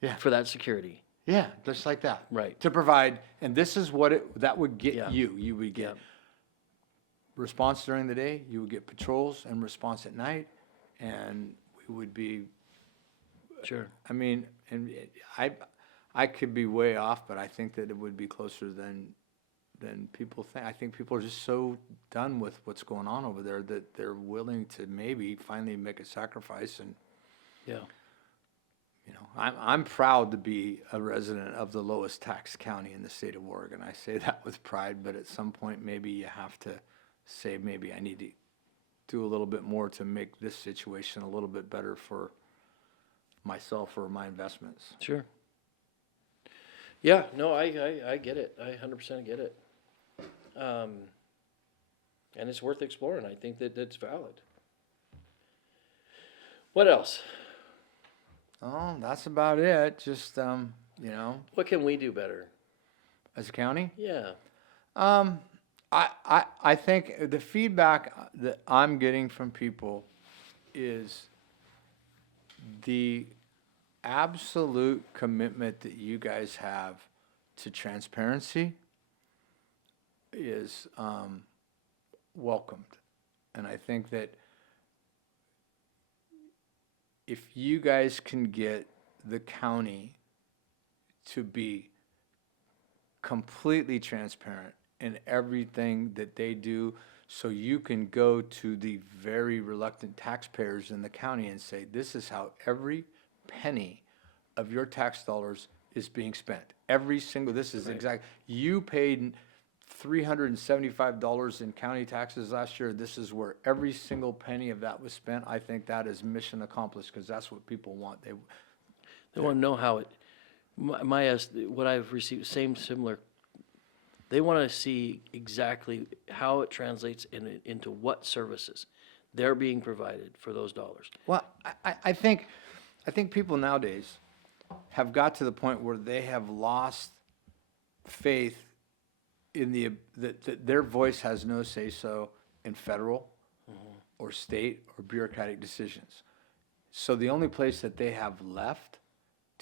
Yeah. for that security? Yeah, just like that. Right. To provide, and this is what that would get Yeah. you. You would get response during the day, you would get patrols and response at night, and we would be, Sure. I mean, and I could be way off, but I think that it would be closer than people think. I think people are just so done with what's going on over there that they're willing to maybe finally make a sacrifice. And Yeah. you know, I'm proud to be a resident of the lowest tax county in the state of Oregon. I say that with pride, but at some point maybe you have to say, maybe I need to do a little bit more to make this situation a little bit better for myself or my investments. Sure. Yeah, no, I get it. I 100% get it. And it's worth exploring. I think that that's valid. What else? Oh, that's about it. Just, you know, What can we do better? as a county. Yeah. I think the feedback that I'm getting from people is the absolute commitment that you guys have to transparency is welcomed. And I think that if you guys can get the county to be completely transparent in everything that they do, so you can go to the very reluctant taxpayers in the county and say, this is how every penny of your tax dollars is being spent. Every single, this is exact, you paid $375 in county taxes last year. This is where every single penny of that was spent. I think that is mission accomplished, because that's what people want. They want to know how it, what I've received, similar. They want to see exactly how it translates into what services they're being provided for those dollars. Well, I think people nowadays have got to the point where they have lost faith in that their voice has no say-so in federal or state or bureaucratic decisions. So the only place that they have left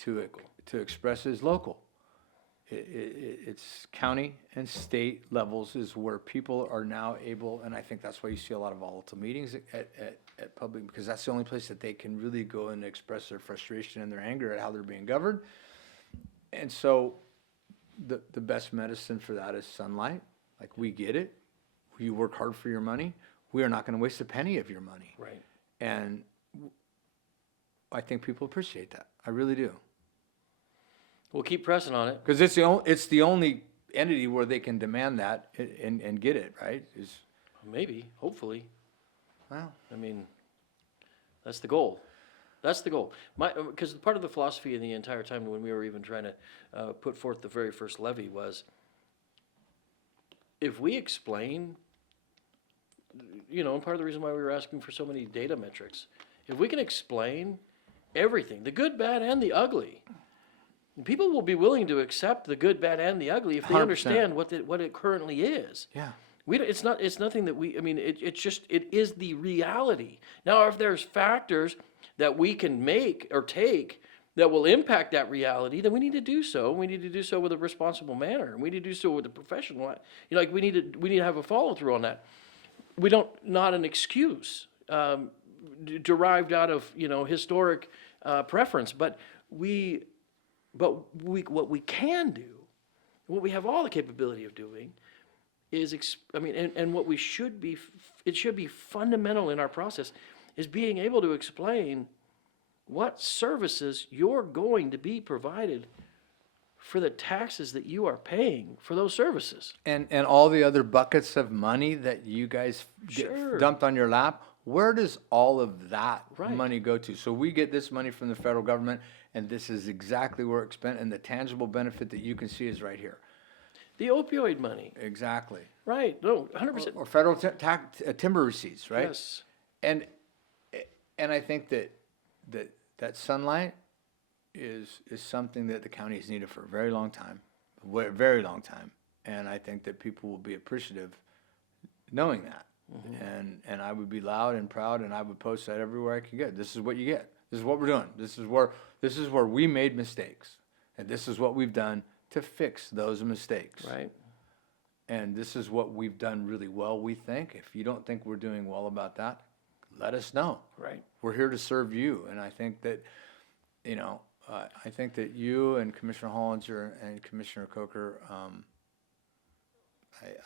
to express is local. It's county and state levels is where people are now able, and I think that's why you see a lot of volatile meetings at public, because that's the only place that they can really go and express their frustration and their anger at how they're being governed. And so the best medicine for that is sunlight. Like, we get it. You work hard for your money. We are not going to waste a penny of your money. Right. And I think people appreciate that. I really do. We'll keep pressing on it. Because it's the only entity where they can demand that and get it, right? Maybe, hopefully. Well, I mean, that's the goal. That's the goal. Because part of the philosophy in the entire time when we were even trying to put forth the very first levy was, if we explain, and part of the reason why we were asking for so many data metrics, if we can explain everything, the good, bad, and the ugly, people will be willing to accept the good, bad, and the ugly if they 100%. understand what it currently is. yeah. It's nothing that it is the reality. Now, if there's factors that we can make or take that will impact that reality, then we need to do so. We need to do so with a responsible manner, and we need to do so with a professional. We need to have a follow through on that. Not an excuse derived out of historic preference, but what we can do, what we have all the capability of doing, is and what we should be, it should be fundamental in our process, is being able to explain what services you're going to be provided for the taxes that you are paying for those services. And all the other buckets of money that you guys get Sure. dumped on your lap, where does all of that Right. money go to? So we get this money from the federal government, and this is exactly where it's spent, and the tangible benefit that you can see is right here. The opioid money, Exactly. right? No, 100%. Or federal timber receipts, right? Yes. And I think that sunlight is something that the county has needed for a very long time, very long time. And I think that people will be appreciative knowing that. And I would be loud and proud, and I would post that everywhere I could get. This is what you get. This is what we're doing. This is where we made mistakes, and this is what we've done to fix those mistakes. Right. And this is what we've done really well, we think. If you don't think we're doing well about that, let us know. Right. We're here to serve you. And I think that, I think that you and Commissioner Hollinger and Commissioner Coker,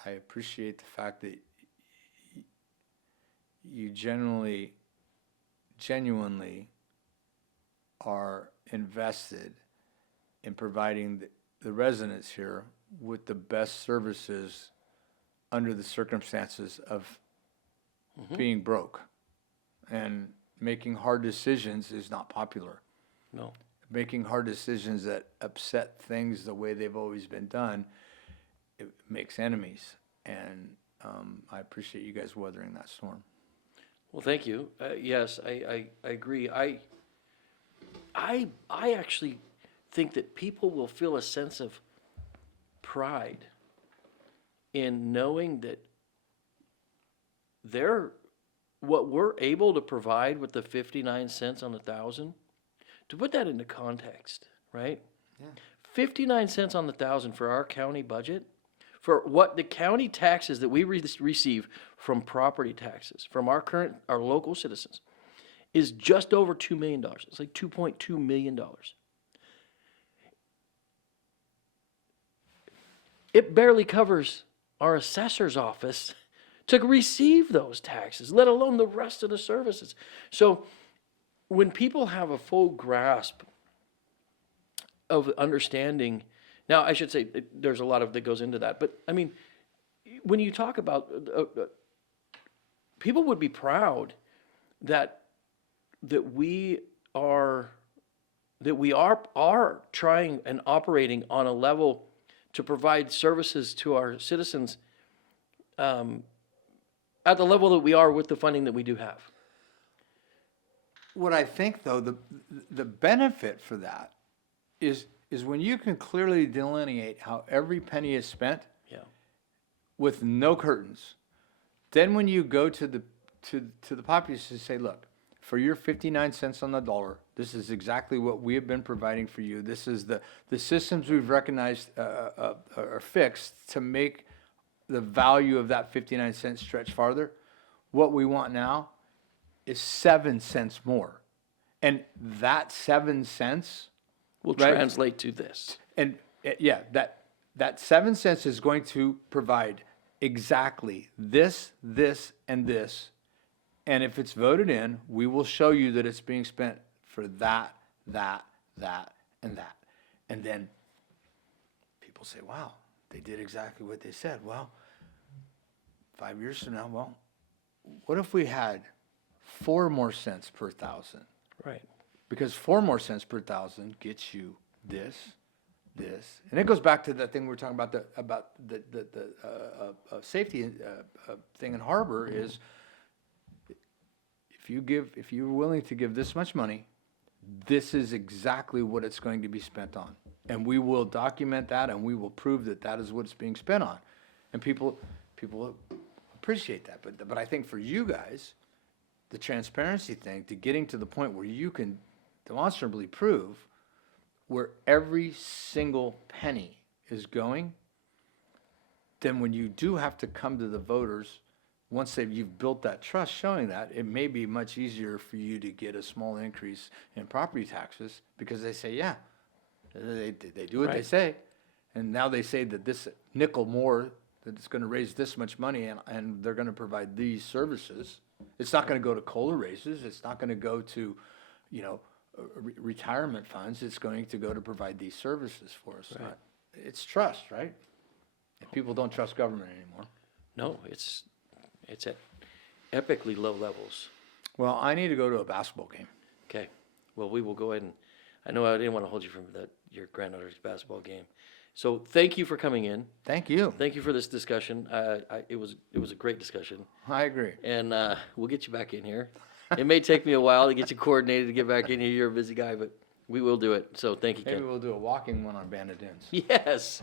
I appreciate the fact that you genuinely are invested in providing the residents here with the best services under the circumstances of being broke. And making hard decisions is not popular. No. Making hard decisions that upset things the way they've always been done, it makes enemies. And I appreciate you guys weathering that storm. Well, thank you. Yes, I agree. I actually think that people will feel a sense of pride in knowing that what we're able to provide with the 59 cents on the 1,000, to put that into context, right? Yeah. 59 cents on the 1,000 for our county budget, for what the county taxes that we receive from property taxes from our local citizens, is just over $2 million. It's like $2.2 million. It barely covers our assessor's office to receive those taxes, let alone the rest of the services. So when people have a full grasp of understanding, now I should say there's a lot that goes into that, but I mean, when you talk about, people would be proud that we are trying and operating on a level to provide services to our citizens at the level that we are with the funding that we do have. What I think, though, the benefit for that is when you can clearly delineate how every penny is spent with no curtains. Then when you go to the populace and say, look, for your 59 cents on the dollar, this is exactly what we have been providing for you. This is the systems we've recognized are fixed to make the value of that 59 cents stretch farther. What we want now is 7 cents more. And that 7 cents will translate to this. And that 7 cents is going to provide exactly this, and this. And if it's voted in, we will show you that it's being spent for that, and that. And then people say, wow, they did exactly what they said. Well, 5 years from now, well, what if we had 4 more cents per 1,000? Right. Because 4 more cents per 1,000 gets you this, and it goes back to that thing we were talking about the safety thing in Harbor is if you're willing to give this much money, this is exactly what it's going to be spent on, and we will document that and we will prove that that is what it's being spent on, and people appreciate that. But I think for you guys, the transparency thing to getting to the point where you can demonstrably prove where every single penny is going, then when you do have to come to the voters, once you've built that trust showing that, it may be much easier for you to get a small increase in property taxes because they say, yeah, they do what they say. And now they say that this nickel more, that it's going to raise this much money and they're going to provide these services. It's not going to go to COLA raises. It's not going to go to, retirement funds. It's going to go to provide these services for us. Right. It's trust, right? And people don't trust government anymore. No, it's at epically low levels. Well, I need to go to a basketball game. Okay. Well, we will go ahead and, I know I didn't want to hold you from your granddaughter's basketball game. So thank you for coming in. Thank you. Thank you for this discussion. It was a great discussion. I agree. And we'll get you back in here. It may take me a while to get you coordinated to get back in here. You're a busy guy, but we will do it. So thank you, Ken. Maybe we'll do a walking one on Bandit Dunes. Yes.